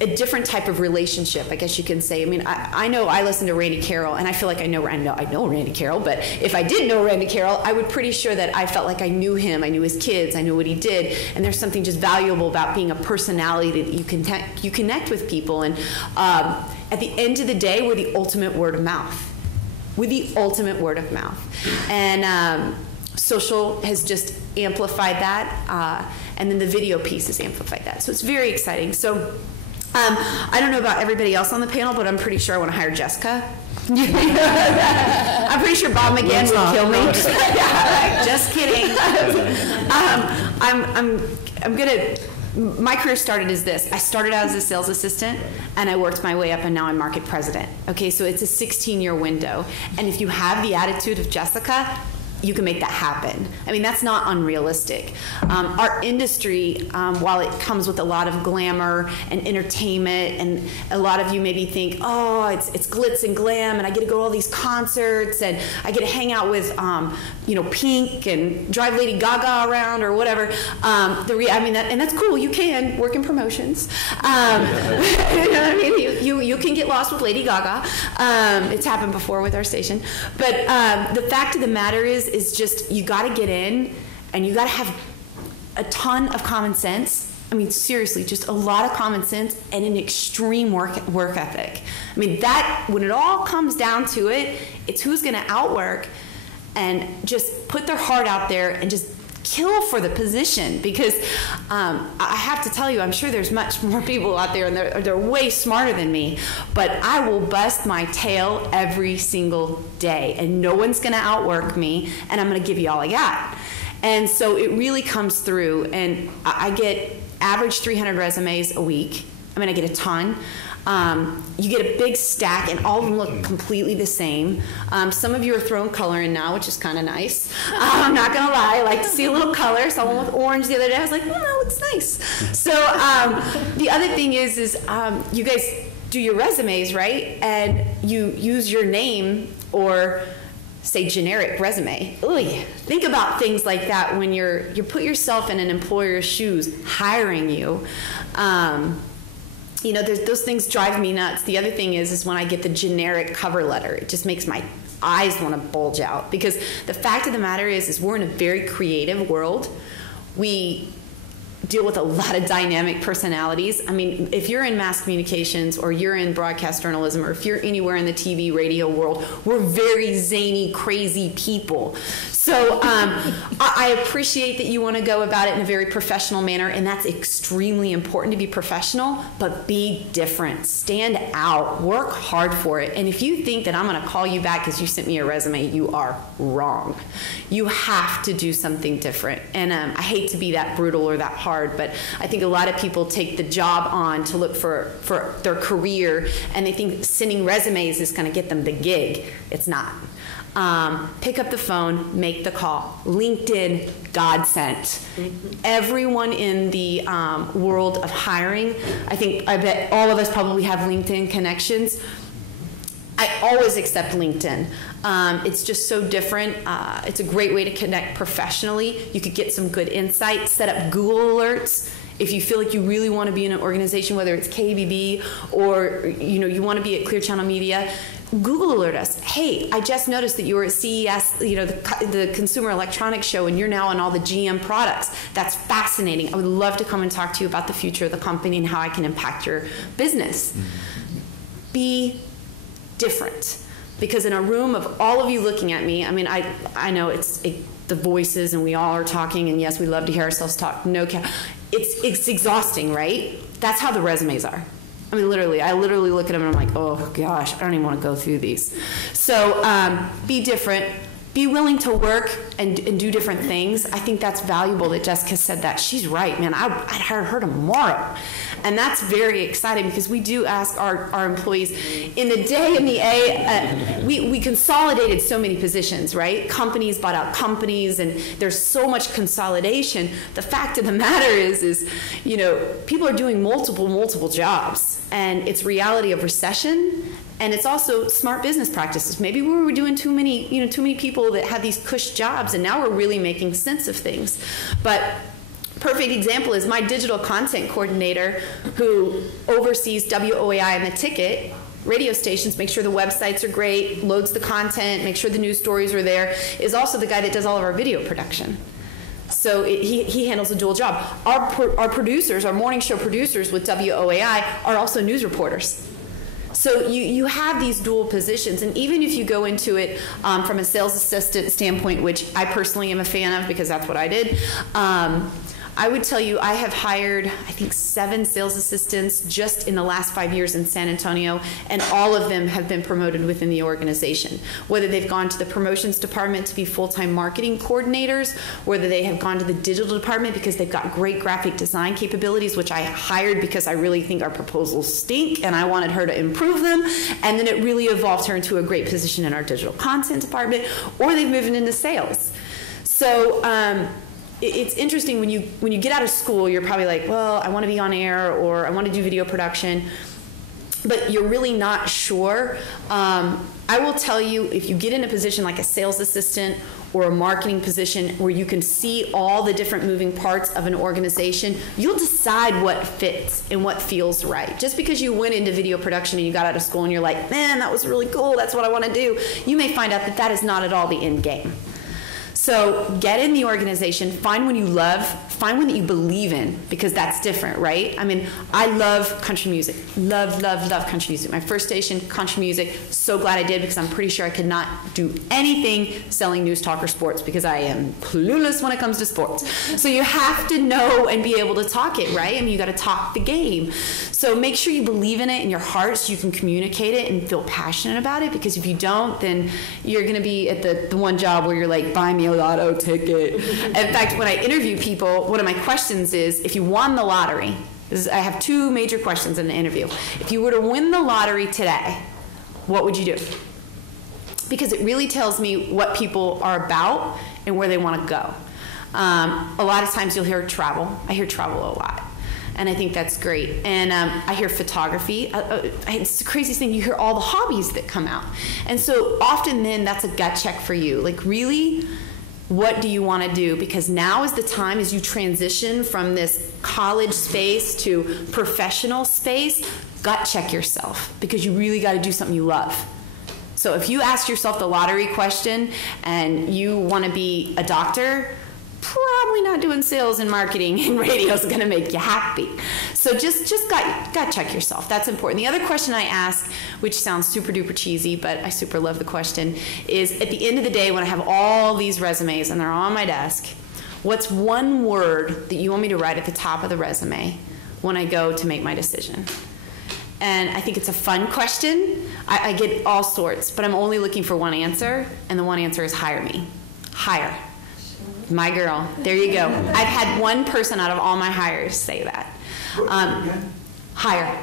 a different type of relationship, I guess you can say. I mean, I know I listen to Randy Carroll, and I feel like I know Randy Carroll, but if I didn't know Randy Carroll, I would pretty sure that I felt like I knew him, I knew his kids, I knew what he did, and there's something just valuable about being a personality that you connect with people, and at the end of the day, we're the ultimate word of mouth. We're the ultimate word of mouth. And social has just amplified that, and then the video piece has amplified that. So it's very exciting. So I don't know about everybody else on the panel, but I'm pretty sure I want to hire Jessica. I'm pretty sure Bob McGann would kill me. Just kidding. I'm gonna. My career started as this. I started out as a sales assistant, and I worked my way up, and now I'm market president. Okay, so it's a 16-year window, and if you have the attitude of Jessica, you can make that happen. I mean, that's not unrealistic. Our industry, while it comes with a lot of glamour and entertainment, and a lot of you maybe think, oh, it's glitz and glam, and I get to go to all these concerts, and I get to hang out with, Pink and drive Lady Gaga around or whatever. And that's cool. You can work in promotions. You know what I mean? You can get lost with Lady Gaga. It's happened before with our station. But the fact of the matter is just you got to get in, and you got to have a ton of common sense. I mean, seriously, just a lot of common sense and an extreme work ethic. I mean, that, when it all comes down to it, it's who's going to outwork and just put their heart out there and just kill for the position. Because I have to tell you, I'm sure there's much more people out there, and they're way smarter than me, but I will bust my tail every single day, and no one's going to outwork me, and I'm going to give you all I got. And so it really comes through, and I get average 300 resumes a week. I mean, I get a ton. You get a big stack, and all of them look completely the same. Some of you are throwing color in now, which is kind of nice. I'm not going to lie. I like to see a little color. Saw one with orange the other day. I was like, oh, that looks nice. So the other thing is you guys do your resumes, right? And you use your name or say generic resume. Ooh, think about things like that when you put yourself in an employer's shoes hiring you. Those things drive me nuts. The other thing is when I get the generic cover letter, it just makes my eyes want to bulge out, because the fact of the matter is we're in a very creative world. We deal with a lot of dynamic personalities. I mean, if you're in mass communications or you're in broadcast journalism or if you're anywhere in the TV, radio world, we're very zany, crazy people. So I appreciate that you want to go about it in a very professional manner, and that's extremely important to be professional, but be different. Stand out. Work hard for it. And if you think that I'm going to call you back because you sent me a resume, you are wrong. You have to do something different. And I hate to be that brutal or that hard, but I think a lot of people take the job on to look for their career, and they think sending resumes is going to get them the gig. It's not. Pick up the phone, make the call. LinkedIn, godsend. Everyone in the world of hiring, I bet all of us probably have LinkedIn connections. I always accept LinkedIn. It's just so different. It's a great way to connect professionally. You could get some good insight, set up Google alerts. If you feel like you really want to be in an organization, whether it's KBB or you want to be at Clear Channel Media, Google alert us. Hey, I just noticed that you were at CES, the Consumer Electronics Show, and you're now on all the GM products. That's fascinating. I would love to come and talk to you about the future of the company and how I can impact your business. Be different. Because in a room of all of you looking at me, I mean, I know it's the voices and we all are talking, and yes, we love to hear ourselves talk. It's exhausting, right? That's how the resumes are. I mean, I literally look at them and I'm like, oh gosh, I don't even want to go through these. So be different. Be willing to work and do different things. I think that's valuable that Jessica said that. She's right, man. I'd hire her tomorrow. And that's very exciting because we do ask our employees. In the day in the A, we consolidated so many positions, right? Companies bought out companies, and there's so much consolidation. The fact of the matter is people are doing multiple jobs, and it's reality of recession. And it's also smart business practices. Maybe we were doing too many people that had these cush jobs, and now we're really making sense of things. But perfect example is my digital content coordinator who oversees WOAI and the ticket radio stations, make sure the websites are great, loads the content, make sure the news stories are there, is also the guy that does all of our video production. So he handles a dual job. Our producers, our morning show producers with WOAI are also news reporters. So you have these dual positions, and even if you go into it from a sales assistant standpoint, which I personally am a fan of because that's what I did, I would tell you I have hired, I think, 7 sales assistants just in the last 5 years in San Antonio, and all of them have been promoted within the organization. Whether they've gone to the promotions department to be full-time marketing coordinators, whether they have gone to the digital department because they've got great graphic design capabilities, which I hired because I really think our proposals stink and I wanted her to improve them, and then it really evolved her into a great position in our digital content department, or they've moved into sales. So it's interesting when you get out of school, you're probably like, well, I want to be on air or I want to do video production, but you're really not sure. I will tell you, if you get in a position like a sales assistant or a marketing position where you can see all the different moving parts of an organization, you'll decide what fits and what feels right. Just because you went into video production and you got out of school and you're like, man, that was really cool, that's what I want to do, you may find out that that is not at all the end game. So get in the organization, find one you love, find one that you believe in, because that's different, right? I mean, I love country music. Love country music. My first station, country music. So glad I did, because I'm pretty sure I could not do anything selling news, talk, or sports, because I am clueless when it comes to sports. So you have to know and be able to talk it, right? I mean, you got to talk the game. So make sure you believe in it in your heart so you can communicate it and feel passionate about it, because if you don't, then you're going to be at the one job where you're like, buy me a lotto ticket. In fact, when I interview people, one of my questions is, if you won the lottery, I have 2 major questions in the interview. If you were to win the lottery today, what would you do? Because it really tells me what people are about and where they want to go. A lot of times you'll hear travel. I hear travel a lot. And I think that's great. And I hear photography. It's the craziest thing. You hear all the hobbies that come out. And so often then that's a gut check for you. Like, really, what do you want to do? Because now is the time, as you transition from this college space to professional space, gut check yourself, because you really got to do something you love. So if you ask yourself the lottery question and you want to be a doctor, probably not doing sales and marketing and radio is going to make you happy. So just got to check yourself. That's important. The other question I ask, which sounds super duper cheesy, but I super love the question, is at the end of the day when I have all these resumes and they're on my desk, what's one word that you want me to write at the top of the resume when I go to make my decision? And I think it's a fun question. I get all sorts, but I'm only looking for one answer, and the one answer is hire me. Hire. My girl. There you go. I've had one person out of all my hires say that. Hire.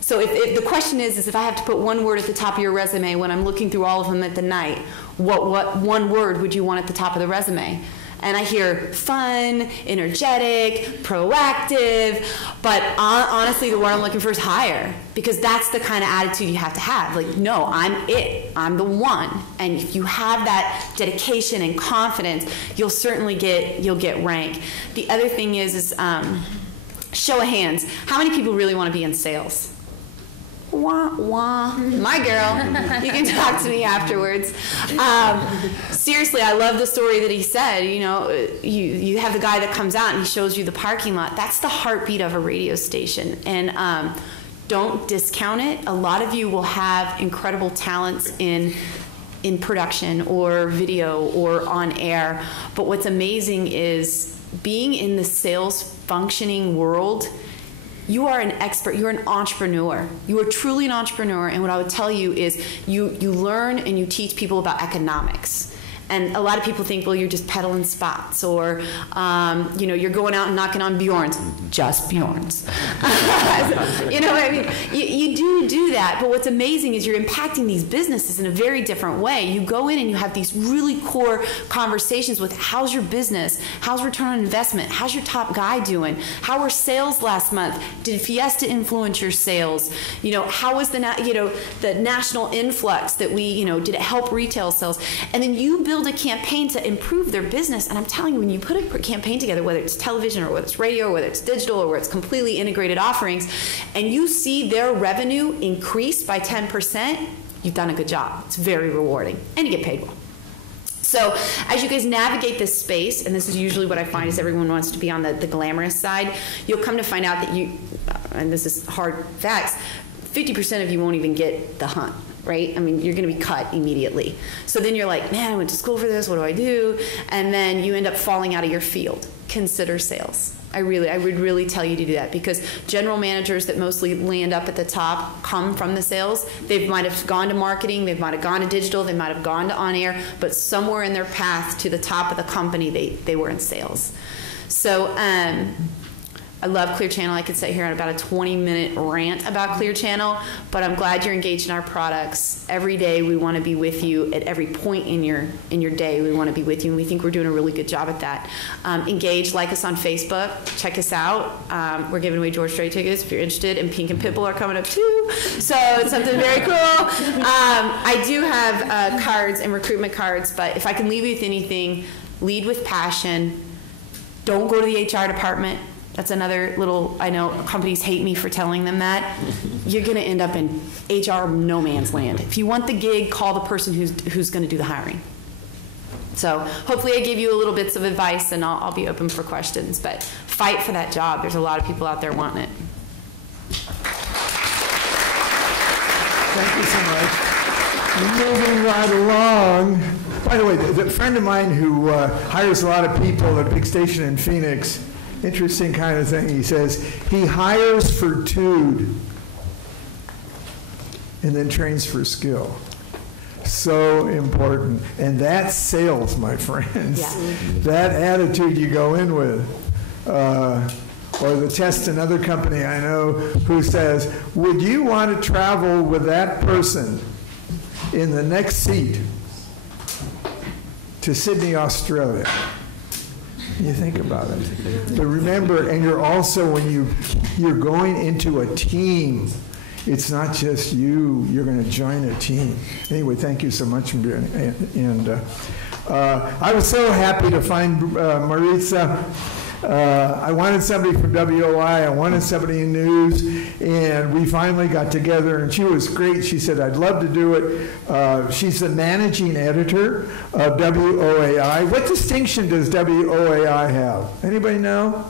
So if the question is if I have to put one word at the top of your resume when I'm looking through all of them at the night, what one word would you want at the top of the resume? And I hear fun, energetic, proactive, but honestly the word I'm looking for is hire, because that's the kind of attitude you have to have. Like, no, I'm it. I'm the one. And if you have that dedication and confidence, you'll certainly get rank. The other thing is show of hands. How many people really want to be in sales? Wah, wah. My girl. You can talk to me afterwards. Seriously, I love the story that he said. You know, you have the guy that comes out and he shows you the parking lot. That's the heartbeat of a radio station. And don't discount it. A lot of you will have incredible talents in production or video or on air. But what's amazing is being in the sales functioning world, you are an expert, you're an entrepreneur. You are truly an entrepreneur, and what I would tell you is you learn and you teach people about economics. And a lot of people think, well, you're just peddling spots, or you know, you're going out and knocking on Bjorns. Just Bjorns. You know what I mean? You do that, but what's amazing is you're impacting these businesses in a very different way. You go in and you have these really core conversations with how's your business? How's return on investment? How's your top guy doing? How were sales last month? Did Fiesta influence your sales? You know, how was the national influx that did it help retail sales? And then you build a campaign to improve their business, and I'm telling you, when you put a campaign together, whether it's television or whether it's radio or whether it's digital or whether it's completely integrated offerings, and you see their revenue increase by 10%, you've done a good job. It's very rewarding, and you get paid well. So as you guys navigate this space, and this is usually what I find is everyone wants to be on the glamorous side, you'll come to find out that and this is hard facts, 50% of you won't even get the hunt. Right? I mean, you're going to be cut immediately. So then you're like, man, I went to school for this. What do I do? And then you end up falling out of your field. Consider sales. I would really tell you to do that, because general managers that mostly land up at the top come from the sales. They might have gone to marketing. They might have gone to digital. They might have gone to on air. But somewhere in their path to the top of the company, they were in sales. So I love Clear Channel. I could sit here on about a 20-minute rant about Clear Channel, but I'm glad you're engaged in our products. Every day we want to be with you. At every point in your day, we want to be with you, and we think we're doing a really good job at that. Engage, like us on Facebook, check us out. We're giving away George Strait tickets if you're interested, and Pink and Pitbull are coming up too, so it's something very cool. I do have cards and recruitment cards, but if I can leave you with anything, lead with passion. Don't go to the HR department. That's another little, I know companies hate me for telling them that. You're going to end up in HR no man's land. If you want the gig, call the person who's going to do the hiring. So hopefully I gave you a little bits of advice, and I'll be open for questions. But fight for that job. There's a lot of people out there wanting it. Thank you so much. Moving right along. By the way, the friend of mine who hires a lot of people at a big station in Phoenix, interesting kind of thing. He says he hires for tude and then trains for skill. So important. And that's sales, my friends. Yeah. That attitude you go in with. Or the test another company I know who says, would you want to travel with that person in the next seat to Sydney, Australia? You think about it. But remember, and you're also, when you're going into a team, it's not just you, you're going to join a team. Anyway, thank you so much. And I was so happy to find Maritza I wanted somebody from WOI, I wanted somebody in news, and we finally got together, and she was great. She said, I'd love to do it. She's the managing editor of WOAI. What distinction does WOAI have? Anybody know?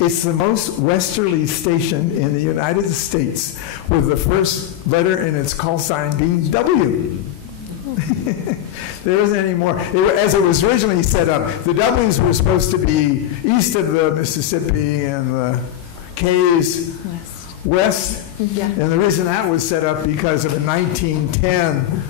It's the most westerly station in the United States, with the first letter in its call sign being W. There isn't any more. As it was originally set up, the W's were supposed to be east of the Mississippi and the K's west. Yeah. And the reason that was set up because of in 1910,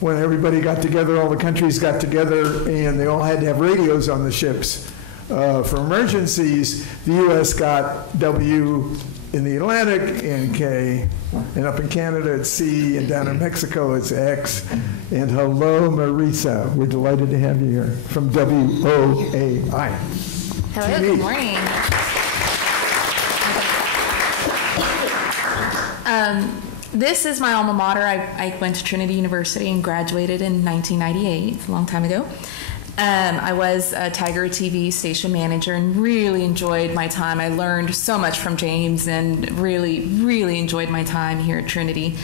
when everybody got together, all the countries got together, and they all had to have radios on the ships. For emergencies, the U.S. got W in the Atlantic and K, and up in Canada it's C, and down in Mexico it's X. And hello, Marisa. We're delighted to have you here from WOAI. Hello, good morning. This is my alma mater. I went to Trinity University and graduated in 1998, it's a long time ago. I was a Tiger TV station manager and really enjoyed my time. I learned so much from James and really, really enjoyed my time here at Trinity.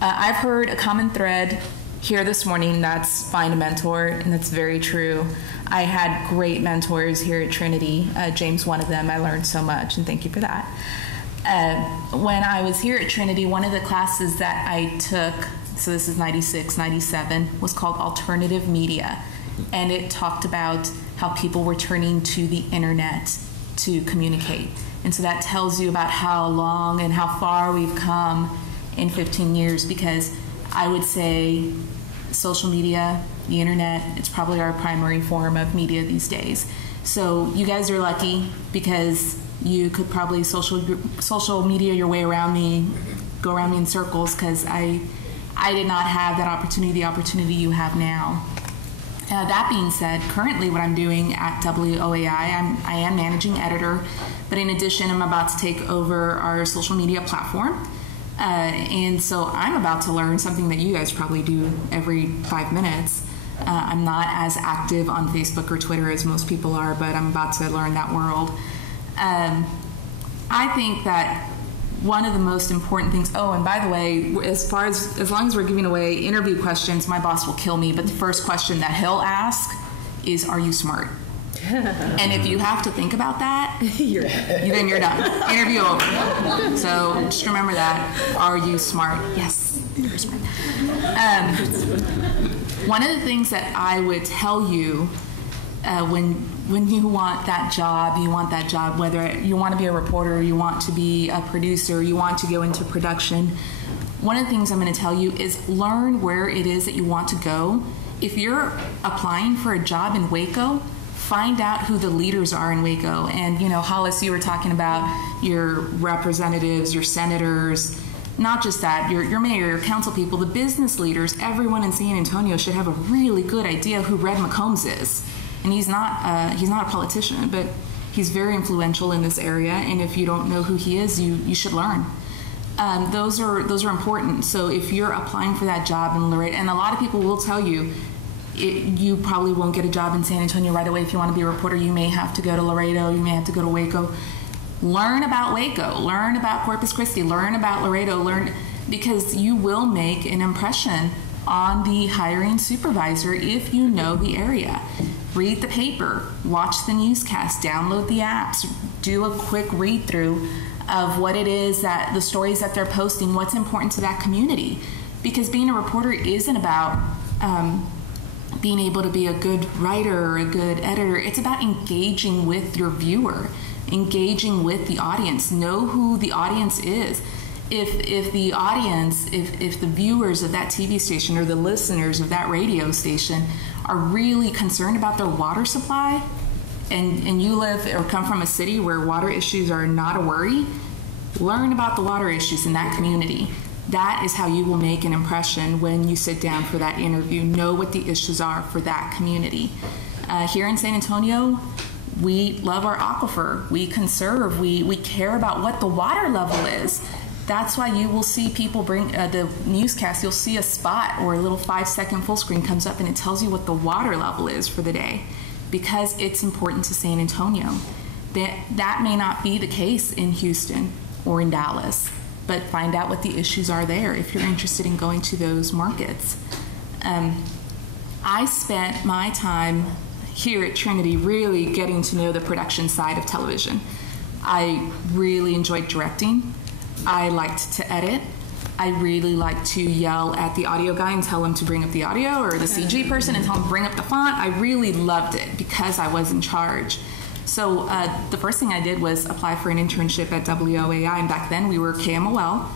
I've heard a common thread here this morning, that's find a mentor, and that's very true. I had great mentors here at Trinity. James, one of them. I learned so much, and thank you for that. When I was here at Trinity, one of the classes that I took, so this is 96, 97, was called Alternative Media. And it talked about how people were turning to the internet to communicate. And so that tells you about how long and how far we've come in 15 years, because I would say social media, the internet, it's probably our primary form of media these days. So you guys are lucky because you could probably social media your way around me, go around me in circles, because I did not have that opportunity, the opportunity you have now. That being said, currently what I'm doing at WOAI, I am managing editor, but in addition, I'm about to take over our social media platform. And so I'm about to learn something that you guys probably do every 5 minutes. I'm not as active on Facebook or Twitter as most people are, but I'm about to learn that world. I think that one of the most important things, oh, and by the way, as long as we're giving away interview questions, my boss will kill me, but the first question that he'll ask is, are you smart? And if you have to think about that, then you're done. Interview over. So just remember that. Are you smart? Yes, you're smart. One of the things that I would tell you when you want that job, whether you want to be a reporter, you want to be a producer, you want to go into production, one of the things I'm going to tell you is learn where it is that you want to go. If you're applying for a job in Waco, find out who the leaders are in Waco. And, you know, Hollis, you were talking about your representatives, your senators, not just that, your mayor, your council people, the business leaders, everyone in San Antonio should have a really good idea who Red McCombs is. And he's not a politician, but he's very influential in this area. And if you don't know who he is, you should learn. Those are important. So if you're applying for that job in Laredo, and a lot of people will tell you, you probably won't get a job in San Antonio right away. If you want to be a reporter, you may have to go to Laredo, you may have to go to Waco. Learn about Waco, learn about Corpus Christi, learn about Laredo, because you will make an impression on the hiring supervisor if you know the area. Read the paper, watch the newscast, download the apps, do a quick read through of what it is that the stories that they're posting, what's important to that community. Because being a reporter isn't about being able to be a good writer or a good editor. It's about engaging with your viewer, engaging with the audience. Know who the audience is. If the audience, if the viewers of that TV station or the listeners of that radio station are really concerned about their water supply, and you live or come from a city where water issues are not a worry, learn about the water issues in that community. That is how you will make an impression when you sit down for that interview. Know what the issues are for that community. Here in San Antonio, we love our aquifer. We conserve. We care about what the water level is. That's why you will see people bring the newscast. You'll see a spot or a little 5-second full screen comes up and it tells you what the water level is for the day. because it's important to San Antonio. That may not be the case in Houston or in Dallas, but find out what the issues are there if you're interested in going to those markets. I spent my time here at Trinity really getting to know the production side of television. I really enjoyed directing. I liked to edit. I really liked to yell at the audio guy and tell him to bring up the audio, or the CG person and tell him to bring up the font. I really loved it because I was in charge. So the first thing I did was apply for an internship at WOAI, and back then we were KMOL.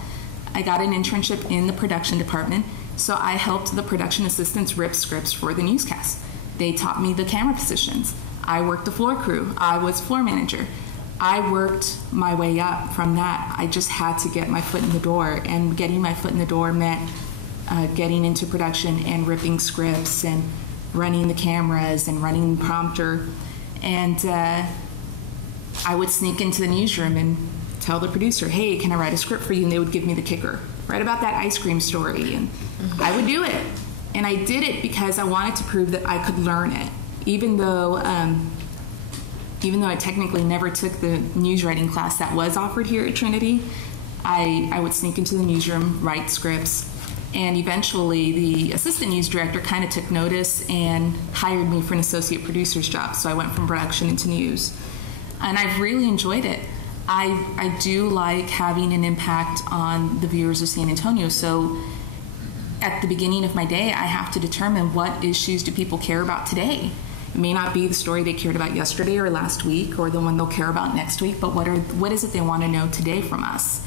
I got an internship in the production department, so I helped the production assistants rip scripts for the newscast. They taught me the camera positions. I worked the floor crew. I was floor manager. I worked my way up from that. I just had to get my foot in the door, and getting my foot in the door meant getting into production and ripping scripts and running the cameras and running the prompter. And I would sneak into the newsroom and tell the producer, hey, can I write a script for you? And they would give me the kicker. Write about that ice cream story. And I would do it. And I did it because I wanted to prove that I could learn it. Even though I technically never took the news writing class that was offered here at Trinity, I would sneak into the newsroom, write scripts, and eventually the assistant news director kind of took notice and hired me for an associate producer's job. So I went from production into news. And I've really enjoyed it. I do like having an impact on the viewers of San Antonio. So at the beginning of my day, I have to determine what issues do people care about today. It may not be the story they cared about yesterday or last week or the one they'll care about next week, but what is it they want to know today from us?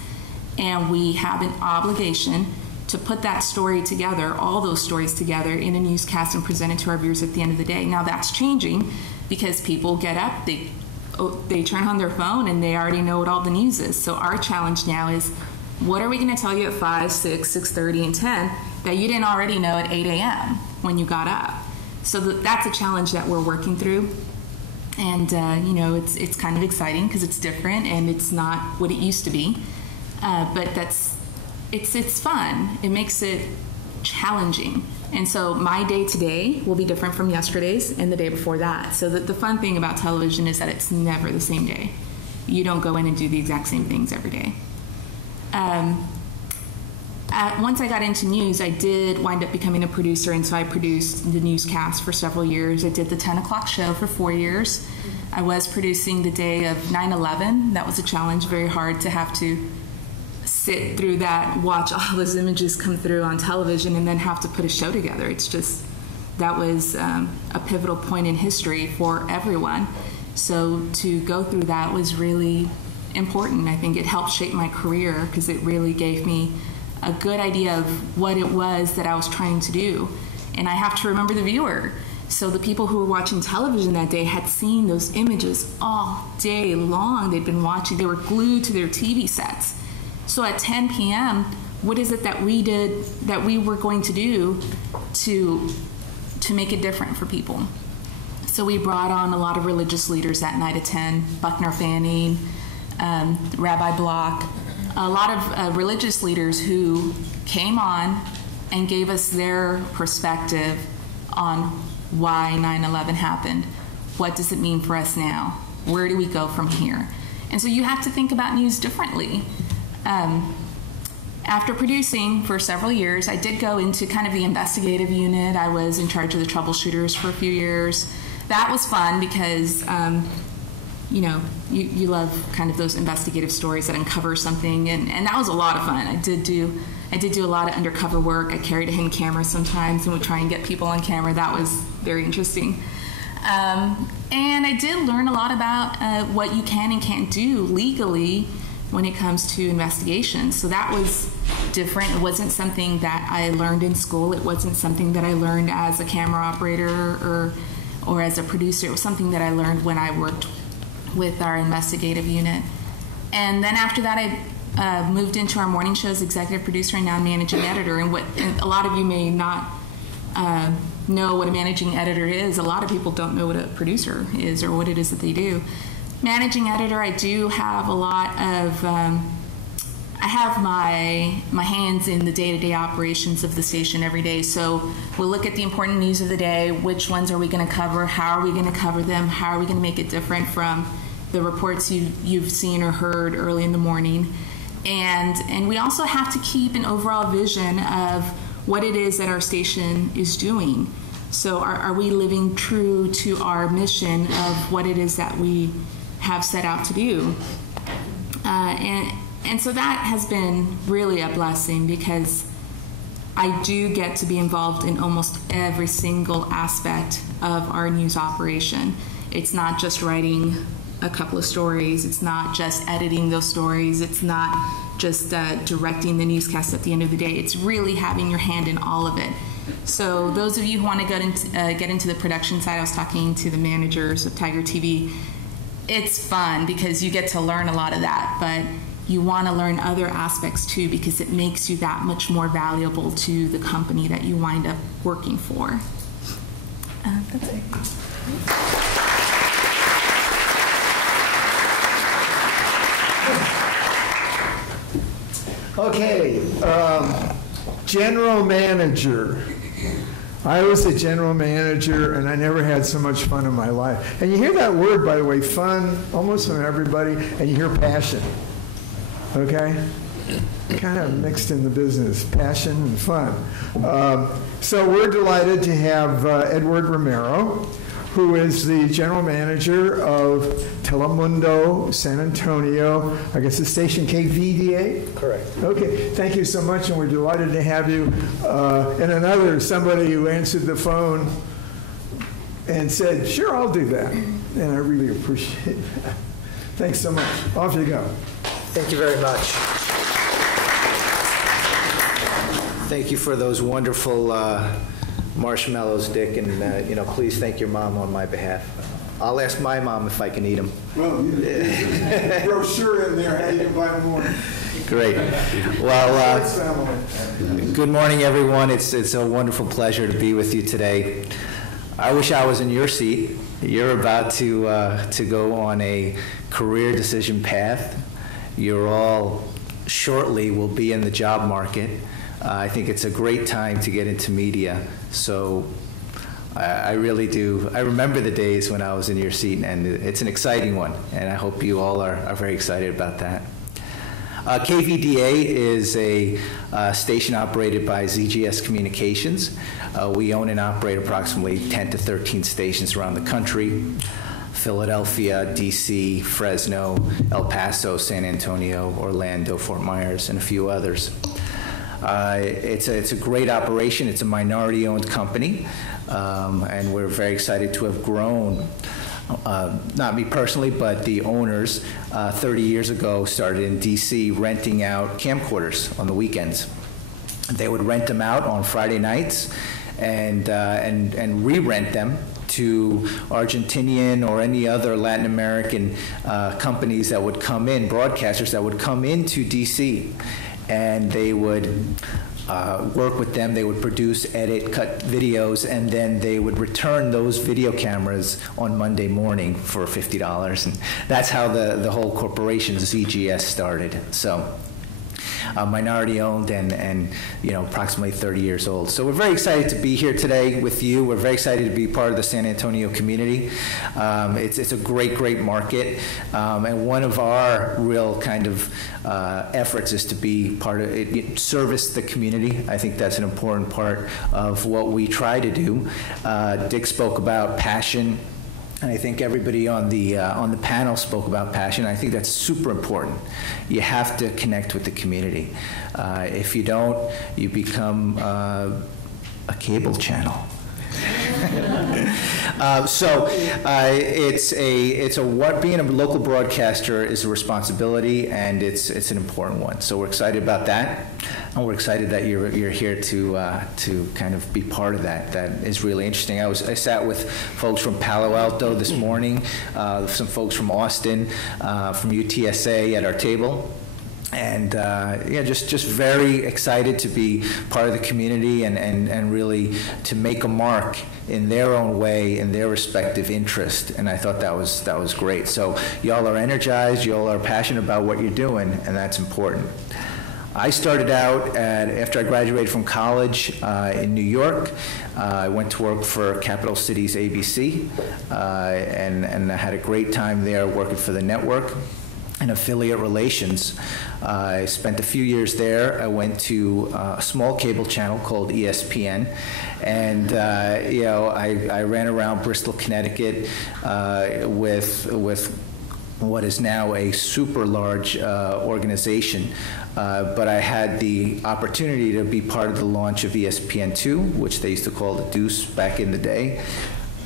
And we have an obligation to put that story together, all those stories together in a newscast and present it to our viewers at the end of the day. Now that's changing because people get up, they turn on their phone and they already know what all the news is. So our challenge now is, what are we going to tell you at 5, 6, 6:30, and 10 that you didn't already know at 8 a.m. when you got up? So that's a challenge that we're working through. And, it's kind of exciting because it's different and it's not what it used to be. But it's fun. It makes it challenging. And so my day today will be different from yesterday's and the day before that. So the fun thing about television is that it's never the same day. You don't go in and do the exact same things every day. Once I got into news, I did wind up becoming a producer, and so I produced the newscast for several years. I did the 10 o'clock show for 4 years. I was producing the day of 9/11. That was a challenge, very hard to have to sit through that, watch all those images come through on television, and then have to put a show together. It's just, that was a pivotal point in history for everyone. So to go through that was really important. I think it helped shape my career because it really gave me a good idea of what it was that I was trying to do. And I have to remember the viewer. So the people who were watching television that day had seen those images all day long. They'd been watching, they were glued to their TV sets. So at 10 p.m., what is it that we did, that we were going to do to make it different for people? So we brought on a lot of religious leaders that night at 10, Buckner Fanning, Rabbi Block, a lot of religious leaders who came on and gave us their perspective on why 9/11 happened. What does it mean for us now? Where do we go from here? And so you have to think about news differently. After producing for several years, I did go into kind of the investigative unit. I was in charge of the troubleshooters for a few years. That was fun because you love kind of those investigative stories that uncover something, and that was a lot of fun. I did do a lot of undercover work. I carried a hidden camera sometimes and would try and get people on camera. That was very interesting. And I did learn a lot about what you can and can't do legally when it comes to investigations. So that was different. It wasn't something that I learned in school. It wasn't something that I learned as a camera operator or as a producer. It was something that I learned when I worked with our investigative unit. And then after that, I moved into our morning show's executive producer and now managing editor. And a lot of you may not know what a managing editor is. A lot of people don't know what a producer is or what it is that they do. Managing editor, I do have a lot of I have my hands in the day-to-day operations of the station every day. So we'll look at the important news of the day. Which ones are we going to cover? How are we going to cover them? How are we going to make it different from the reports you've seen or heard early in the morning? And we also have to keep an overall vision of what it is that our station is doing. So are we living true to our mission of what it is that we have set out to do? And so that has been really a blessing, because I do get to be involved in almost every single aspect of our news operation. It's not just writing a couple of stories. It's not just editing those stories. It's not just directing the newscast at the end of the day. It's really having your hand in all of it. So those of you who want to get into the production side, I was talking to the managers of Tiger TV. It's fun because you get to learn a lot of that, but you want to learn other aspects too, because it makes you that much more valuable to the company that you wind up working for. That's it. Okay, general manager. I was a general manager, and I never had so much fun in my life. And you hear that word, by the way, fun, almost from everybody, and you hear passion. Okay? Kind of mixed in the business, passion and fun. So we're delighted to have Edward Romero, who is the general manager of Telemundo San Antonio, I guess the station KVDA? Correct. Okay, thank you so much, and we're delighted to have you. And somebody who answered the phone and said, sure, I'll do that. And I really appreciate that. Thanks so much. Off you go. Thank you very much. Thank you for those wonderful marshmallows, Dick, and please thank your mom on my behalf. I'll ask my mom if I can eat them. Well, brochure in there, how you can buy more. Great. Well, good morning, everyone. It's a wonderful pleasure to be with you today. I wish I was in your seat. You're about to go on a career decision path. You're all shortly will be in the job market. I think it's a great time to get into media. So I really do. I remember the days when I was in your seat, and it's an exciting one, and I hope you all are very excited about that. KVDA is a station operated by ZGS Communications. We own and operate approximately 10 to 13 stations around the country: Philadelphia, DC, Fresno, El Paso, San Antonio, Orlando, Fort Myers, and a few others. It's a great operation. It's a minority-owned company, and we're very excited to have grown. Not me personally, but the owners 30 years ago started in DC renting out camcorders on the weekends. They would rent them out on Friday nights and re-rent them to Argentinian or any other Latin American companies that would come in, broadcasters that would come into DC. And they would work with them. They would produce, edit, cut videos, and then they would return those video cameras on Monday morning for $50. And that's how the whole corporation, ZGS, started. So minority owned and approximately 30 years old. So we're very excited to be here today with you. We're very excited to be part of the San Antonio community. It's a great market, and one of our real kind of efforts is to be part of it, service the community. I think that's an important part of what we try to do. Dick spoke about passion. And I think everybody on the panel spoke about passion. I think that's super important. You have to connect with the community. If you don't, you become a cable channel. Being a local broadcaster is a responsibility, and it's an important one. So we're excited about that, and we're excited that you're here to kind of be part of that. That is really interesting. I sat with folks from Palo Alto this morning, some folks from Austin, from UTSA at our table. And just very excited to be part of the community and really to make a mark in their own way, in their respective interest. And I thought that was great. So y'all are energized, y'all are passionate about what you're doing, and that's important. I started out after I graduated from college in New York. I went to work for Capital Cities ABC, and I had a great time there working for the network and affiliate relations. I spent a few years there. I went to a small cable channel called ESPN, and I ran around Bristol, Connecticut with what is now a super large organization. But I had the opportunity to be part of the launch of ESPN2, which they used to call the Deuce back in the day,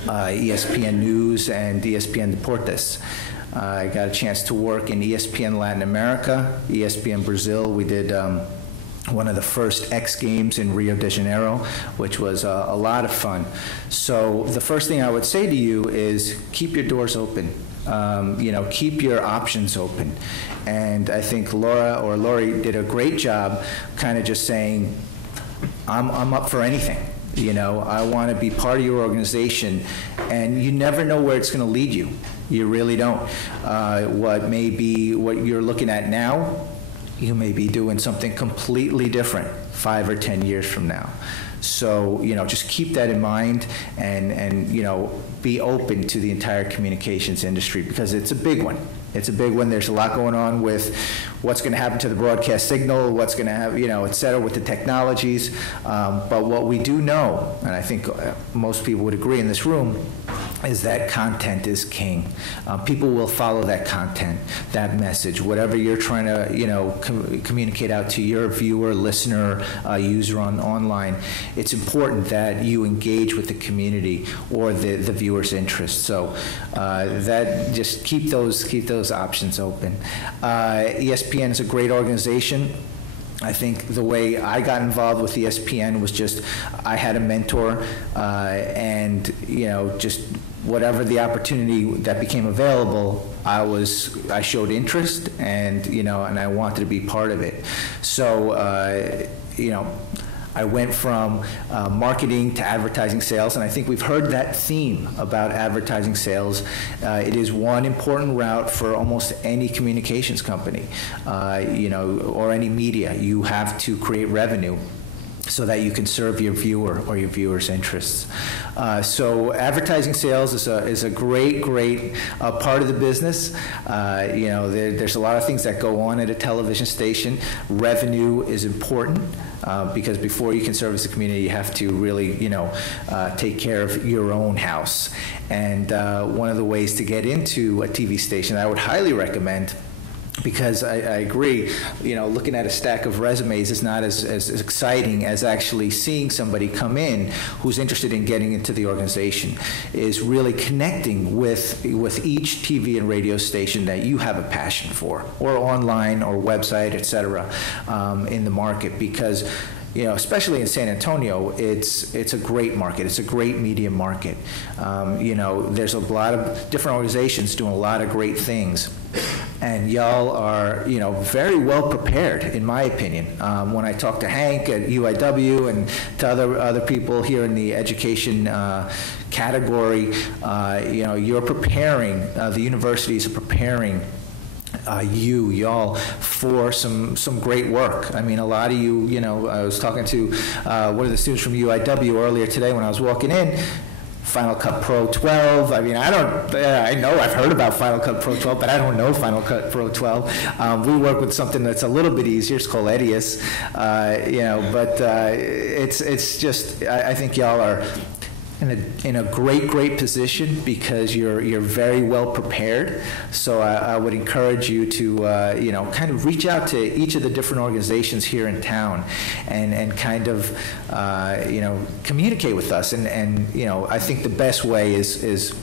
ESPN News and ESPN Deportes. I got a chance to work in ESPN Latin America, ESPN Brazil. We did one of the first X Games in Rio de Janeiro, which was a lot of fun. So the first thing I would say to you is keep your doors open. Keep your options open. And I think Lori did a great job kind of just saying, I'm up for anything. I want to be part of your organization, and you never know where it's going to lead you. You really don't. What you're looking at now, you may be doing something completely different 5 or 10 years from now. So, just keep that in mind and be open to the entire communications industry, because it's a big one. It's a big one. There's a lot going on with what's going to happen to the broadcast signal, what's going to have, et cetera, with the technologies. But what we do know, and I think most people would agree in this room, is that content is king. People will follow that content, that message, whatever you're trying to, communicate out to your viewer, listener, user online. It's important that you engage with the community or the viewer's interest. So that just keep those options open. ESPN is a great organization. I think the way I got involved with ESPN was just I had a mentor, and just whatever the opportunity that became available, I showed interest, and and I wanted to be part of it. So I went from marketing to advertising sales, and I think we've heard that theme about advertising sales. It is one important route for almost any communications company, or any media. You have to create revenue so that you can serve your viewer or your viewer's interests. So advertising sales is a great part of the business. There's a lot of things that go on at a television station. Revenue is important because before you can service the community, you have to really, take care of your own house. And one of the ways to get into a TV station I would highly recommend, because I agree, looking at a stack of resumes is not as exciting as actually seeing somebody come in who's interested in getting into the organization, is really connecting with each TV and radio station that you have a passion for, or online or website, et cetera, in the market, because especially in San Antonio, it's a great market. It's a great media market. There's a lot of different organizations doing a lot of great things. And y'all are, very well prepared, in my opinion. When I talk to Hank at UIW and to other people here in the education category, you're preparing, the universities are preparing y'all for some great work. I mean, a lot of you, I was talking to one of the students from UIW earlier today when I was walking in. Final Cut Pro 12. I mean, I know I've heard about Final Cut Pro 12, but I don't know Final Cut Pro 12. We work with something that's a little bit easier. It's called Edius, but it's just, I think y'all are in a great position because you're very well prepared. So I would encourage you to kind of reach out to each of the different organizations here in town and kind of communicate with us. And I think the best way is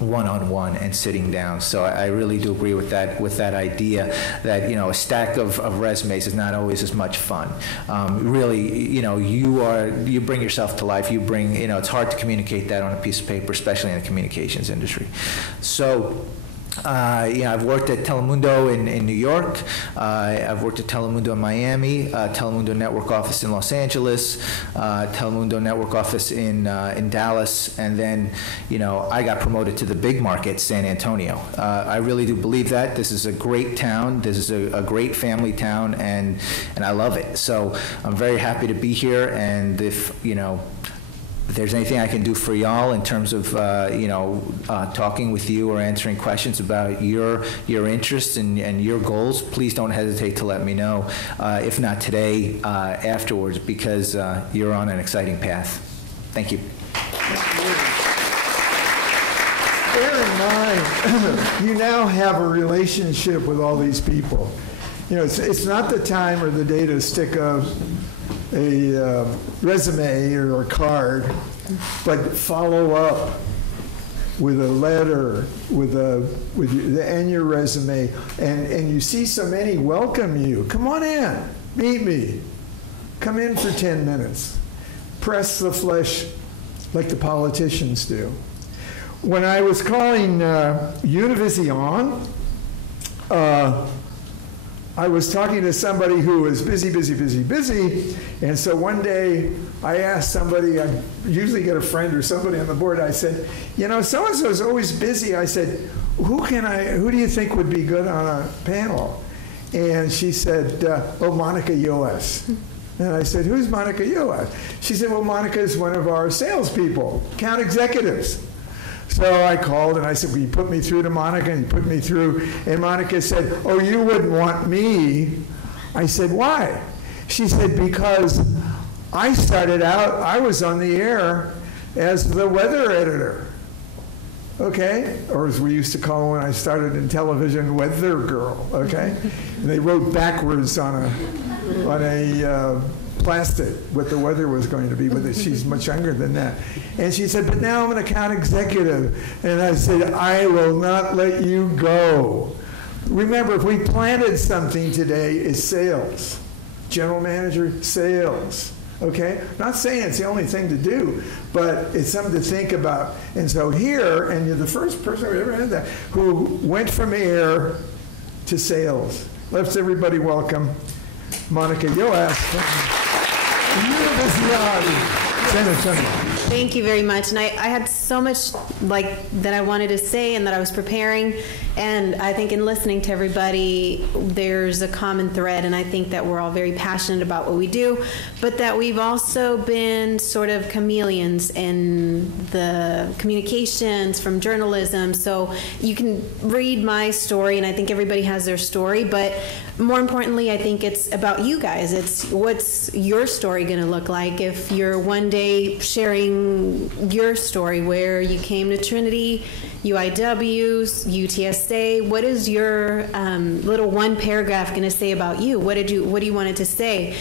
one-on-one and sitting down. So I really do agree with that idea that a stack of resumes is not always as much fun. Really, you bring yourself to life. You bring, it's hard to communicate that on a piece of paper, especially in the communications industry. So I've worked at Telemundo in New York. I've worked at Telemundo in Miami, Telemundo Network office in Los Angeles, Telemundo Network office in Dallas, and then, I got promoted to the big market, San Antonio. I really do believe that. This is a great town. This is a great family town, and I love it. So I'm very happy to be here, and if there's anything I can do for y'all in terms of, talking with you or answering questions about your interests and your goals, please don't hesitate to let me know. If not today, afterwards, because you're on an exciting path. Thank you. Bear in mind, you now have a relationship with all these people. It's not the time or the day to stick a resume or a card, but follow up with a letter, and your resume, and you see so many welcome you. Come on in, meet me. Come in for 10 minutes. Press the flesh like the politicians do. When I was calling Univision, I was talking to somebody who was busy, and so one day I asked somebody, I usually get a friend or somebody on the board, I said, so-and-so is always busy. I said, who do you think would be good on a panel? And she said, Monica Yoas. And I said, who's Monica Yoas? She said, well, Monica is one of our salespeople, account executives. So I called and I said, will you put me through to Monica? And he put me through. And Monica said, oh, you wouldn't want me. I said, why? She said, because I started out, I was on the air as the weather editor. Okay? Or as we used to call when I started in television, weather girl. Okay? And they wrote backwards on a plastic what the weather was going to be with it. She's much younger than that. And she said, but now I'm an account executive. And I said, I will not let you go. Remember, if we planted something today, it's sales. General manager, sales. Okay? Not saying it's the only thing to do, but it's something to think about. And so here, and you're the first person who ever had that, who went from air to sales. Let's everybody welcome Monica Yoas. Thank you very much. And I had so much that I wanted to say and that I was preparing. And I think in listening to everybody, there's a common thread. And I think that we're all very passionate about what we do, but that we've also been sort of chameleons in the communications from journalism. So you can read my story, and I think everybody has their story. But more importantly, I think it's about you guys. It's what's your story going to look like if you're one day sharing your story, where you came to Trinity, UIW, UTSA. What is your little one paragraph going to say about you? What do you want it to say?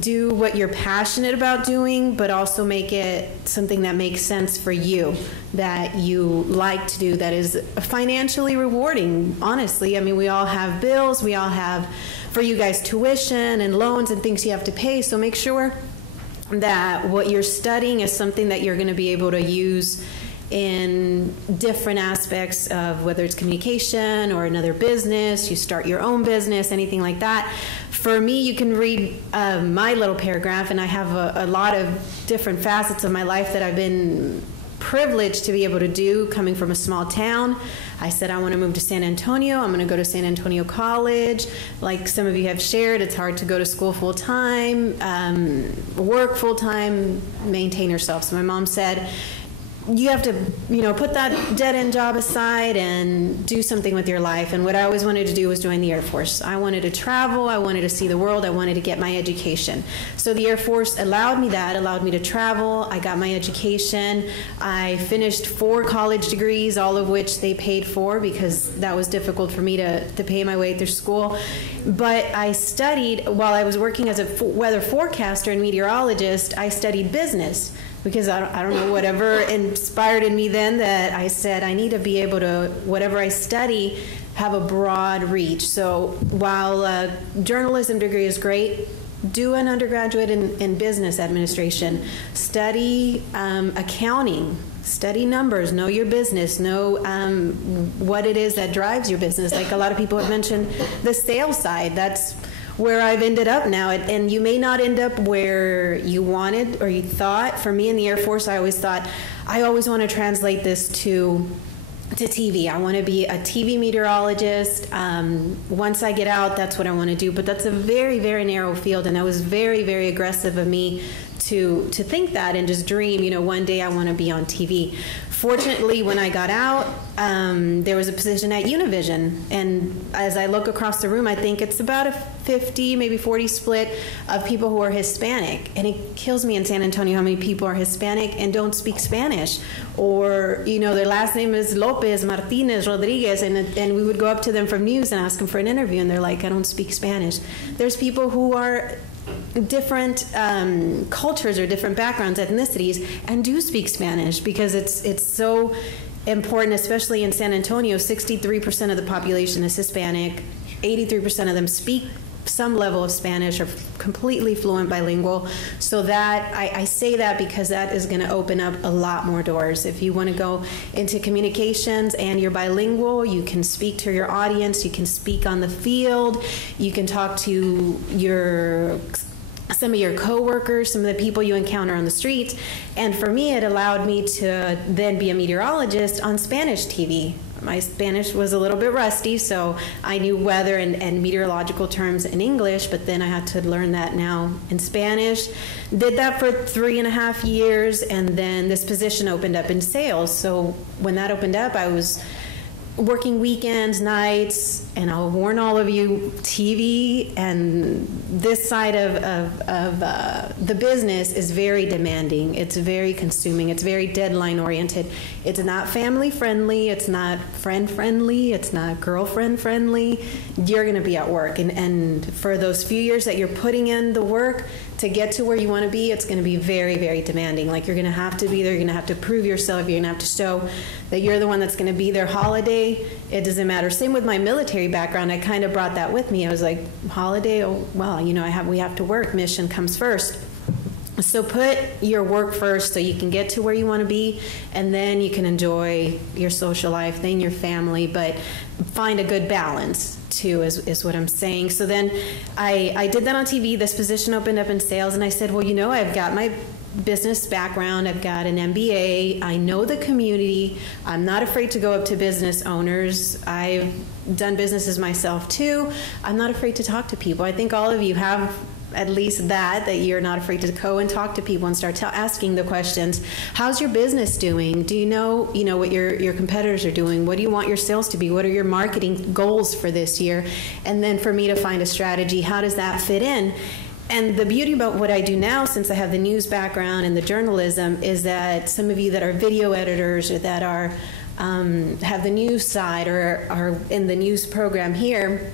Do what you're passionate about doing, but also make it something that makes sense for you, that you like to do, that is financially rewarding, honestly. I mean, we all have bills. We all have, for you guys, tuition and loans and things you have to pay. So make sure that what you're studying is something that you're going to be able to use in different aspects of whether it's communication or another business, you start your own business, anything like that. For me, you can read my little paragraph, and I have a lot of different facets of my life that I've been privileged to be able to do coming from a small town. I said I want to move to San Antonio. I'm going to go to San Antonio College. Like some of you have shared, it's hard to go to school full-time, work full-time, maintain yourself. So my mom said, you have to, put that dead-end job aside and do something with your life. And what I always wanted to do was join the Air Force. I wanted to travel. I wanted to see the world. I wanted to get my education. So the Air Force allowed me to travel. I got my education. I finished 4 college degrees, all of which they paid for because that was difficult for me to pay my way through school. But I studied, while I was working as a weather forecaster and meteorologist, I studied business. Because I don't know, whatever inspired in me then, that I said I need to be able to, whatever I study, have a broad reach. So while a journalism degree is great, do an undergraduate in business administration. Study accounting. study numbers, know your business, know what it is that drives your business. Like a lot of people have mentioned the sales side. That's where I've ended up now. And you may not end up where you wanted or you thought. For me in the Air Force, I always thought, I always want to translate this to TV. I want to be a TV meteorologist. Once I get out, that's what I want to do. But that's a very, very narrow field, and that was very, very aggressive of me to think that and just dream, one day I want to be on TV. Fortunately, when I got out, there was a position at Univision, and as I look across the room, I think it's about a 50, maybe 40 split of people who are Hispanic, and it kills me in San Antonio how many people are Hispanic and don't speak Spanish, or their last name is Lopez, Martinez, Rodriguez, and we would go up to them from news and ask them for an interview, and they're like, I don't speak Spanish. There's people who are different cultures or different backgrounds, ethnicities, and do speak Spanish because it's so important, especially in San Antonio. 63% of the population is Hispanic. 83% of them speak some level of Spanish or completely fluent bilingual. So that I say that because that is going to open up a lot more doors. If you want to go into communications and you're bilingual, you can speak to your audience, you can speak on the field, you can talk to some of your coworkers, some of the people you encounter on the streets. And for me, it allowed me to then be a meteorologist on Spanish TV. My Spanish was a little bit rusty, so I knew weather and meteorological terms in English, but then I had to learn that now in Spanish. Did that for 3.5 years, and then this position opened up in sales. So when that opened up, I was working weekends, nights, and I'll warn all of you, TV and this side of the business is very demanding. It's very consuming. It's very deadline oriented. It's not family friendly. It's not friend friendly. It's not girlfriend friendly. You're going to be at work. And for those few years that you're putting in the work to get to where you want to be, it's going to be very, very demanding. Like, you're going to have to be there. You're going to have to prove yourself. You're going to have to show that you're the one that's going to be there. Holiday, it doesn't matter. Same with my military background. I kind of brought that with me. I was like, holiday, oh, well, we have to work. Mission comes first. So put your work first so you can get to where you want to be, and then you can enjoy your social life, then your family, but find a good balance too is what I'm saying. So then I did that on TV. This position opened up in sales, and I said, well, I've got my business background. I've got an MBA. I know the community. I'm not afraid to go up to business owners. I've done businesses myself too. I'm not afraid to talk to people. I think all of you have at least that you're not afraid to go and talk to people and start asking the questions. How's your business doing? Do you know what your competitors are doing? What do you want your sales to be? What are your marketing goals for this year? And then for me to find a strategy, how does that fit in? And the beauty about what I do now, since I have the news background and the journalism, is that some of you that are video editors or that are have the news side or are in the news program here,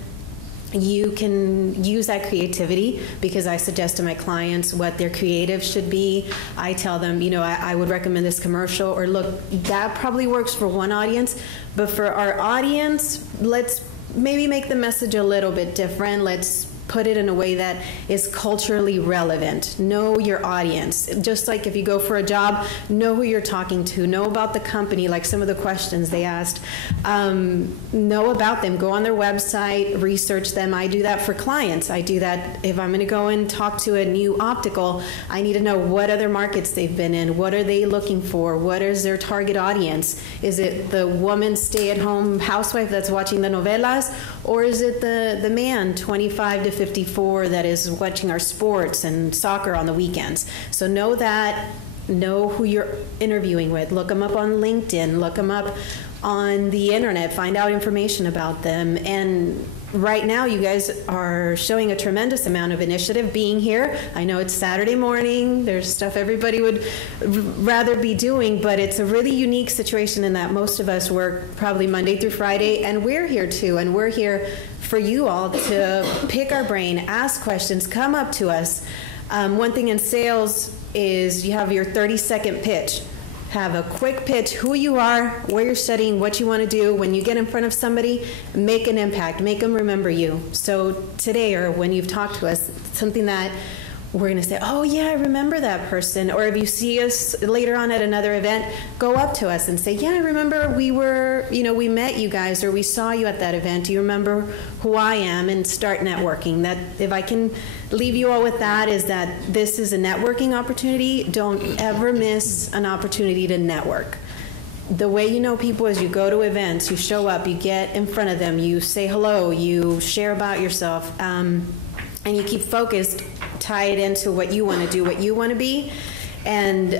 you can use that creativity, because I suggest to my clients what their creative should be. I tell them, I would recommend this commercial, or look, that probably works for one audience, but for our audience, let's maybe make the message a little bit different. Let's put it in a way that is culturally relevant. Know your audience. Just like if you go for a job, know who you're talking to, know about the company, like some of the questions they asked. Know about them. Go on their website, research them. I do that for clients. I do that if I'm going to go and talk to a new optical. I need to know what other markets they've been in. What are they looking for? What is their target audience? Is it the woman stay-at-home housewife that's watching the novelas? Or is it the man, 25 to 54, that is watching our sports and soccer on the weekends? So know that, know who you're interviewing with. Look them up on LinkedIn, look them up on the internet, find out information about them. And right now you guys are showing a tremendous amount of initiative being here. I know it's Saturday morning, there's stuff everybody would rather be doing, but it's a really unique situation in that most of us work probably Monday through Friday, and we're here too, and we're here for you all to pick our brain, ask questions, come up to us. One thing in sales is you have your 30-second pitch. Have a quick pitch, who you are, where you're studying, what you want to do. When you get in front of somebody, make an impact, make them remember you. So today, or when you've talked to us, something that we're going to say, oh, yeah, I remember that person. Or if you see us later on at another event, go up to us and say, yeah, I remember we met you guys, or we saw you at that event. Do you remember who I am? And start networking. That, if I can leave you all with that, is that this is a networking opportunity. Don't ever miss an opportunity to network. The way you know people is you go to events, you show up, you get in front of them, you say hello, you share about yourself, and you keep focused, tie it into what you want to do, what you want to be. And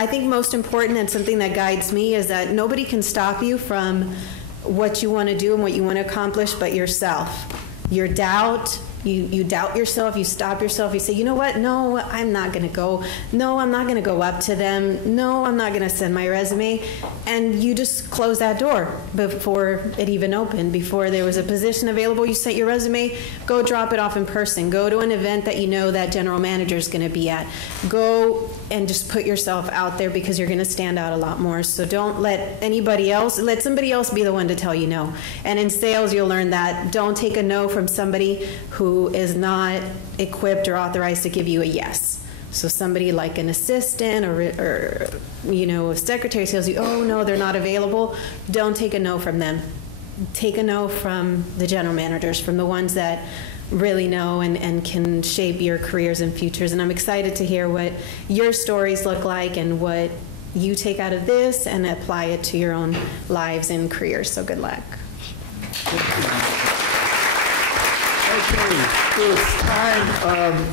I think most important, and something that guides me, is that nobody can stop you from what you want to do and what you want to accomplish but yourself. Your doubt, you doubt yourself, you stop yourself, you say, you know what, no, I'm not going to go. No, I'm not going to go up to them. No, I'm not going to send my resume. And you just close that door before it even opened, before there was a position available. You sent your resume, go drop it off in person. Go to an event that you know that general manager is going to be at. Go and just put yourself out there, because you're going to stand out a lot more. So don't let anybody else, let somebody else be the one to tell you no. And in sales, you'll learn that. Don't take a no from somebody who is not equipped or authorized to give you a yes. So somebody like an assistant or a secretary tells you, oh, no, they're not available. Don't take a no from them. Take a no from the general managers, from the ones that really know and can shape your careers and futures. And I'm excited to hear what your stories look like and what you take out of this and apply it to your own lives and careers. So good luck. Okay, it's time.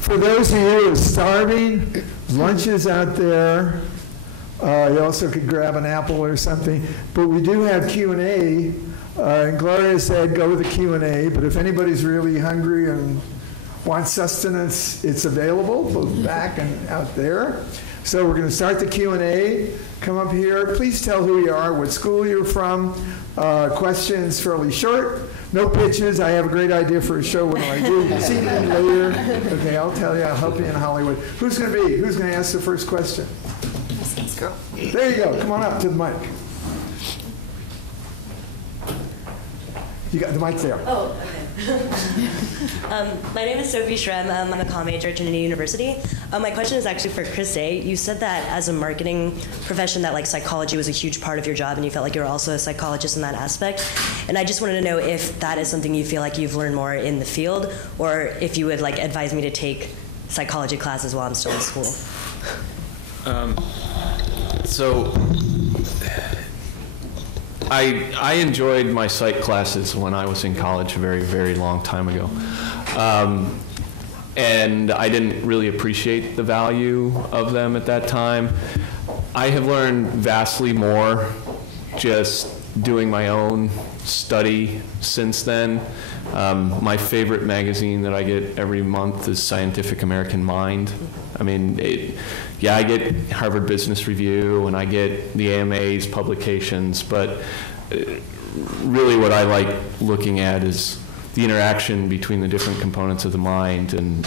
For those of you who are starving, lunch is out there. You also could grab an apple or something. But we do have Q&A. And Gloria said go with the Q&A, but if anybody's really hungry and wants sustenance, it's available both back and out there. So we're going to start the Q&A. Come up here. Please tell who you are, what school you're from. Questions fairly short. No pitches. I have a great idea for a show. What do I do? See you later. Okay, I'll tell you. I'll help you in Hollywood. Who's going to be? Who's going to ask the first question? This girl. There you go. Come on up to the mic. You got the mic there. Oh, okay. My name is Sophie Shrem. I'm a comm major at Trinity University. My question is actually for Chris A. You said that as a marketing profession that like psychology was a huge part of your job, and you felt like you were also a psychologist in that aspect. And I just wanted to know if that is something you feel like you've learned more in the field, or if you would like advise me to take psychology classes while I'm still in school. I enjoyed my psych classes when I was in college a very, very long time ago. And I didn't really appreciate the value of them at that time. I have learned vastly more just doing my own study since then. My favorite magazine that I get every month is Scientific American Mind. I mean, I get Harvard Business Review and I get the AMA's publications, but really what I like looking at is the interaction between the different components of the mind and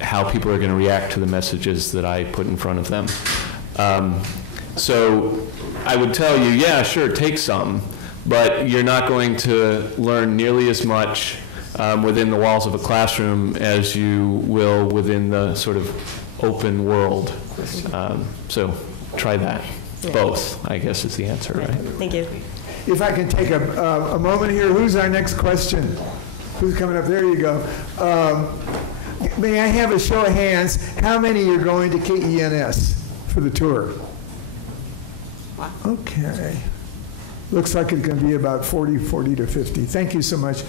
how people are going to react to the messages that I put in front of them. So I would tell you, yeah, sure, take some, but you're not going to learn nearly as much within the walls of a classroom as you will within the sort of open world. So try that. Yeah. Both, I guess, is the answer, right? Thank you. If I can take a moment here, who's our next question? Who's coming up? There you go. May I have a show of hands? How many are going to KENS for the tour? Wow. Okay. Looks like it's going to be about 40 to 50. Thank you so much.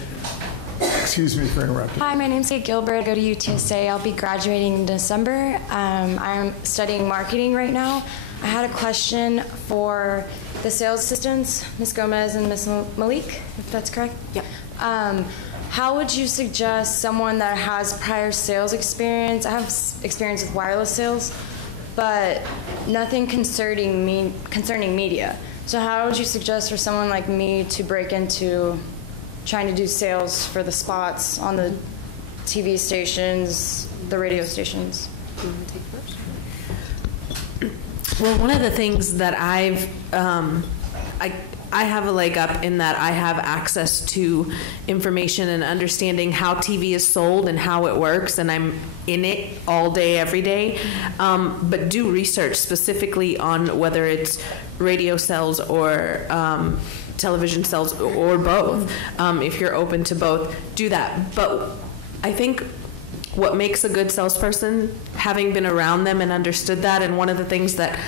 Excuse me for interrupting. Hi, my name's Kate Gilbert. I go to UTSA. I'll be graduating in December. I'm studying marketing right now. I had a question for the sales assistants, Ms. Gomez and Ms. Malik, if that's correct. Yep. How would you suggest someone that has prior sales experience? I have experience with wireless sales, but nothing concerning media. So how would you suggest for someone like me to break into trying to do sales for the spots on the TV stations, the radio stations? Do you want to take first? Well, one of the things that I have a leg up in that I have access to information and understanding how TV is sold and how it works, and I'm in it all day, every day. But do research specifically on whether it's radio sales or television sales or both. If you're open to both, do that. But I think what makes a good salesperson, having been around them and understood that, and one of the things that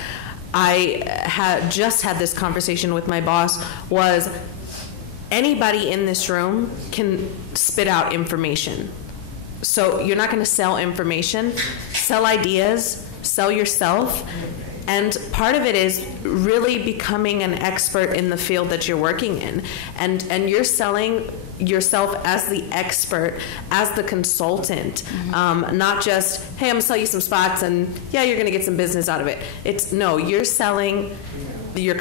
I had this conversation with my boss was anybody in this room can spit out information. So you're not going to sell information, sell ideas, sell yourself. And part of it is really becoming an expert in the field that you're working in. And you're selling yourself as the expert, as the consultant, not just, hey, I'm going to sell you some spots and yeah, you're going to get some business out of it. No, you're selling your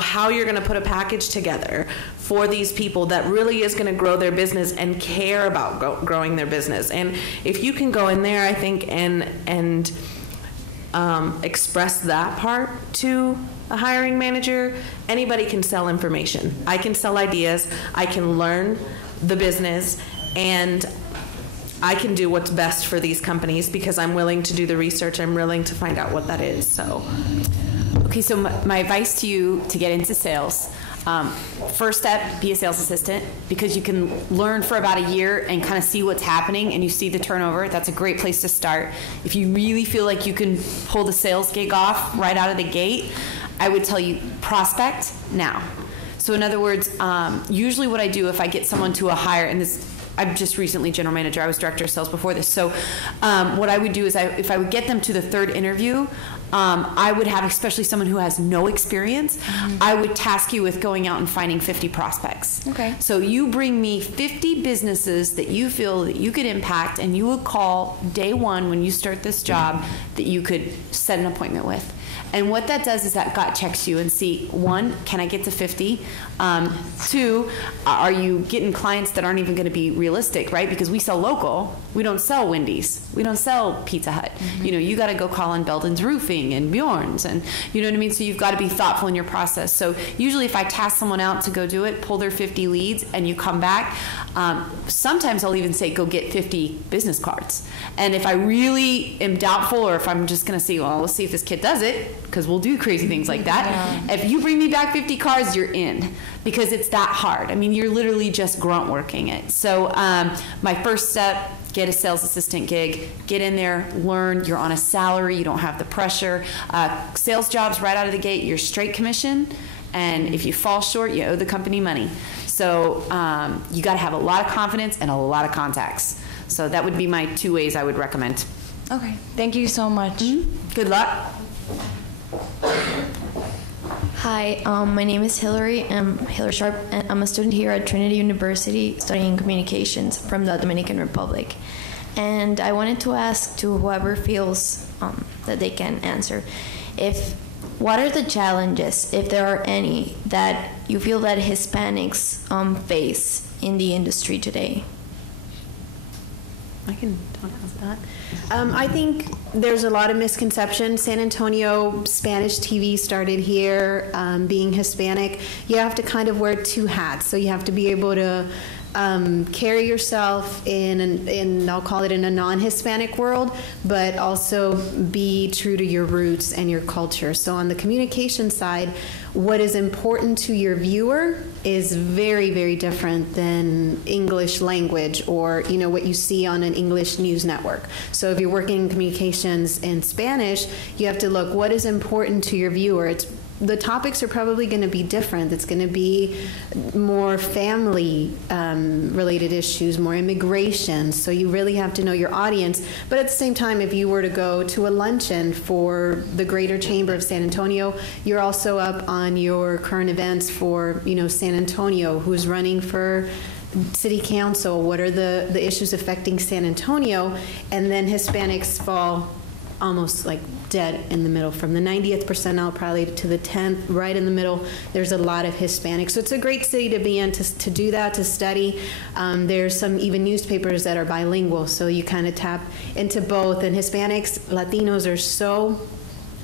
how you're going to put a package together for these people that really is going to grow their business and care about growing their business. And if you can go in there, I think, and express that part to a hiring manager, anybody can sell information. I can sell ideas, I can learn the business, and I can do what's best for these companies because I'm willing to do the research, I'm willing to find out what that is. So, okay, so my advice to you to get into sales, first step, be a sales assistant, because you can learn for about a year and kind of see what's happening and you see the turnover. That's a great place to start. If you really feel like you can pull the sales gig off right out of the gate, I would tell you prospect now. So in other words, usually what I do if I get someone to a hire, and this, I'm just recently general manager, I was director of sales before this. So what I would do is if I would get them to the third interview, I would have, especially someone who has no experience, I would task you with going out and finding 50 prospects. Okay. So you bring me 50 businesses that you feel that you could impact and you would call day one when you start this job that you could set an appointment with. And what that does is that gut checks you and see, one, can I get to 50? Two, are you getting clients that aren't even going to be realistic, right? Because we sell local. We don't sell Wendy's. We don't sell Pizza Hut. You got to go call on Belden's Roofing and Bjorn's, and you know what I mean? So you've got to be thoughtful in your process. So usually if I task someone out to go do it, pull their 50 leads, and you come back, sometimes I'll even say, go get 50 business cards. And if I really am doubtful, or if I'm just going to see, well, let's see if this kid does it, because we'll do crazy things like that. Yeah. If you bring me back 50 cards, you're in, because it's that hard. I mean, you're literally just grunt working it. So my first step, get a sales assistant gig, get in there, learn. You're on a salary, you don't have the pressure. Sales jobs right out of the gate, you're straight commission, and if you fall short, you owe the company money. So you got to have a lot of confidence and a lot of contacts. So that would be my 2 ways I would recommend. Okay, thank you so much. Good luck. Hi, my name is Hillary. I'm Hillary Sharp, and I'm a student here at Trinity University studying communications from the Dominican Republic. And I wanted to ask to whoever feels that they can answer, what are the challenges, if there are any, that you feel that Hispanics face in the industry today? I can talk about that. I think there's a lot of misconceptions. San Antonio Spanish TV started here. Being Hispanic, you have to kind of wear two hats. So you have to be able to carry yourself in I'll call it in a non-Hispanic world, but also be true to your roots and your culture. So on the communication side, what is important to your viewer is very, very different than English language or what you see on an English news network. So if you're working in communications in Spanish, you have to look what is important to your viewer. The topics are probably going to be different. It's going to be more family related issues, more immigration. So you really have to know your audience. But at the same time, if you were to go to a luncheon for the Greater Chamber of San Antonio, you're also up on your current events for San Antonio, who's running for city council, what are the issues affecting San Antonio, and then Hispanics fall almost like dead in the middle. From the 90th percentile probably to the 10th, right in the middle, there's a lot of Hispanics. So it's a great city to be in to do that, to study. There's some even newspapers that are bilingual, so you kind of tap into both. And Hispanics, Latinos are so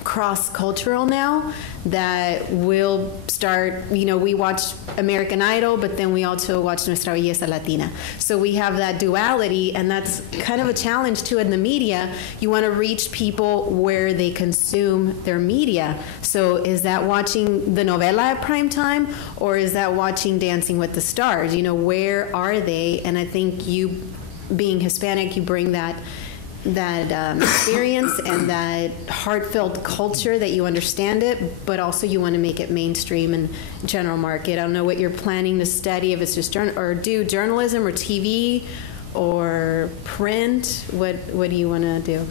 cross-cultural now, that we'll start, we watch American Idol, but then we also watch Nuestra Belleza Latina. So we have that duality, and that's kind of a challenge too in the media. You want to reach people where they consume their media. So is that watching the novela at prime time, or is that watching Dancing with the Stars? Where are they? And I think you, being Hispanic, you bring that experience and that heartfelt culture, that you understand it, but also you want to make it mainstream and general market. I don't know what you're planning to study, if it's just do journalism or TV or print. What do you want to do?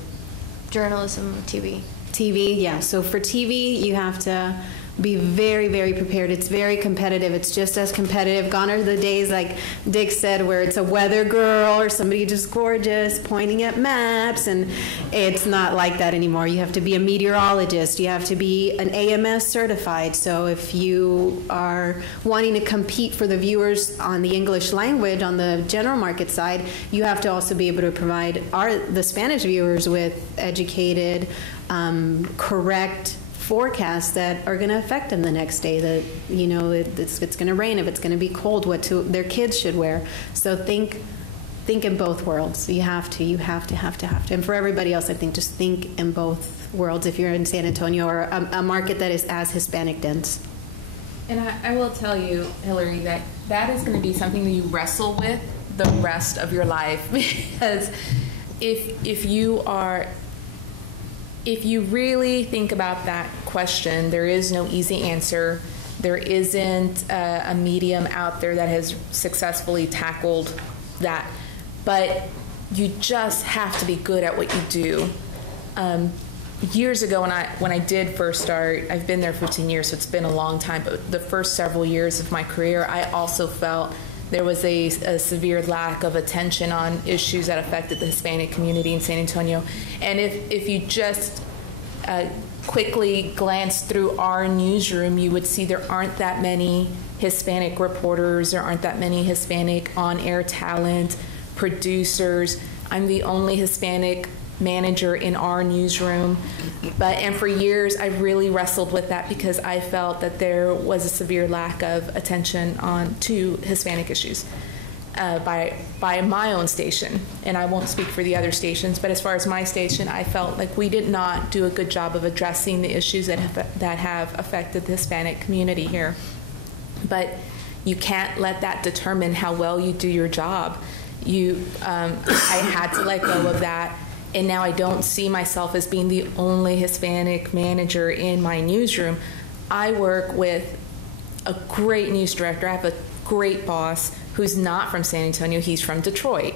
Journalism, TV. TV, yeah. So for TV, you have to be very, very prepared. It's very competitive. It's just as competitive. Gone are the days, like Dick said, where it's a weather girl or somebody just gorgeous pointing at maps, and it's not like that anymore. You have to be a meteorologist. You have to be an AMS certified. So if you are wanting to compete for the viewers on the English language, on the general market side, you have to also be able to provide the Spanish viewers with educated, correct forecasts that are going to affect them the next day, that it's going to rain, if it's going to be cold, what their kids should wear. So think in both worlds. You have to. And for everybody else, I think just think in both worlds if you're in San Antonio or a market that is as Hispanic dense. And I will tell you, Hillary, that is going to be something that you wrestle with the rest of your life, because if you really think about that question, there is no easy answer. There isn't a medium out there that has successfully tackled that. But you just have to be good at what you do. Years ago, when I did first start, I've been there 15 years, so it's been a long time, but the first several years of my career, I also felt there was a severe lack of attention on issues that affected the Hispanic community in San Antonio. And if you just quickly glance through our newsroom, you would see there aren't that many Hispanic reporters, there aren't that many Hispanic on-air talent, producers. I'm the only Hispanic manager in our newsroom. And for years, I really wrestled with that because I felt that there was a severe lack of attention to Hispanic issues by my own station. And I won't speak for the other stations, but as far as my station, I felt like we did not do a good job of addressing the issues that have affected the Hispanic community here. But you can't let that determine how well you do your job. I had to let go of that. And now I don't see myself as being the only Hispanic manager in my newsroom. I work with a great news director. I have a great boss who's not from San Antonio. He's from Detroit.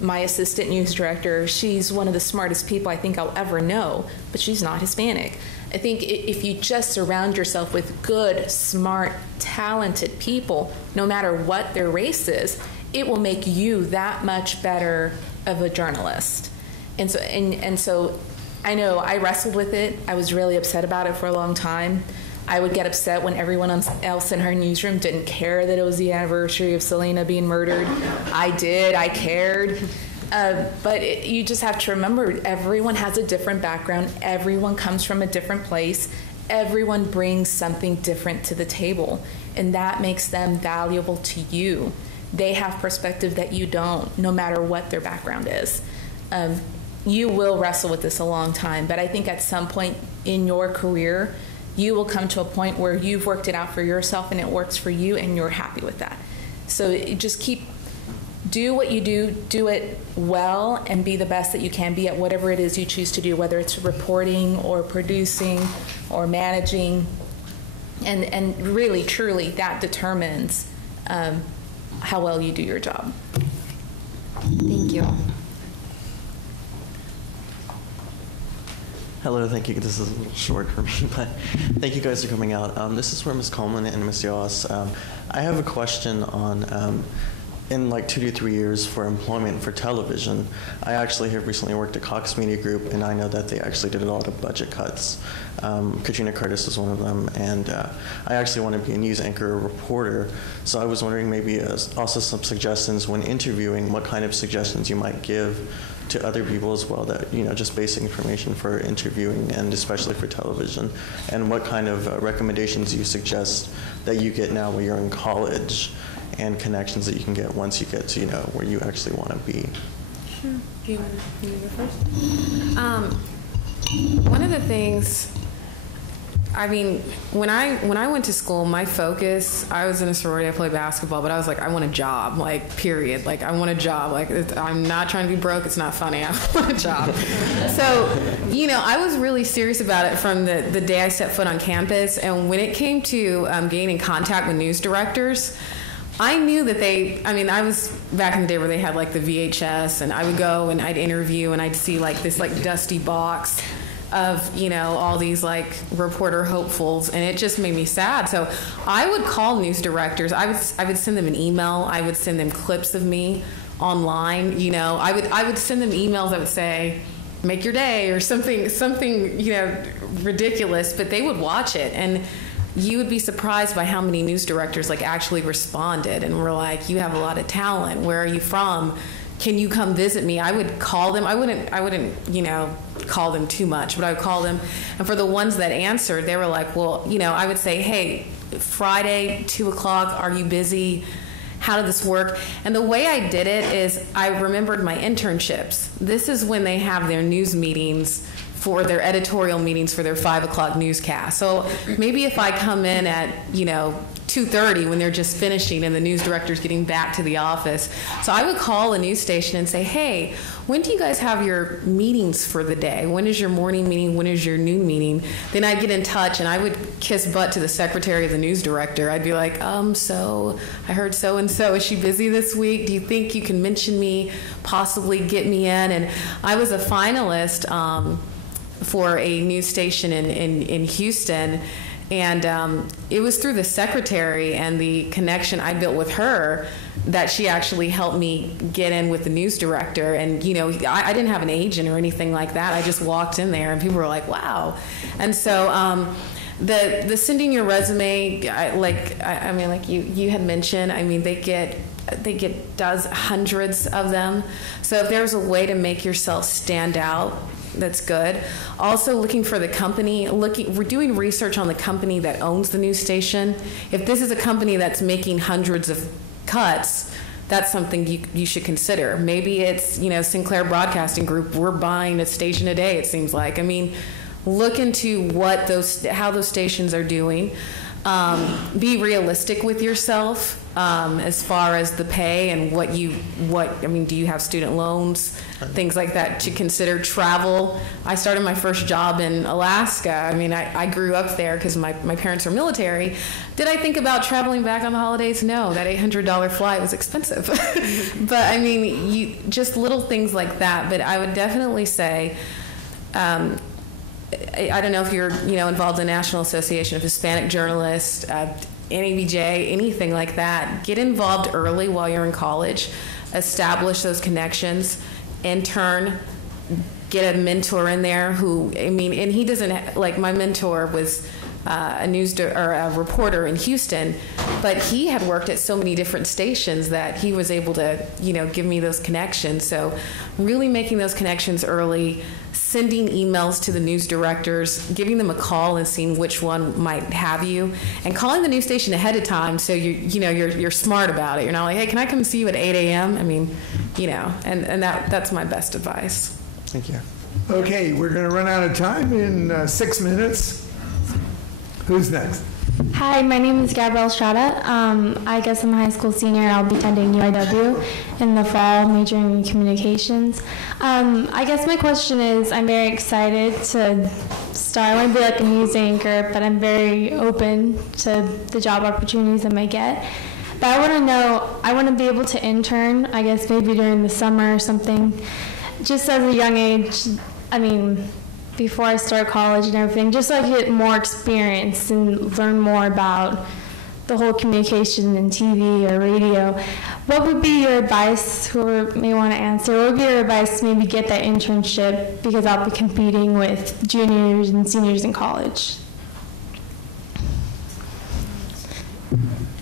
My assistant news director, she's one of the smartest people I think I'll ever know, but she's not Hispanic. I think if you just surround yourself with good, smart, talented people, no matter what their race is, it will make you that much better of a journalist. And so I know I wrestled with it. I was really upset about it for a long time. I would get upset when everyone else in her newsroom didn't care that it was the anniversary of Selena being murdered. I did. I cared. But you just have to remember, everyone has a different background. Everyone comes from a different place. Everyone brings something different to the table, and that makes them valuable to you. They have perspective that you don't, no matter what their background is. You will wrestle with this a long time, but I think at some point in your career, you will come to a point where you've worked it out for yourself and it works for you and you're happy with that. So just do what you do it well, and be the best that you can be at whatever it is you choose to do, whether it's reporting or producing or managing. And really, truly, that determines how well you do your job. Thank you. Hello, thank you. This is a little short for me, but thank you guys for coming out. This is for Ms. Coleman and Ms. Yoss. I have a question on in like 2 to 3 years for employment for television. I actually have recently worked at Cox Media Group, and I know that they actually did a lot of budget cuts. Katrina Curtis is one of them, and I actually want to be a news anchor or reporter, so I was wondering maybe also some suggestions when interviewing, what kind of suggestions you might give to other people as well, that, just basic information for interviewing and especially for television, and what kind of recommendations you suggest that you get now when you're in college, and connections that you can get once you get to, where you actually want to be. Sure. Do you want to go first? One of the things, when I went to school, my focus, I was in a sorority, I played basketball, but I was like, I want a job, period. I want a job. I'm not trying to be broke. It's not funny. I want a job. So, I was really serious about it from the day I stepped foot on campus. And when it came to gaining contact with news directors, I knew that I was back in the day where they had the VHS, and I would go and I'd interview and I'd see this dusty box of, all these reporter hopefuls, and it just made me sad. So I would call news directors. I would send them an email. I would send them clips of me online. I would send them emails that would say, make your day, or something, ridiculous, but they would watch it. And you would be surprised by how many news directors actually responded and were like, you have a lot of talent. Where are you from? Can you come visit me? I would call them. I wouldn't, call them too much, but I would call them. And for the ones that answered, they were like, well, I would say, hey, Friday, 2 o'clock, are you busy? How did this work? And the way I did it is I remembered my internships. This is when they have their news meetings, for their editorial meetings for their 5 o'clock newscast. So maybe if I come in at 2:30 when they're just finishing and the news director's getting back to the office, so I would call a news station and say, hey, when do you guys have your meetings for the day? When is your morning meeting? When is your noon meeting? Then I'd get in touch and I would kiss butt to the secretary of the news director. I'd be like, so I heard so-and-so, is she busy this week? Do you think you can mention me, possibly get me in? And I was a finalist for a news station in Houston, and it was through the secretary and the connection I built with her that she actually helped me get in with the news director. And I didn't have an agent or anything like that. I just walked in there and people were like, wow. And so the sending your resume, you had mentioned, they get hundreds of them. So if there's a way to make yourself stand out, that's good. Also looking for the company, we're doing research on the company that owns the news station. If this is a company that's making hundreds of cuts, that's something you should consider. Maybe it's, Sinclair Broadcasting Group, we're buying a station a day, it seems like. Look into how those stations are doing. Be realistic with yourself as far as the pay and do you have student loans, things like that to consider. Travel. I started my first job in Alaska. I grew up there because my parents are military. Did I think about traveling back on the holidays? No, that $800 flight was expensive. But you just little things like that. But I would definitely say, I don't know if you're involved in the National Association of Hispanic Journalists, NABJ, anything like that. Get involved early while you're in college. Establish those connections. Intern. Get a mentor in there and he doesn't, my mentor was a reporter in Houston, but he had worked at so many different stations that he was able to, give me those connections. So really making those connections early, sending emails to the news directors, giving them a call and seeing which one might have you, and calling the news station ahead of time so you're smart about it. You're not like, hey, can I come see you at 8 a.m.? And that's my best advice. Thank you. Okay, we're going to run out of time in 6 minutes. Who's next? Hi, my name is Gabrielle Strada. I guess I'm a high school senior. I'll be attending UIW in the fall, majoring in communications. I guess my question is, I'm very excited to start. I want to be like a news anchor, but I'm very open to the job opportunities I may get. But I want to be able to intern, I guess maybe during the summer or something, just at a young age. Before I start college and everything, just so I get more experience and learn more about the whole communication in TV or radio, what would be your advice, whoever may want to answer, what would be your advice to maybe get that internship, because I'll be competing with juniors and seniors in college?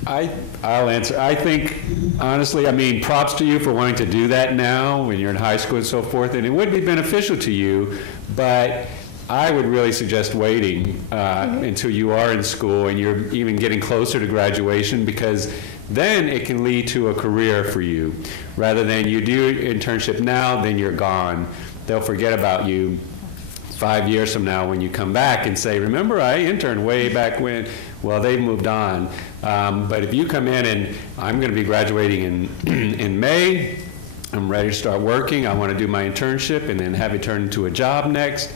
I'll answer. I think, honestly, I mean, props to you for wanting to do that now when you're in high school and so forth, and it would be beneficial to you, but I would really suggest waiting until you are in school and you're even getting closer to graduation, because then it can lead to a career for you. Rather than you do internship now, then you're gone. They'll forget about you 5 years from now when you come back and say, remember, I interned way back when. Well, they've moved on. But if you come in and I'm going to be graduating in May, I'm ready to start working, I want to do my internship and then have it turn into a job next,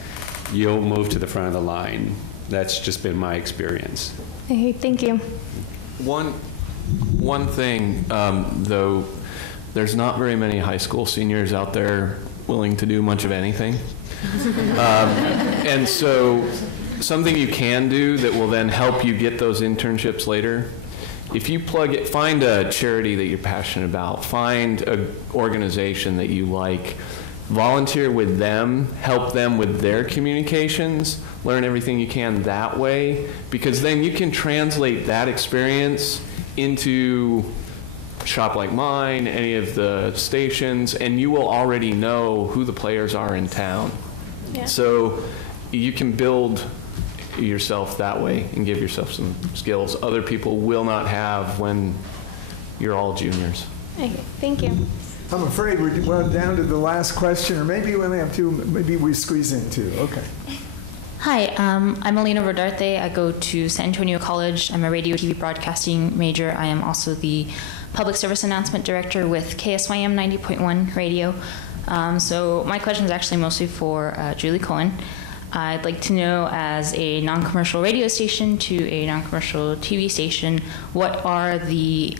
you'll move to the front of the line. That's just been my experience. Okay, thank you. One thing, though, there's not very many high school seniors out there willing to do much of anything. And so something you can do that will then help you get those internships later, if you find a charity that you're passionate about, find an organization that you like, volunteer with them, help them with their communications, learn everything you can that way, because then you can translate that experience into a shop like mine, any of the stations, and you will already know who the players are in town. Yeah. So you can build yourself that way and give yourself some skills other people will not have when you're all juniors. Okay, thank you. I'm afraid we're down to the last question, or maybe we only have two, maybe we squeeze in two. Okay. Hi, I'm Elena Rodarte. I go to San Antonio College. I'm a radio TV broadcasting major. I am also the public service announcement director with KSYM 90.1 radio. So my question is actually mostly for Julie Cohen. I'd like to know, as a non-commercial radio station to a non-commercial TV station, what are the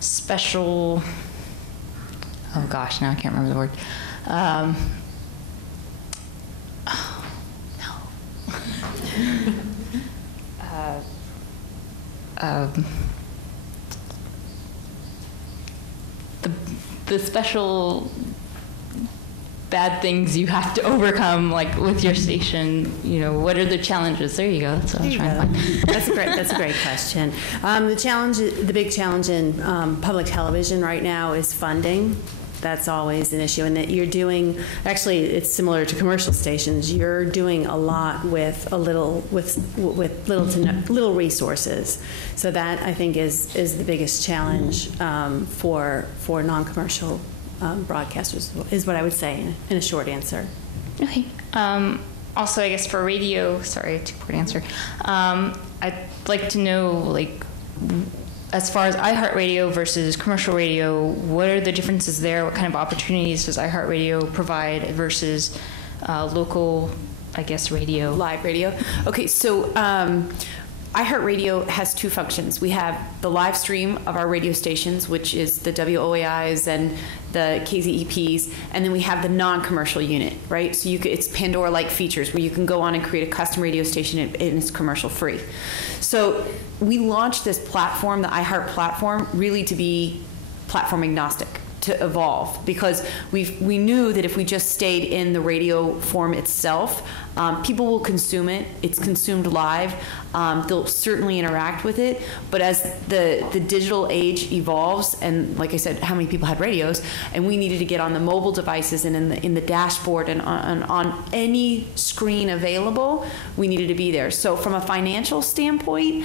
special, oh gosh, now I can't remember the word. The special bad things you have to overcome, like with your station, you know, what are the challenges? There you go. That's what I was trying to find. That's a great question. The big challenge in public television right now is funding. That's always an issue, and that you're doing. Actually, it's similar to commercial stations. You're doing a lot with little resources. So that, I think, is the biggest challenge for non-commercial broadcasters, is what I would say in a short answer. Okay. Also, I guess for radio, sorry, two-part answer. I'd like to know, like, as far as iHeartRadio versus commercial radio, what are the differences there? What kind of opportunities does iHeartRadio provide versus local, I guess, radio? Live radio. Okay, so iHeartRadio has two functions. We have the live stream of our radio stations, which is the WOAIs and the KZEPs, and then we have the non-commercial unit, right? So it's Pandora-like features where you can go on and create a custom radio station and it's commercial free. So we launched this platform, the iHeart platform, really to be platform agnostic, to evolve, because we knew that if we just stayed in the radio form itself, people will consume it. It's consumed live. They'll certainly interact with it. But as the digital age evolves, and like I said, how many people had radios, and we needed to get on the mobile devices and in the dashboard and on any screen available, we needed to be there. So from a financial standpoint,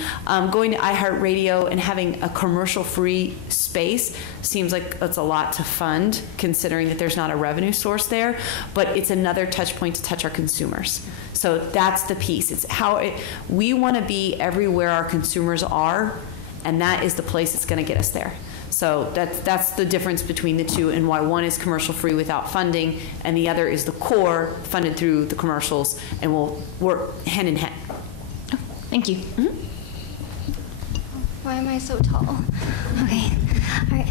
going to iHeartRadio and having a commercial-free space seems like it's a lot to fund, considering that there's not a revenue source there, but it's another touch point to touch our consumers. So that's the piece. It's how we want to be everywhere our consumers are, and that is the place that's going to get us there. So that's the difference between the two, and why one is commercial free without funding, and the other is the core funded through the commercials, and will work hand in hand. Oh, thank you. Mm-hmm. Why am I so tall? Okay. All right.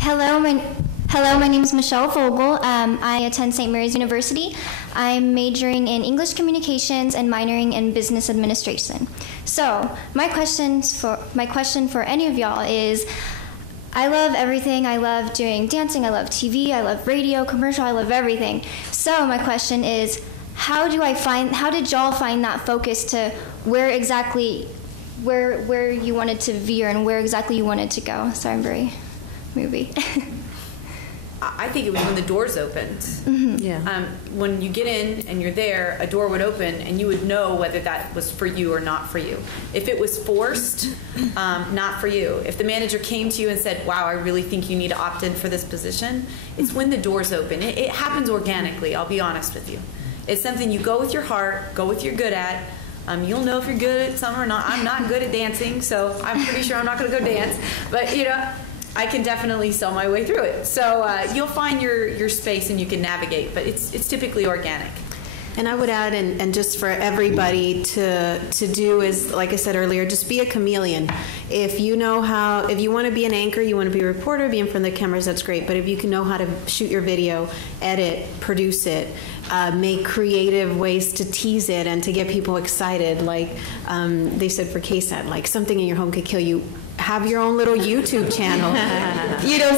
Hello, my name is Michelle Vogel. I attend St. Mary's University. I'm majoring in English communications and minoring in business administration. So, my question for any of y'all is, I love everything. I love doing dancing, I love TV, I love radio, commercial, I love everything. So, my question is, how did y'all find that focus to where you wanted to veer and where exactly you wanted to go? Sorry, I'm very moody. I think it was when the doors opened. Mm-hmm. Yeah. When you get in and you're there, a door would open and you would know whether that was for you or not for you. If it was forced, not for you. If the manager came to you and said, wow, I really think you need to opt in for this position, it's when the doors open. It happens organically, I'll be honest with you. It's something you go with your heart, go with you're good at. You'll know if you're good at something or not. I'm not good at dancing, so I'm pretty sure I'm not going to go dance. But, I can definitely sell my way through it. So you'll find your space and you can navigate, but it's typically organic. And I would add, and just for everybody to do is, like I said earlier, just be a chameleon. If you want to be an anchor, you want to be a reporter, be in front of the cameras, that's great. But if you can know how to shoot your video, edit, produce it, make creative ways to tease it and to get people excited, like they said for KSAT, like something in your home could kill you. Have your own little YouTube channel.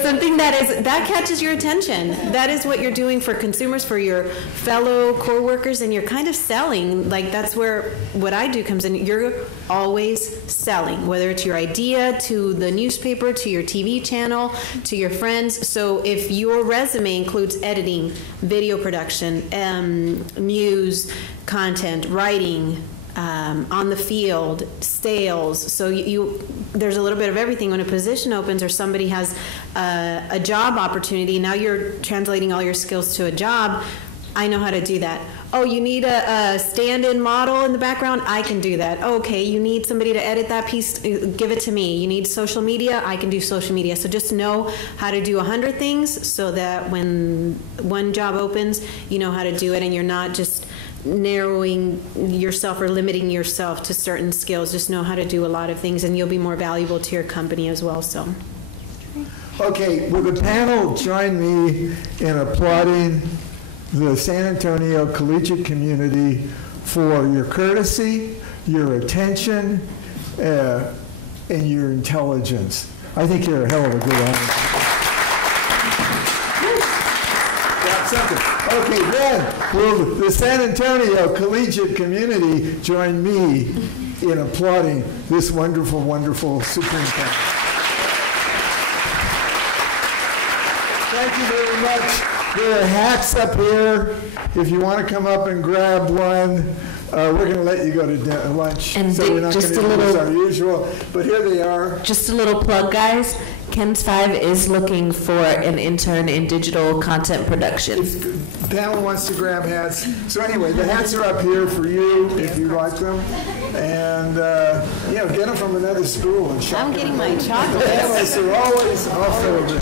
Something that catches your attention. That is what you're doing for consumers, for your fellow co-workers, and you're kind of selling. Like, that's where what I do comes in. You're always selling, whether it's your idea to the newspaper, to your TV channel, to your friends. So if your resume includes editing, video production, news, content, writing, on the field, sales. So there's a little bit of everything. When a position opens or somebody has a job opportunity, now you're translating all your skills to a job. I know how to do that. Oh, you need a stand-in model in the background? I can do that. Okay, you need somebody to edit that piece? Give it to me. You need social media? I can do social media. So just know how to do 100 things so that when one job opens, you know how to do it and you're not just narrowing yourself or limiting yourself to certain skills. Just know how to do a lot of things and you'll be more valuable to your company as well. So, okay, will the panel join me in applauding the San Antonio collegiate community for your courtesy, your attention, and your intelligence? I think you're a hell of a good audience. Okay, then will the San Antonio collegiate community join me in applauding this wonderful, wonderful superintendent? Thank you very much. There are hats up here. If you want to come up and grab one, we're going to let you go to lunch. And so we're not going to do this our usual. But here they are. Just a little plug, guys. KENS 5 is looking for an intern in digital content production. If the panel wants to grab hats. So anyway, the hats are up here for you if you like them. And, get them from another school. And shop I'm getting my chocolate. They're always off over.